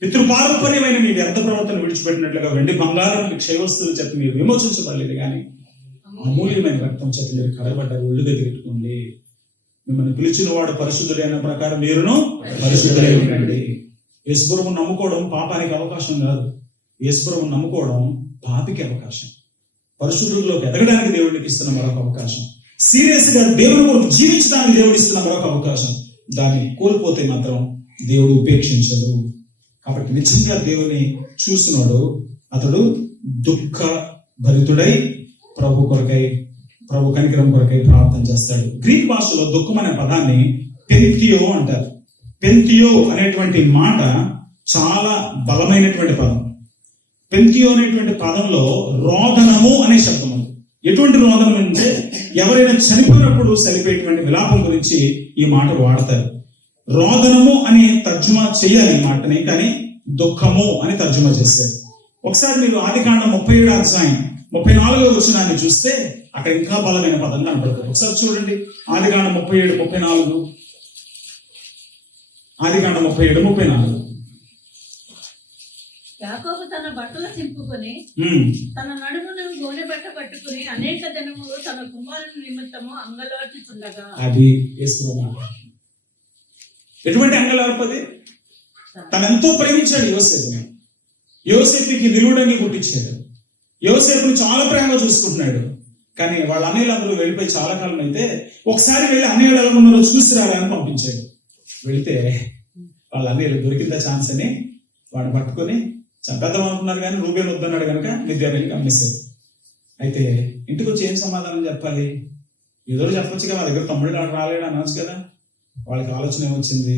పితృపారంపర్యమైన మీ వ్యర్థ ప్రవర్తన విడిచిపెట్టినట్లుగా వెండి బంగారం క్షయవస్తువులు చేత మీరు విమోచించబడలేదు, కానీ అమూల్యమైన రక్తం చేత మీరు కడగబడ్డారు. ఒళ్ళు దగ్గరెట్టుకోండి. మిమ్మల్ని పిలిచిన వాడు పరిశుద్ధుడైన ప్రకారం మీరును పరిశుద్ధులై ఉండండి. యేసుప్రభువును నమ్ముకోవడం పాపానికి అవకాశం కాదు, యేసుప్రభువును నమ్ముకోవడం పాపికి అవకాశం. పరిశుద్ధుల్లోకి ఎదగడానికి దేవుడికి ఇస్తున్న మరొక అవకాశం. సీరియస్ గా దేవుని కొరకు జీవించడానికి దేవుడు ఇస్తున్న మరొక అవకాశం. దాన్ని కోల్పోతే మాత్రం దేవుడు ఉపేక్షించడు. కాబట్టి నిజంగా దేవుని చూసినోడు అతడు దుఃఖ భరితుడై ప్రభు కొరకై, ప్రభు కనికరం కొరకై ప్రార్థన చేస్తాడు. గ్రీక్ భాషలో దుఃఖం అనే పదాన్ని పెంతియో అంటారు. పెంతియో అనేటువంటి మాట చాలా బలమైనటువంటి పదం. పెంతియో అనేటువంటి పదంలో రోదనము అనే శబ్దం ఉంది. ఎటువంటి రోదనం అంటే ఎవరైనా చనిపోయినప్పుడు సరిపోయేటువంటి విలాపం గురించి ఈ మాట వాడతారు. రోదనము అని తర్జుమా చేయాలి ఈ మాటని, కానీ దుఃఖము అని తర్జుమా చేశారు. ఒకసారి మీరు ఆదికాండం 37వ అధ్యాయం 34వ వచనాన్ని చూస్తే అక్కడ ఇంకా బలమైన పదం కనపడుతుంది. ఒకసారి చూడండి, ఆదికాండం 37:34. ఆదికాండం 37:34. యాకోబు తన బట్టలు చింపుకొని తన నడుమును గోనె బట్ట పట్టుకుని అనేక దినములు తన కుమారుని నిమిత్తము అంగలార్చుచుండగా. అది యేసుప్రభు. ఎటువంటి అంగలార్పది? తనెంతో ప్రేమించాడు యోసేపుని. యోసేపుకి నిలువుడంగి కుట్టించాడు. యోసేపుని చాలా ప్రేమగా చూసుకుంటున్నాడు. కానీ వాళ్ళ అన్నయ్యలందరూ వెళ్ళిపోయి చాలా కాలం అయితే ఒకసారి వెళ్ళి అన్నయ్యలు ఎలా ఉన్నారో చూసి రాలని పంపించాడు. వెళితే వాళ్ళ అన్నయ్యలు దొరికిందా ఛాన్స్ అని వాడిని పట్టుకొని చంపేద్దాం అనుకున్నారు, కానీ రూబేన్ వద్దన్నాడు కనుక మిద్యానికి అమ్మేశారు. అయితే ఇంటికి వచ్చి ఏం సమాధానం చెప్పాలి? ఏదో చెప్పొచ్చుగా, మా దగ్గర తమ్ముడు రాలేడు అనొచ్చు కదా. వాళ్ళకి ఆలోచన ఏమొచ్చింది,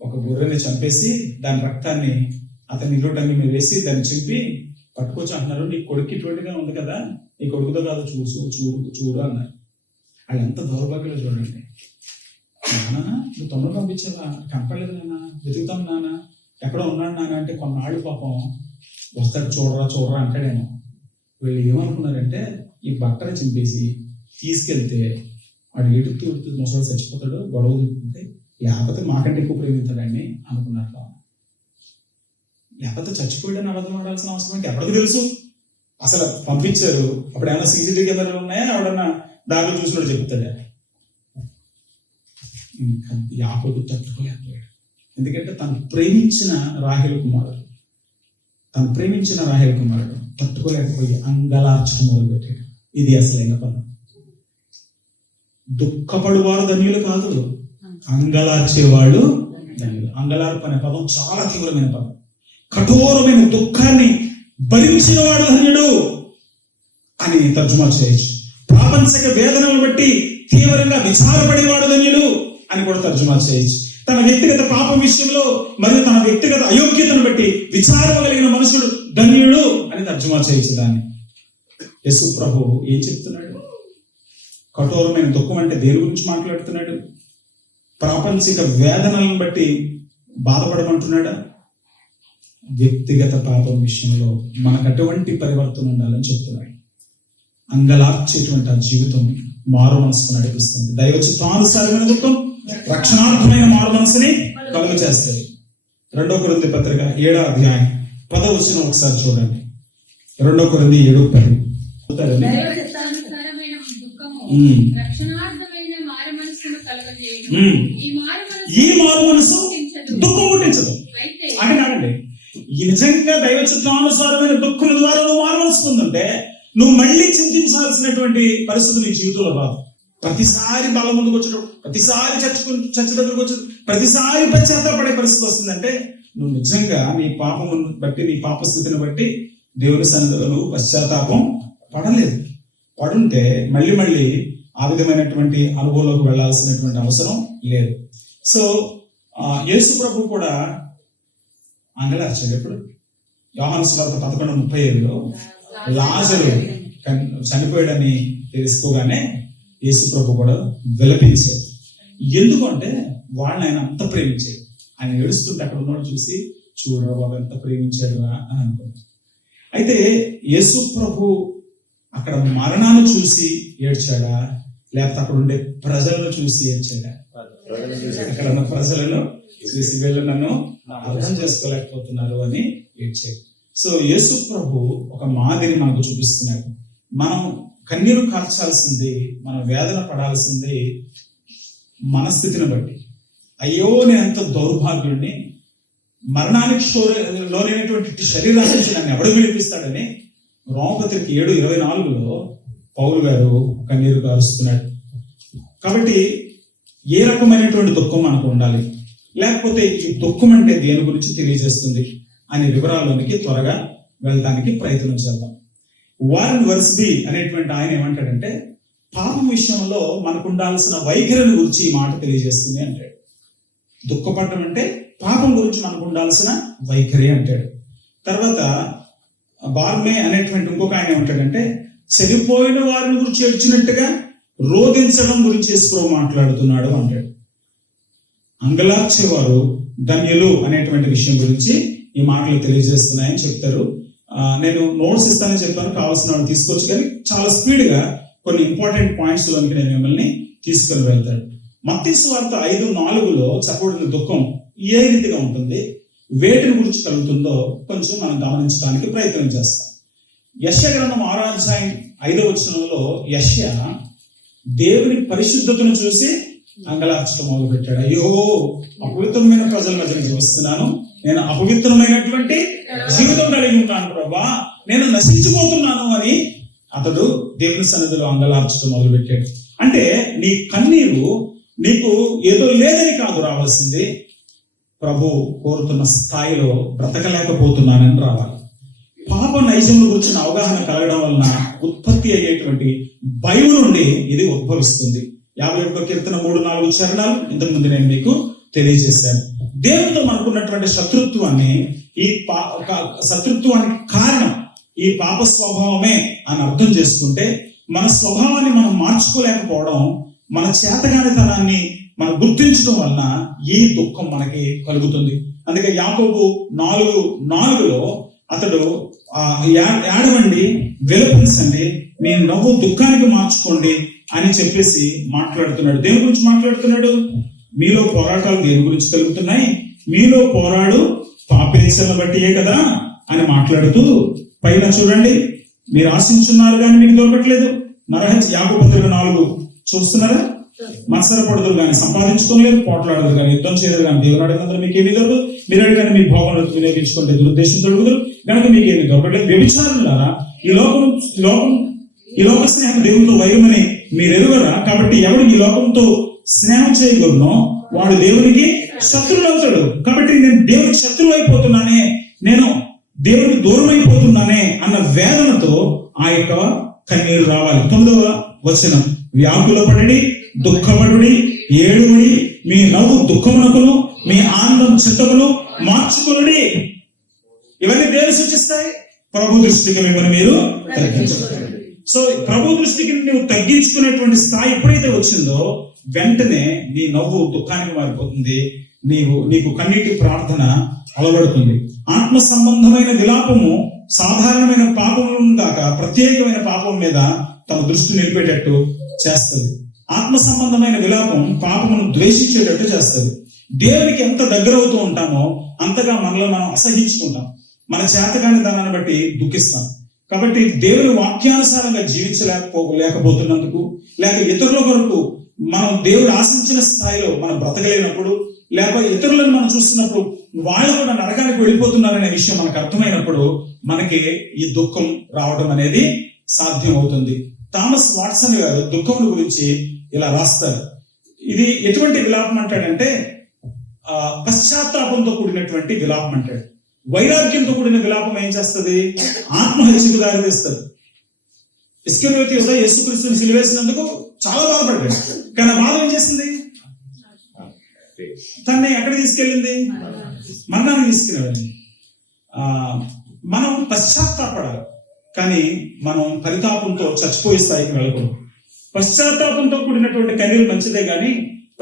ఒక గొర్రెని చంపేసి దాని రక్తాన్ని అతని నిలువటంగి మీద వేసి దాన్ని చింపి పట్టుకొచ్చి అంటున్నారు, నీ కొడుకు ఇటువంటిగా ఉంది కదా, నీ కొడుకుతో కాదు చూడు అన్నారు. వాళ్ళు ఎంత దౌర్భాగ్యంలో చూడండి. నాన్న నువ్వు తమ్ముడు పంపించావా? కనపడలేదు నాన్న, వెతుకుతాం నాన్న, ఎక్కడ ఉన్నాడు నాన్న అంటే కొన్నాళ్ళు పాపం వస్తాడు, చూడరా అంటాడేమో. వీళ్ళు ఏమనుకున్నారంటే ఈ బట్టని చింపేసి తీసుకెళ్తే వాడు ఎడుతూ ముసలు చచ్చిపోతాడు, గొడవ దొరుకుతుంది, లేకపోతే మాకంటే ఎక్కువ ప్రేమిస్తాడని అనుకున్నారు. లేకపోతే చచ్చిపోయాడని అబద్ధం ఆడాల్సిన అవసరం అంటే ఎవరికి తెలుసు? అసలు పంపించారు, అప్పుడు ఏమైనా సీసీటీవీ కెమెరాలు ఉన్నాయా? ఎవడన్నా దారిలో చూసినట్టు చెప్తాడా? యాకోబు తట్టుకోలేకపోయాడు. ఎందుకంటే తను ప్రేమించిన రాహేలు కుమారుడు తట్టుకోలేకపోయి అంగలార్చడం మొదలుపెట్టాడు. ఇది అసలైన పదం. దుఃఖపడువారు ధన్యులు కాదు, అంగలార్చేవాళ్ళు ధన్యులు. అంగలార్పు అనే పదం చాలా తీవ్రమైన పదం. కఠోరమైన దుఃఖాన్ని భరించిన వాడు ధన్యుడు అని తర్జుమా చేయొచ్చు. ప్రాపంచిక వేదనలు బట్టి తీవ్రంగా విచారపడేవాడు ధన్యుడు అని కూడా తర్జుమా చేయొచ్చు. తన వ్యక్తిగత పాపం విషయంలో మరియు తన వ్యక్తిగత అయోగ్యతను బట్టి విచారం కలిగిన మనుషుడు ధన్యుడు అని తర్జుమా చేయొచ్చు. దాన్ని యేసు ప్రభు ఏం చెప్తున్నాడు? కఠోరమైన దుఃఖం అంటే దేని గురించి మాట్లాడుతున్నాడు? ప్రాపంచిక వేదనలను బట్టి బాధపడమంటున్నాడా? వ్యక్తిగత పాపం విషయంలో మనకు అటువంటి పరివర్తన ఉండాలని చెప్తున్నాడు. అంగలార్చేటువంటి ఆ జీవితం మారు మనసుకు నడిపిస్తుంది. దైవ చిత్తానుసారమైన దుఃఖం రక్షణార్థమైన మారు మనసుని కలుగు చేస్తాయి. 2 కొరింథీ పత్రిక 7వ అధ్యాయం 10వ వచనం ఒకసారి చూడండి. 2 కొరింథీ 7:10. దైవ చిత్తానుసారమైన దుఃఖము రక్షణార్థమైన మారు మనసును కలుగజేయును. ఈ మారు ఈ మారు మనసు దుఃఖం పుట్టించదు. అయితే అంటే కాదండి, ఈ నిజంగా దైవ చిత్తానుసారమైన దుఃఖం ద్వారా నువ్వు మారు మనసు పొందుంటే నువ్వు మళ్ళీ చింతించాల్సినటువంటి పరిస్థితి నీ జీవితంలో రాదు. ప్రతిసారి బాగా ముందుకు వచ్చడం, ప్రతిసారి చర్చ దగ్గరకు వచ్చి ప్రతిసారి పశ్చాత్తాపడే పరిస్థితి వస్తుందంటే నువ్వు నిజంగా నీ పాపమును బట్టి, నీ పాప స్థితిని బట్టి దేవుని సన్నిధిలో నువ్వు పశ్చాత్తాపం పడలేదు. పడుంటే మళ్ళీ ఆ విధమైనటువంటి అనుభవంలోకి వెళ్లాల్సినటువంటి అవసరం లేదు. సో యేసు ప్రభు కూడా అంగలార్చాడు. ఎప్పుడు? యోహాను సువార్త 11:37లో లాజరు చనిపోయాడని తెలుసుకోగానే యేసు ప్రభు కూడా విలపించాడు. ఎందుకంటే వాళ్ళని ఆయన అంత ప్రేమించాడు. ఆయన ఏడుస్తుంటే అక్కడ ఉన్నవాడు చూసి, చూడరా బాబు ఎంత ప్రేమించాడు అని అనుకున్నాడు. అయితే యేసు ప్రభు అక్కడ మరణాన్ని చూసి ఏడ్చాడా, లేకపోతే అక్కడ ఉండే ప్రజలను చూసి ఏడ్చాడా? అక్కడ ఉన్న ప్రజలను చూసి వీళ్ళు నన్ను అర్థం చేసుకోలేకపోతున్నారు అని ఏడ్చాడు. సో యేసు ప్రభు ఒక మాదిరి మనకు చూపిస్తున్నాడు. మనం కన్నీరు కార్చాల్సింది, మనం వేదన పడాల్సింది మన స్థితిని బట్టి. అయ్యో నేను ఎంత దౌర్భాగ్యుడిని, మరణానికి లోనైనటువంటి శరీరాన్ని నుంచి నన్ను ఎవడు విడిపిస్తాడని రోమపత్రిక 7:24లో పౌలు గారు కన్నీరు కారుస్తున్నాడు. కాబట్టి ఏ రకమైనటువంటి దుఃఖం మనకు ఉండాలి, లేకపోతే ఈ దుఃఖం అంటే దేని గురించి తెలియజేస్తుంది అనే వివరాల్లోనికి త్వరగా వెళ్ళడానికి ప్రయత్నం చేద్దాం. వారన్ వర్స్బీ అనేటువంటి ఆయన ఏమంటాడంటే, పాపం విషయంలో మనకు ఉండాల్సిన వైఖరిని గురించి ఈ మాట తెలియజేస్తుంది అంటాడు. దుఃఖపడటం అంటే పాపం గురించి మనకు ఉండాల్సిన వైఖరి అంటాడు. తర్వాత బార్మే అనేటువంటి ఇంకొక ఆయన ఏమంటాడంటే, చనిపోయిన వారిని గురించి ఏడ్చినట్టుగా రోధించడం గురించి యేసు మాట్లాడుతున్నాడు అంటాడు. అంగలార్చేవారు ధన్యులు అనేటువంటి విషయం గురించి ఈ మాటలు తెలియజేస్తున్నాయని చెప్తారు. నేను నోట్స్ ఇస్తానని చెప్పాను, కావాల్సిన వాళ్ళు తీసుకోవచ్చు, కానీ చాలా స్పీడ్ గా కొన్ని ఇంపార్టెంట్ పాయింట్స్ లోనికి నేను మిమ్మల్ని తీసుకొని వెళ్తాడు. మత్తయి సువార్త 5:4లో చెప్పబడిన దుఃఖం ఏ రీతిగా ఉంటుంది, వేటిని గురించి కలుగుతుందో కొంచెం మనం గమనించడానికి ప్రయత్నం చేస్తాం. యెషయా గ్రంథం 6:5 యెషయా దేవుని పరిశుద్ధతను చూసి అంగలార్చడం మొదలు పెట్టాడు. అయ్యో, అపవిత్రమైన ప్రజల మధ్య జీవిస్తున్నాను, నేను అపవిత్రమైనటువంటి జీవితం కలిగి ఉంటాను ప్రభా, నేను నశించిపోతున్నాను అని అతడు దేవుని సన్నిధిలో అంగలార్చడం మొదలు పెట్టాడు. అంటే నీ కన్నీరు నీకు ఏదో లేదని కాదు రావాల్సింది, ప్రభు కోరుతున్న స్థాయిలో బ్రతకలేకపోతున్నానని రావాలి. పాప నైజం గురించిన అవగాహన కలగడం వలన ఉత్పత్తి అయ్యేటువంటి భయం నుండి ఇది ఉద్భవిస్తుంది. 51 కీర్తన 3-4 చరణాలు ఇంతకుముందు నేను మీకు తెలియజేశాను. దేవునితో మనకున్నటువంటి శత్రుత్వాన్ని, ఈ శత్రుత్వానికి కారణం ఈ పాప స్వభావమే అని అర్థం చేసుకుంటే, మన స్వభావాన్ని మనం మార్చుకోలేకపోవడం, మన చేతగానితనాన్ని మనం గుర్తించడం వలన ఈ దుఃఖం మనకి కలుగుతుంది. అందుకే యాకోబు 4:4లో అతడు ఏడవండి, విలపించండి, మీ నవ్వు దుఃఖానికి మార్చుకోండి అని చెప్పేసి మాట్లాడుతున్నాడు. దేని గురించి మాట్లాడుతున్నాడు? మీలో పోరాటాలు దేని గురించి కలుగుతున్నాయి, మీలో పోరాడు పాపేక్షలను బట్టియే కదా అని మాట్లాడుతూ పైన చూడండి, మీరు ఆశించున్నారు కానీ మీకు దొరకట్లేదు. నరహత్య 50:4 చూస్తున్నారా? మత్సరపడదురు కానీ సంపాదించుకోలేదు, పోట్లాడదు కానీ యుద్ధం చేయదు కానీ దేవుడు అడిగినందుకు మీకు ఏమీ దొరకదు, మీరు అడిగానే మీ భోగంలో వినియోగించుకుంటే దురుద్దేశం దొరుకుతారు కనుక మీకు ఏమి దొరకట్లేదు. వ్యభిచారులారా, ఈ లోక స్నేహం దేవునితో వైరమని మీరు ఎరుగరా? కాబట్టి ఎవడు ఈ లోకంతో స్నేహం చేయగలనో వాడు దేవునికి శత్రువు అవుతాడు. కాబట్టి నేను దేవునికి శత్రువు అయిపోతున్నానే, నేను దేవునికి దూరం అయిపోతున్నానే అన్న వేదనతో ఆ యొక్క కన్నీరు రావాలి. 9వ వచనం, వ్యాకులపడి దుఃఖపడుడి, ఏడుడి, మీ నవ్వు దుఃఖమునకును మీ ఆనందం చిత్తమును మార్చుకునుడి. ఇవన్నీ దేని సూచిస్తాయి? ప్రభు దృష్టికి మిమ్మల్ని మీరు తగ్గించుకోండి. సో ప్రభు దృష్టికి నువ్వు తగ్గించుకునేటువంటి స్థాయి ఎప్పుడైతే వచ్చిందో వెంటనే నీ నవ్వు దుఃఖానికి మారిపోతుంది, నీకు కన్నీటి ప్రార్థన అలవడుతుంది. ఆత్మ సంబంధమైన విలాపము సాధారణమైన పాపం కాక ప్రత్యేకమైన పాపం మీద తమ దృష్టి నిలిపేటట్టు చేస్తుంది. ఆత్మ సంబంధమైన విలాపం పాపమును ద్వేషించేటట్టు చేస్తుంది. దేవునికి ఎంత దగ్గర అవుతూ ఉంటామో అంతగా మనలో మనం అసహించుకుంటాం, మన చేతకాని దానాన్ని బట్టి దుఃఖిస్తాం. కాబట్టి దేవుని వాక్యానుసారంగా జీవించలేకపోతున్నందుకు, లేక ఇతరుల కొరకు మనం దేవుడు ఆశించిన స్థాయిలో మనం బ్రతకలేనప్పుడు, లేకపోతే ఇతరులను మనం చూస్తున్నప్పుడు వాళ్ళు కూడా నరకానికి వెళ్ళిపోతున్నారనే విషయం మనకు అర్థమైనప్పుడు మనకి ఈ దుఃఖం రావడం అనేది సాధ్యం అవుతుంది. థామస్ వాట్సన్ గారు దుఃఖం గురించి ఇలా రాస్తారు. ఇది ఎటువంటి విలాపం అంటాడంటే పశ్చాత్తాపంతో కూడినటువంటి విలాపం అంటాడు. వైరాగ్యంతో కూడిన విలాపం ఏం చేస్తుంది? ఆత్మహత్యకు దారితీస్తుంది. ఇస్కరియోతు యూదా యేసుక్రీస్తుని సిలువేసినందుకు చాలా బాధపడ్డాడు. కానీ ఆ బాధ ఏం చేసింది? తన్ని ఎక్కడ తీసుకెళ్ళింది? మరణాన్ని తీసుకెళ్ళింది. మనం పశ్చాత్తాపడాలి, కానీ మనం పరితాపంతో చచ్చిపోయే స్థాయికి వెళ్ళకూడదు. పశ్చాత్తాపంతో కూడినటువంటి కన్నీరు మంచిదే, కానీ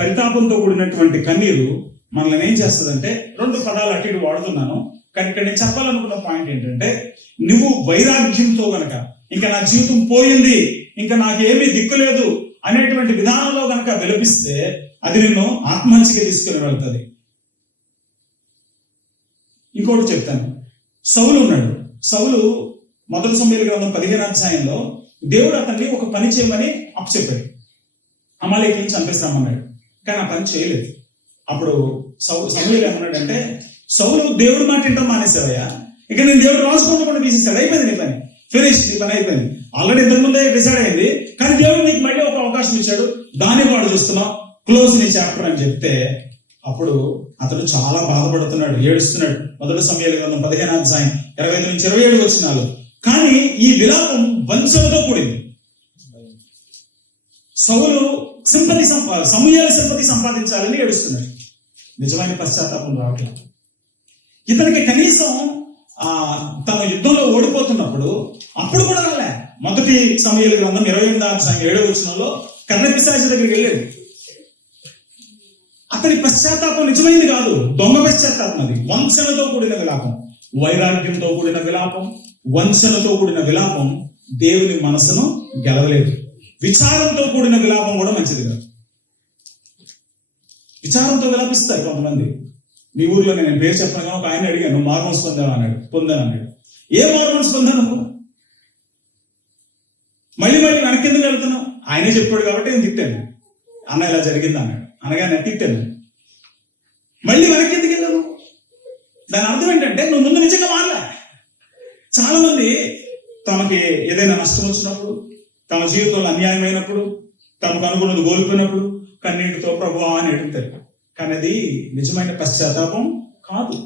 పరితాపంతో కూడినటువంటి కన్నీరు మనల్ని ఏం చేస్తుందంటే, 2 పదాలు అటు ఇటు వాడుతున్నాను, కానీ ఇక్కడ నేను చెప్పాలనుకున్న పాయింట్ ఏంటంటే, నువ్వు వైరాగ్యంతో గనక ఇంకా నా జీవితం పోయింది, ఇంకా నాకేమీ దిక్కు లేదు అనేటువంటి విధానంలో గనక విలపిస్తే అది నిన్ను ఆత్మహత్యకి తీసుకుని వెళ్తుంది. ఇంకోటి చెప్తాను. సౌలు ఉన్నాడు. సౌలు 1 సమూయేలు గ్రంథం 15వ అధ్యాయంలో దేవుడు అతన్ని ఒక పని చేయమని అప్పచెప్పాడు. అమాలేకీయుని చంపేస్తామన్నాడు, కానీ ఆ పని చేయలేదు. అప్పుడు సమూయేలు ఏమన్నాడంటే, సౌలు దేవుడు మాట వింటాం మానేసావయ్యా, ఇక నేను దేవుడు రాసుకోకుండా తీసేసాడు, అయిపోయింది నీ పని, ఫినిష్, నీ పని అయిపోయింది. ఆల్రెడీ ఇంతకుముందే డిసైడ్ అయింది, కానీ దేవుడు నీకు మళ్ళీ ఒక అవకాశం ఇచ్చాడు, దాన్ని వాడు చూస్తున్నావు, క్లోజ్ నీ చాప్టర్ అని చెప్తే అప్పుడు అతడు చాలా బాధపడుతున్నాడు, ఏడుస్తున్నాడు. 1 సమూయేలు గ్రంథం 15వ అధ్యాయం 25 నుంచి 27 వచనాలు. కానీ ఈ విలాపం వంచనతో కూడింది. సౌలు సమూయేలు సింపతి సంపాదించాలని ఏడుస్తున్నాడు. నిజమైన పశ్చాత్తాపం రావట్లేదు. ఇతనికి కనీసం తన యుద్ధంలో ఓడిపోతున్నప్పుడు అప్పుడు కూడా రాలే. 1 సమూయేలు గ్రంథం 28వ అధ్యాయం 7వ వచనంలో కర్ణపిశాచి దగ్గరికి వెళ్ళాడు. అతని పశ్చాత్తాపం నిజమైంది కాదు, దొంగ పశ్చాత్తాపం. అది వంచనతో కూడిన విలాపం, వైరాగ్యంతో కూడిన విలాపం, వంచనతో కూడిన విలాపం దేవుని మనసును గెలవలేదు. విచారంతో కూడిన విలాపం కూడా మంచిది కాదు. విచారంతో విలాపిస్తారు కొంతమంది. మీ ఊర్లో నేను పేరు చెప్పిన ఒక ఆయన అడిగాను, నువ్వు మార్మోన్స్ పొందావా అన్నాడు. పొందాను అన్నాడు. ఏ మార్మోన్స్ పొందాను? మళ్ళీ వెనక్కి ఎందుకు వెళ్తున్నావు? ఆయనే చెప్పాడు కాబట్టి నేను తిట్టాను. అన్న ఇలా జరిగింది అన్నాడు, అనగా నేను తిట్టాను. మళ్ళీ వెనక్కి ఎందుకు వెళ్ళాను? దాని అర్థం ఏంటంటే నువ్వు ముందు నిజంగా మారలే. చాలా మంది తమకి ఏదైనా నష్టం వచ్చినప్పుడు, తమ జీవితంలో అన్యాయమైనప్పుడు, తమకు అనుకున్నది కోల్పోయినప్పుడు కన్నీటితో ప్రభువా అని అడుగుతారు. కానీ అది నిజమైన పశ్చాత్తాపం కాదు.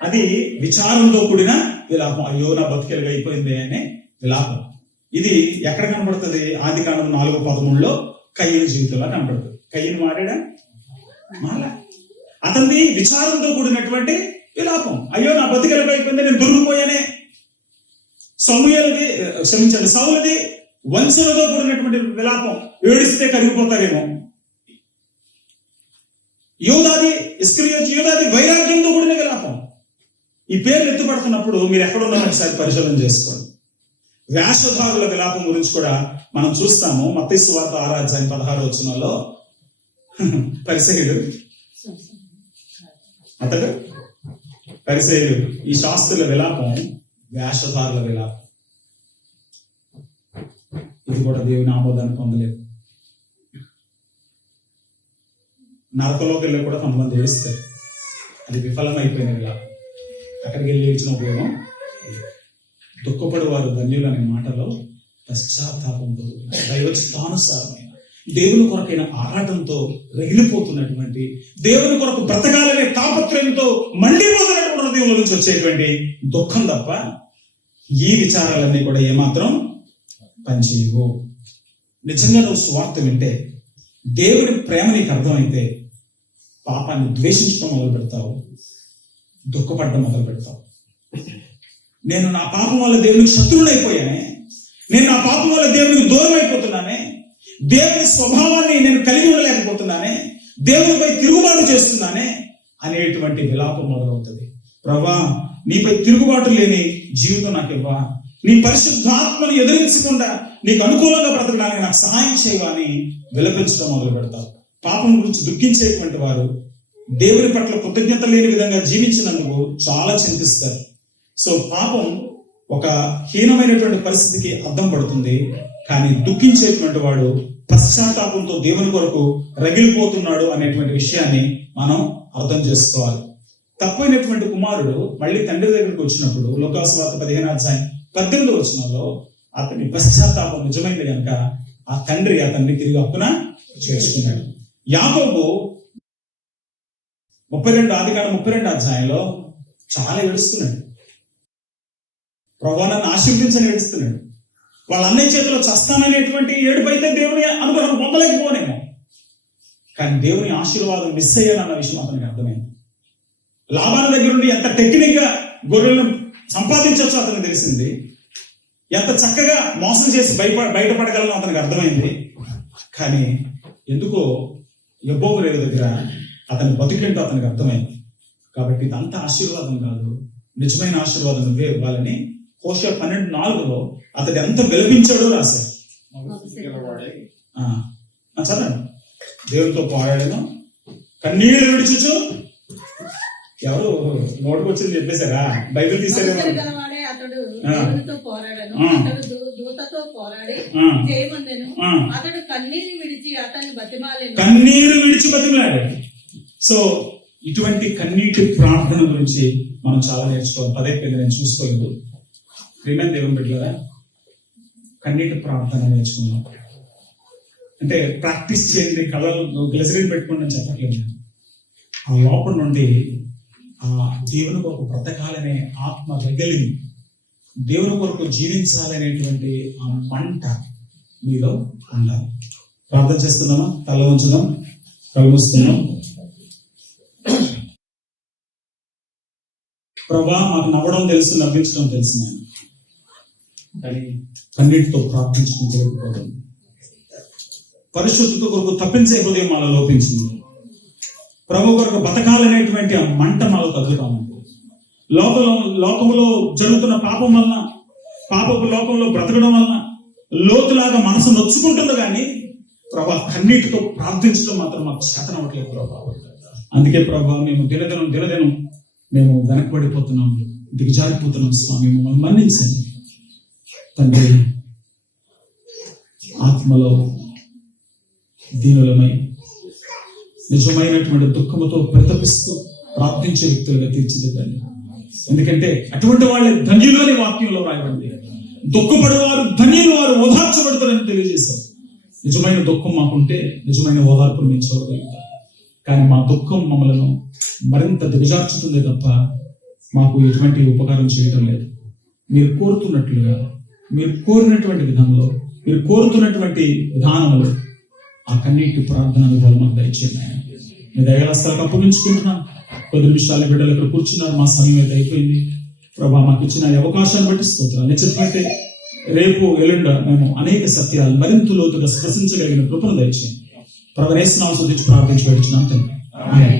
అది విచారంతో కూడిన విలాపం. అయ్యో నా బతికెలుగా అయిపోయింది అనే విలాపం. ఇది ఎక్కడ కనబడుతుంది? ఆదికాండం 4:13 కయ్యను జీవితంలో కనబడుతుంది. కయ్యను మారాడా? మారా. అతనిది విచారంతో కూడినటువంటి విలాపం. అయ్యో నా బతికెలుగా అయిపోయింది, నేను దొరికిపోయానే. సౌలుది వంచనతో కూడినటువంటి విలాపం. ఏడిస్తే కరిగిపోతారేమో. ఇస్కరియోతు యూదాది వైరాగ్యంతో కూడిన విలాపం. ఈ పేర్లు ఎత్తుపడుతున్నప్పుడు మీరు ఎక్కడున్నారో ఒకసారి పరిశీలన చేసుకోండి. వేషధారుల విలాపం గురించి కూడా మనం చూస్తాము. మత్తయి సువార్త 6వ అధ్యాయం 16వ వచనంలో పరిసయ్యుడు, అతడు పరిసయ్యుడు, ఈ శాస్త్రుల విలాపం వేషధారుల విలాపం. ఇది కూడా దేవుని ఆమోదాన్ని పొందలేదు. నరకలోకి వెళ్ళి కూడా కొంతమంది ఏడుస్తారు. అది విఫలమైపోయిన విలాపం. అక్కడికి వెళ్ళి ఏడ్చిన ఉపయోగం. దుఃఖపడి వారు ధన్యులు అనే మాటలో పశ్చాత్తాపంతో దైవచిత్తానుసారమైన దేవుని కొరకైన ఆరాటంతో రగిలిపోతున్నటువంటి, దేవుని కొరకు బ్రతకాలనే తాపత్రయంతో మండిపోతున్నటువంటి హృదయంలో నుంచి వచ్చేటువంటి దుఃఖం తప్ప ఈ విచారాలన్నీ కూడా ఏమాత్రం పనిచేయవు. నిజంగా నువ్వు స్వార్థ వింటే, దేవుని ప్రేమ నీకు అర్థమైతే పాపాన్ని ద్వేషించడం మొదలు పెడతావు, దుఃఖపడడం మొదలు పెడతావు. నేను నా పాపం వల్ల దేవునికి శత్రువులైపోయానే, నేను నా పాపం వల్ల దేవునికి దూరం అయిపోతున్నానే, దేవుని స్వభావాన్ని నేను కలిగి ఉండలేకపోతున్నానే, దేవునిపై తిరుగుబాటు చేస్తున్నానే అనేటువంటి విలాపం మొదలవుతుంది. ప్రభా, నీపై తిరుగుబాటు లేని జీవితం నాకు ఇవ్వా, నీ పరిశుద్ధాత్మను ఎదిరించకుండా నీకు అనుకూలంగా బ్రతకడానికి నాకు సహాయం చేయవా అని విలపించడం మొదలు పెడతావు. పాపం గురించి దుఃఖించేటువంటి వారు దేవుని పట్ల కృతజ్ఞత లేని విధంగా జీవించినందుకు చాలా చింతిస్తారు. సో పాపం ఒక హీనమైనటువంటి పరిస్థితికి అద్దం పడుతుంది. కానీ దుఃఖించేటువంటి వాడు పశ్చాత్తాపంతో దేవుని కొరకు రగిలిపోతున్నాడు అనేటువంటి విషయాన్ని మనం అర్థం చేసుకోవాలి. తప్పైనటువంటి కుమారుడు మళ్ళీ తండ్రి దగ్గరికి వచ్చినప్పుడు లోకాసువార్త 15:18 అతని పశ్చాత్తాపం నిజమైంది కనుక ఆ తండ్రి అతన్ని తిరిగి హక్కున చేర్చుకున్నాడు. యాకోబు 32 చాలా ఏడుస్తున్నాడు. ప్రభువా నన్ను ఆశీర్వదించని ఏడుస్తున్నాడు. వాళ్ళ అన్నయ్య చేతిలో చస్తాననేటువంటి ఏడుపు అయితే దేవుని అనుగ్రహం పొందలేకపోనేమో, కానీ దేవుని ఆశీర్వాదం మిస్ అయ్యానన్న విషయం అతనికి అర్థమైంది. లాభాల దగ్గర నుండి ఎంత టెక్నిక్ గా గొర్రెలను సంపాదించవచ్చు అతనికి తెలిసింది. ఎంత చక్కగా మోసం చేసి బయటపడగలను అతనికి అర్థమైంది. కానీ ఎందుకో యెహోవా రేవు దగ్గర అతని బతుకేంటో అతనికి అర్థమైంది. కాబట్టి ఇదంతా ఆశీర్వాదం కాదు, నిజమైన ఆశీర్వాదం నువ్వే ఇవ్వాలని హోషేయ 12:4 అతడు ఎంత విలపించాడో రాశాడు. చదవండి. దేవునితో పోరాడను, కన్నీళ్లు విడిచుచు. ఎవరు నోటికి వచ్చింది చెప్పేశారా? బైబిల్ తీసారేమో. గలవాడే అతడు దేవునితో పోరాడను, అతడు దూతతో పోరాడి జయమొందెను, అతడు కన్నీరు విడిచి అతన్ని బతిమాడాడు. సో ఇటువంటి కన్నీటి ప్రార్థన గురించి మనం చాలా నేర్చుకోవాలి. పదే నేను చూసుకోలేదు. ప్రియమైన దేవుని బిడ్డలారా, కన్నీటి ప్రార్థన నేర్చుకున్నాం అంటే ప్రాక్టీస్ చేయండి, కళ్ళలో గ్లెజరీన్ పెట్టుకోండి అని చెప్పట్లేదు. ఆ లోపల నుండి ఆ దేవుని కొరకు బ్రతకాలనే ఆత్మ రగిలింది, దేవుని కొరకు జీవించాలనేటువంటి ఆ మంట మీలో ఉండాలి. ప్రార్థన చేస్తున్నామా? తల ఉంచుదాం, కళ్ళు మూస్తున్నాం. ప్రభా, మాకు నవ్వడం తెలుసు, నవ్వించడం తెలుసు నేను, కానీ కన్నీటితో ప్రార్థించుకుంటూ వెళ్ళిపోతుంది. పరిశుద్ధత కొరకు తప్పించే హృదయం మాలో లోపించింది. ప్రభు కొరకు బతకాలనేటువంటి ఆ మంట మాలో తగ్గుతా ఉంది. లోకంలో జరుగుతున్న పాపం వలన, పాపపు లోకంలో బ్రతకడం వలన లోతులాగా మనసు నొచ్చుకుంటుంది, కానీ ప్రభా కన్నీటితో ప్రార్థించడం మాత్రం మాకు చేతనవ్వట్లేదు ప్రభా. అందుకే ప్రభా మేము దినదినం మేము వెనకబడిపోతున్నాం, దిగజారిపోతున్నాం. స్వామి మమ్మల్ని మన్నించండి తండ్రి. ఆత్మలో దీనులమై నిజమైనటువంటి దుఃఖముతో ప్రతపిస్తూ ప్రార్థించే వ్యక్తులుగా తీర్చిదిద్దండి. ఎందుకంటే అటువంటి వాళ్ళే ధన్యులని వాక్యంలో రాయబడింది. దుఃఖపడేవారు ధన్యులు, వారు ఓదార్చబడతారని తెలియజేశారు. నిజమైన దుఃఖం మాకుంటే నిజమైన ఓదార్పును మేము చూడగలుగుతాం. కానీ మా దుఃఖం మమ్మల్ని మరింత దిగజార్చుతుంది తప్ప మాకు ఎటువంటి ఉపకారం చేయడం లేదు. మీరు కోరుతున్నట్లుగా, మీరు కోరినటువంటి విధంలో, మీరు కోరుతున్నటువంటి విధానంలో ఆ కన్నీటి ప్రార్థన అనుభవం మాకు దయచేయండి. మీ దయగలస్థలకు అప్పగించుకుంటున్నాం. 10 నిమిషాల బిడ్డలు ఇక్కడ కూర్చున్నారు, మా సమయం అయితే అయిపోయింది. ప్రభా, మాకు ఇచ్చిన అవకాశాన్ని బట్టి స్తోత్రాలు. నిశ్చితమైతే రేపు ఎల్లుండ మేము అనేక సత్యాలు మరింత లోతుగా స్పృశించగలిగిన కృపను దయచేయండి. ప్రభు యేసు నామములో ప్రార్థించి వేడుచున్నాం తండ్రి. ఆమేన్.